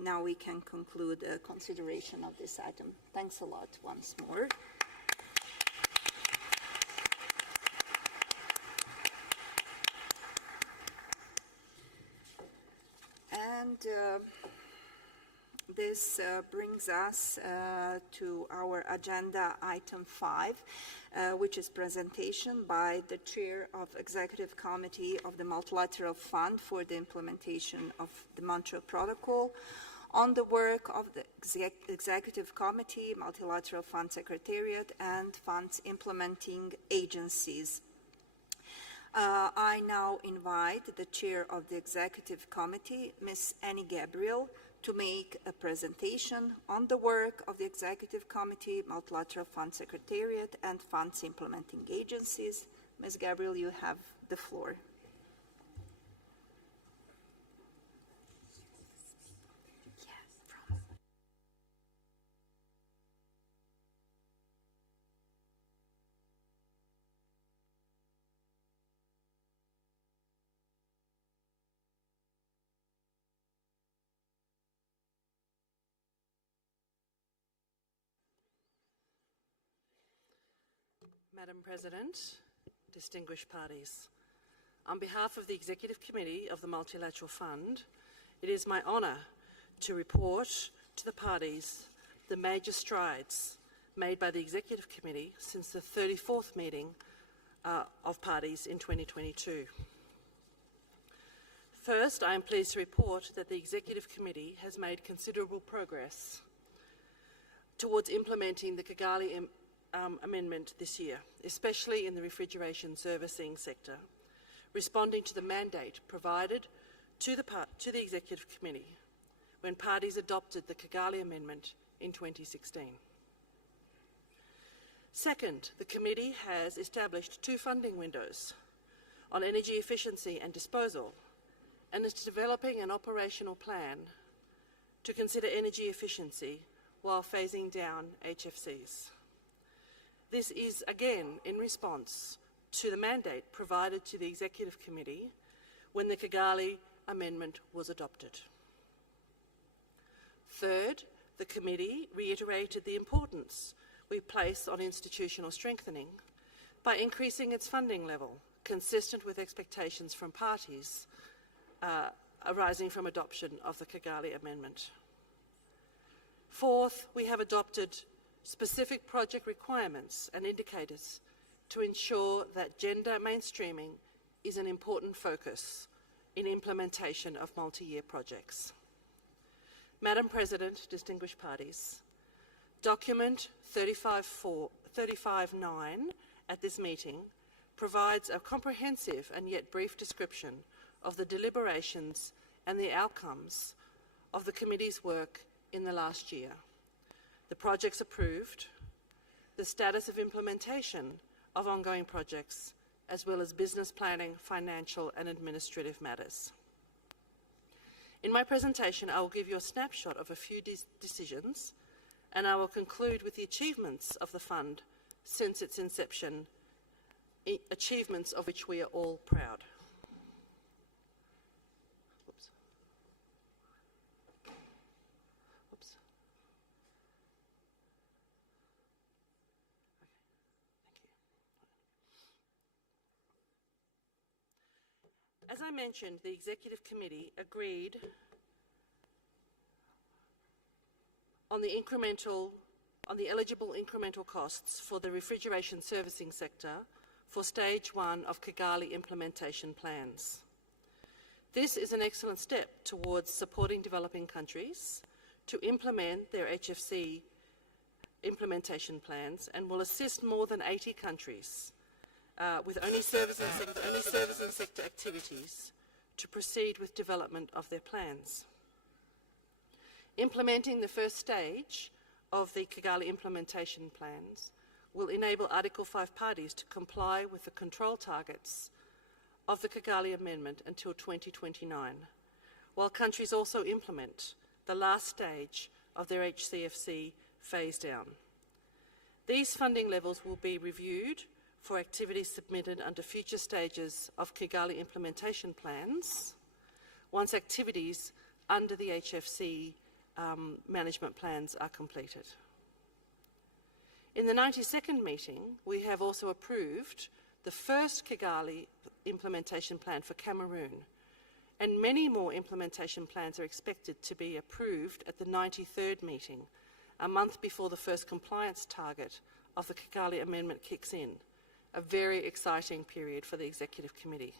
now we can conclude consideration of this item. Thanks a lot once more. And this brings us to our agenda item 5, which is presentation by the Chair of Executive Committee of the Multilateral Fund for the implementation of the Montreal Protocol on the work of the Executive Committee, Multilateral Fund Secretariat, and funds implementing agencies. I now invite the Chair of the Executive Committee, Ms. Annie Gabriel, to make a presentation on the work of the Executive Committee, Multilateral Fund Secretariat, and funds implementing agencies. Ms. Gabriel, you have the floor. Madam President, distinguished parties, on behalf of the Executive Committee of the Multilateral Fund, it is my honour to report to the parties the major strides made by the Executive Committee since the 34th meeting of parties in 2022. First, I am pleased to report that the Executive Committee has made considerable progress towards implementing the Kigali Amendment this year, especially in the refrigeration servicing sector, responding to the mandate provided to the Executive Committee when parties adopted the Kigali Amendment in 2016. Second, the committee has established 2 funding windows on energy efficiency and disposal, and is developing an operational plan to consider energy efficiency while phasing down HFCs. This is again in response to the mandate provided to the Executive Committee when the Kigali Amendment was adopted. Third, the committee reiterated the importance we place on institutional strengthening by increasing its funding level, consistent with expectations from parties arising from adoption of the Kigali Amendment. Fourth, we have adopted specific project requirements and indicators to ensure that gender mainstreaming is an important focus in implementation of multi-year projects. Madam President, distinguished parties, document 35.9 at this meeting provides a comprehensive and yet brief description of the deliberations and the outcomes of the committee's work in the last year, the projects approved, the status of implementation of ongoing projects, as well as business planning, financial and administrative matters. In my presentation, I will give you a snapshot of a few decisions, and I will conclude with the achievements of the fund since its inception, achievements of which we are all proud. As I mentioned, the Executive Committee agreed on the eligible incremental costs for the refrigeration servicing sector for Stage 1 of Kigali implementation plans. This is an excellent step towards supporting developing countries to implement their HFC implementation plans and will assist more than 80 countries with only service and sector activities to proceed with development of their plans. Implementing the first stage of the Kigali implementation plans will enable Article 5 parties to comply with the control targets of the Kigali Amendment until 2029, while countries also implement the last stage of their HCFC phase down. These funding levels will be reviewed for activities submitted under future stages of Kigali implementation plans once activities under the HFC management plans are completed. In the 92nd meeting, we have also approved the first Kigali implementation plan for Cameroon, and many more implementation plans are expected to be approved at the 93rd meeting, a month before the first compliance target of the Kigali Amendment kicks in, a very exciting period for the Executive Committee.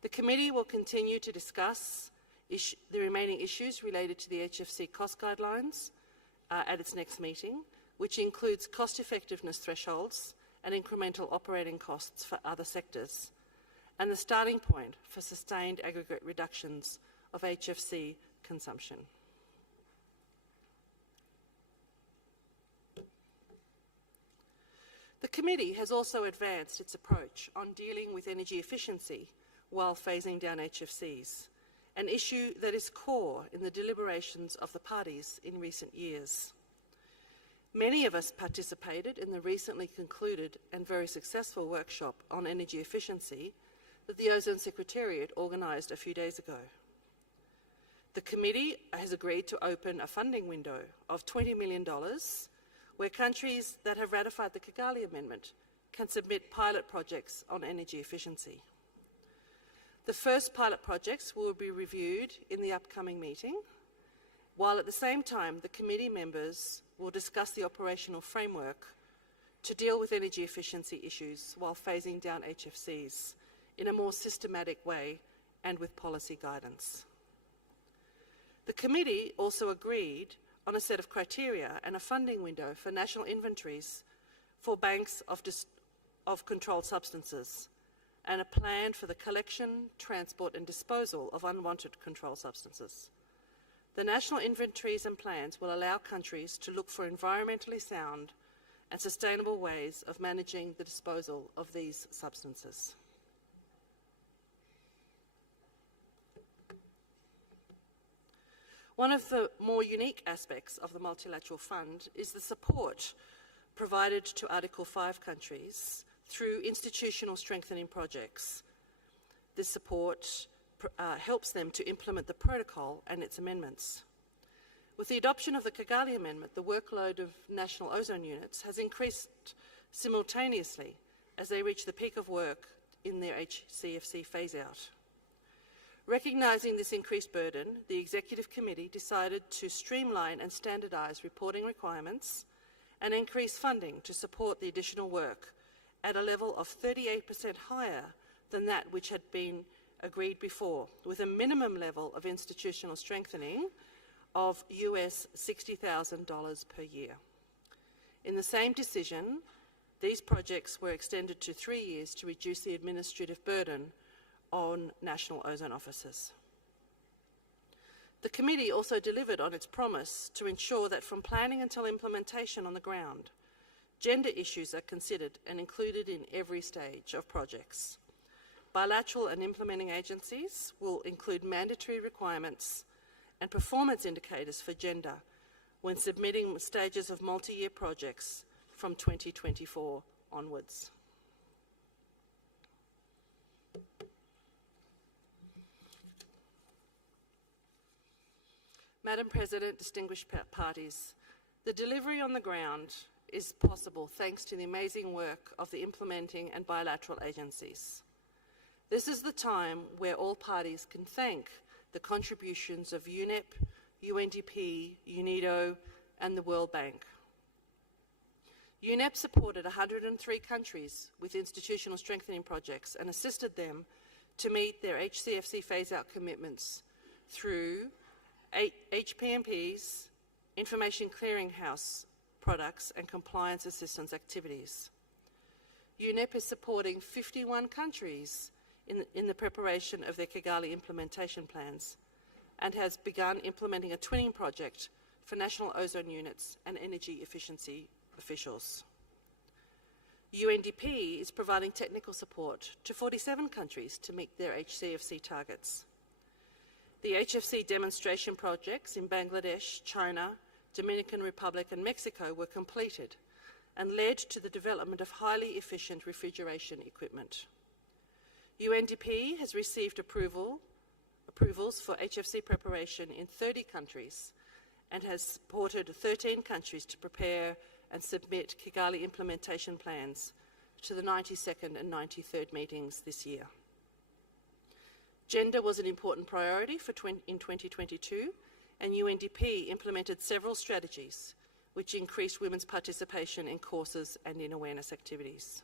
The Committee will continue to discuss the remaining issues related to the HFC cost guidelines at its next meeting, which includes cost-effectiveness thresholds and incremental operating costs for other sectors, and the starting point for sustained aggregate reductions of HFC consumption. The Committee has also advanced its approach on dealing with energy efficiency while phasing down HFCs, an issue that is core in the deliberations of the parties in recent years. Many of us participated in the recently concluded and very successful workshop on energy efficiency that the Ozone Secretariat organised a few days ago. The Committee has agreed to open a funding window of $20 million where countries that have ratified the Kigali Amendment can submit pilot projects on energy efficiency. The first pilot projects will be reviewed in the upcoming meeting, while at the same time the committee members will discuss the operational framework to deal with energy efficiency issues while phasing down HFCs in a more systematic way and with policy guidance. The committee also agreed on a set of criteria and a funding window for national inventories for banks of controlled substances, and a plan for the collection, transport and disposal of unwanted controlled substances. The national inventories and plans will allow countries to look for environmentally sound and sustainable ways of managing the disposal of these substances. One of the more unique aspects of the multilateral fund is the support provided to Article 5 countries through institutional strengthening projects. This support helps them to implement the protocol and its amendments. With the adoption of the Kigali Amendment, the workload of national ozone units has increased simultaneously as they reach the peak of work in their HCFC phase-out. Recognising this increased burden, the Executive Committee decided to streamline and standardise reporting requirements and increase funding to support the additional work at a level of 38% higher than that which had been agreed before, with a minimum level of institutional strengthening of US $60,000 per year. In the same decision, these projects were extended to 3 years to reduce the administrative burden on national ozone officers. The committee also delivered on its promise to ensure that from planning until implementation on the ground, gender issues are considered and included in every stage of projects. Bilateral and implementing agencies will include mandatory requirements and performance indicators for gender when submitting stages of multi-year projects from 2024 onwards. Madam President, distinguished parties, the delivery on the ground is possible thanks to the amazing work of the implementing and bilateral agencies. This is the time where all parties can thank the contributions of UNEP, UNDP, UNIDO, and the World Bank. UNEP supported 103 countries with institutional strengthening projects and assisted them to meet their HCFC phase-out commitments through HPMPs, information clearinghouse products, and compliance assistance activities. UNEP is supporting 51 countries in the preparation of their Kigali implementation plans and has begun implementing a twinning project for national ozone units and energy efficiency officials. UNDP is providing technical support to 47 countries to meet their HCFC targets. The HFC demonstration projects in Bangladesh, China, Dominican Republic and Mexico were completed and led to the development of highly efficient refrigeration equipment. UNDP has received approvals for HFC preparation in 30 countries and has supported 13 countries to prepare and submit Kigali implementation plans to the 92nd and 93rd meetings this year. Gender was an important priority in 2022, and UNDP implemented several strategies which increased women's participation in courses and in awareness activities.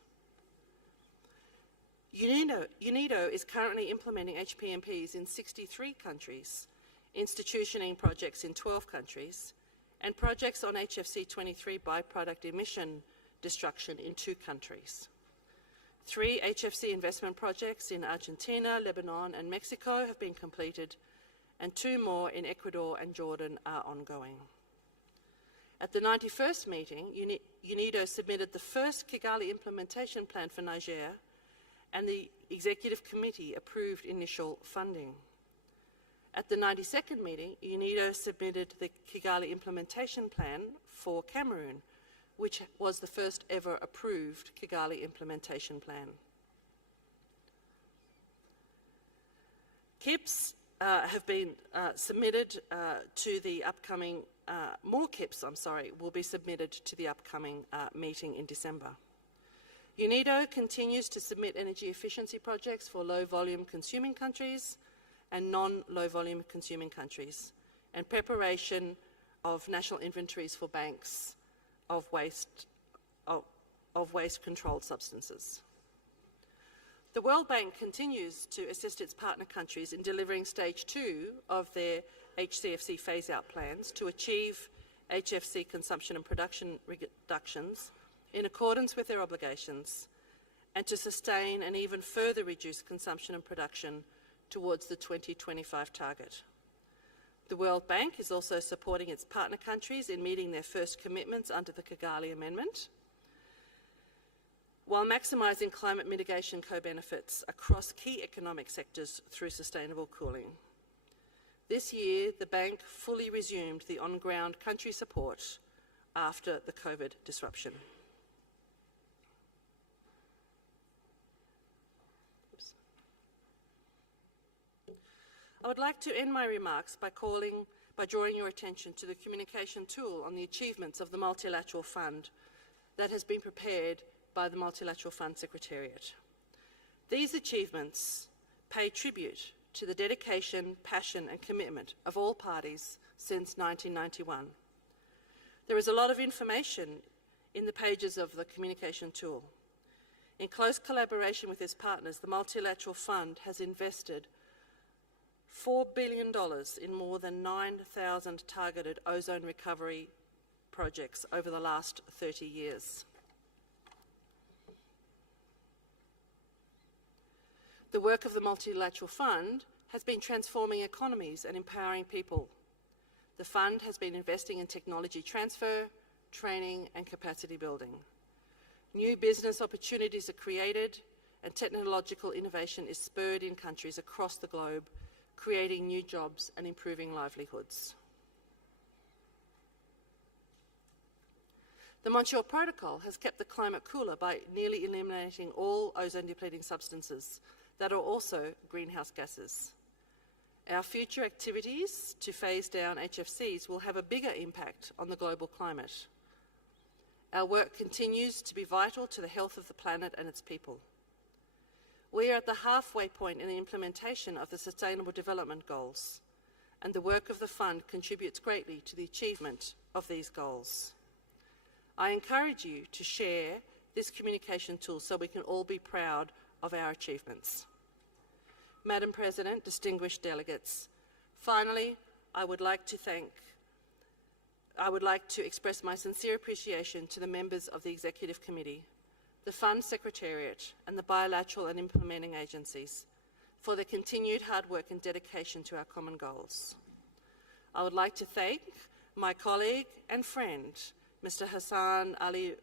UNIDO is currently implementing HPMPs in 63 countries, institutioning projects in 12 countries, and projects on HFC 23 byproduct emission destruction in 2 countries. 3 HFC investment projects in Argentina, Lebanon and Mexico have been completed, and 2 more in Ecuador and Jordan are ongoing. At the 91st meeting, UNIDO submitted the first Kigali implementation plan for Niger, and the Executive Committee approved initial funding. At the 92nd meeting, UNIDO submitted the Kigali implementation plan for Cameroon, which was the first ever approved Kigali implementation plan. KIPs have been submitted to the upcoming, more KIPs, will be submitted to the upcoming meeting in December. UNIDO continues to submit energy efficiency projects for low-volume consuming countries and non-low volume consuming countries, and preparation of national inventories for banks of waste-controlled substances. The World Bank continues to assist its partner countries in delivering stage 2 of their HCFC phase-out plans to achieve HFC consumption and production reductions in accordance with their obligations, and to sustain and even further reduce consumption and production towards the 2025 target. The World Bank is also supporting its partner countries in meeting their first commitments under the Kigali Amendment, while maximising climate mitigation co-benefits across key economic sectors through sustainable cooling. This year, the Bank fully resumed the on-ground country support after the COVID disruption. I would like to end my remarks by drawing your attention to the communication tool on the achievements of the Multilateral Fund that has been prepared by the Multilateral Fund Secretariat. These achievements pay tribute to the dedication, passion and commitment of all parties since 1991. There is a lot of information in the pages of the communication tool. In close collaboration with its partners, the Multilateral Fund has invested $4 billion in more than 9,000 targeted ozone recovery projects over the last 30 years. The work of the Multilateral Fund has been transforming economies and empowering people. The fund has been investing in technology transfer, training and capacity building. New business opportunities are created and technological innovation is spurred in countries across the globe, creating new jobs and improving livelihoods. The Montreal Protocol has kept the climate cooler by nearly eliminating all ozone-depleting substances that are also greenhouse gases. Our future activities to phase down HFCs will have a bigger impact on the global climate. Our work continues to be vital to the health of the planet and its people. We are at the halfway point in the implementation of the Sustainable Development Goals, and the work of the Fund contributes greatly to the achievement of these goals. I encourage you to share this communication tool so we can all be proud of our achievements. Madam President, distinguished delegates, finally, I would like to express my sincere appreciation to the members of the Executive Committee, the Fund Secretariat, and the bilateral and implementing agencies for their continued hard work and dedication to our common goals. I would like to thank my colleague and friend, Mr. Hassan Ali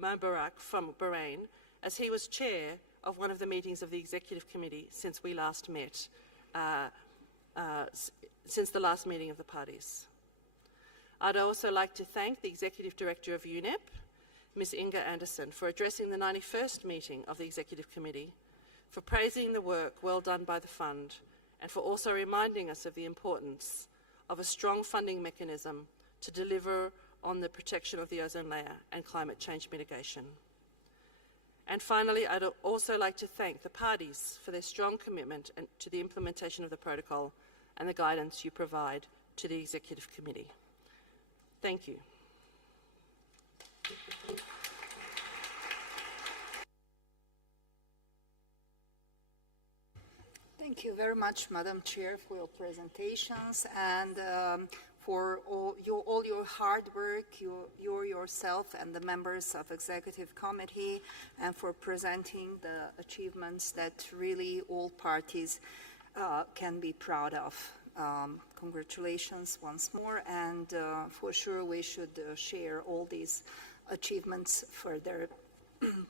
Mubarak from Bahrain, as he was chair of one of the meetings of the Executive Committee since we last met, since the last meeting of the parties. I'd also like to thank the Executive Director of UNEP, Ms. Inga Anderson, for addressing the 91st meeting of the Executive Committee, for praising the work well done by the Fund, and for also reminding us of the importance of a strong funding mechanism to deliver on the protection of the ozone layer and climate change mitigation. And finally, I'd also like to thank the parties for their strong commitment to the implementation of the protocol and the guidance you provide to the Executive Committee. Thank you. Thank you very much, Madam Chair, for your presentations and for all your hard work, you yourself and the members of Executive Committee, and for presenting the achievements that really all parties can be proud of. Congratulations once more, and for sure we should share all these achievements further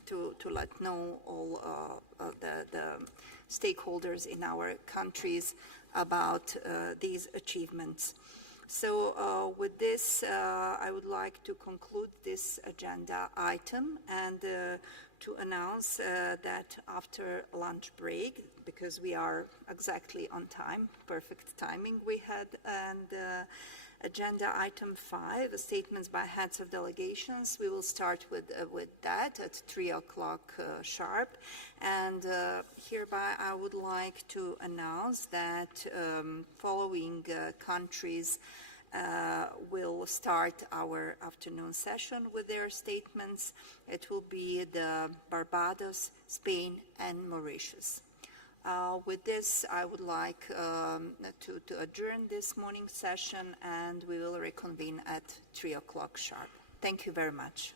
to let know all the stakeholders in our countries about these achievements. So with this, I would like to conclude this agenda item and to announce that after lunch break, because we are exactly on time, perfect timing we had, and agenda item 5, statements by heads of delegations. We will start with that at 3 o'clock sharp. And hereby I would like to announce that following countries will start our afternoon session with their statements. It will be the Barbados, Spain, and Mauritius. With this, I would like to adjourn this morning session, and we will reconvene at 3 o'clock sharp. Thank you very much.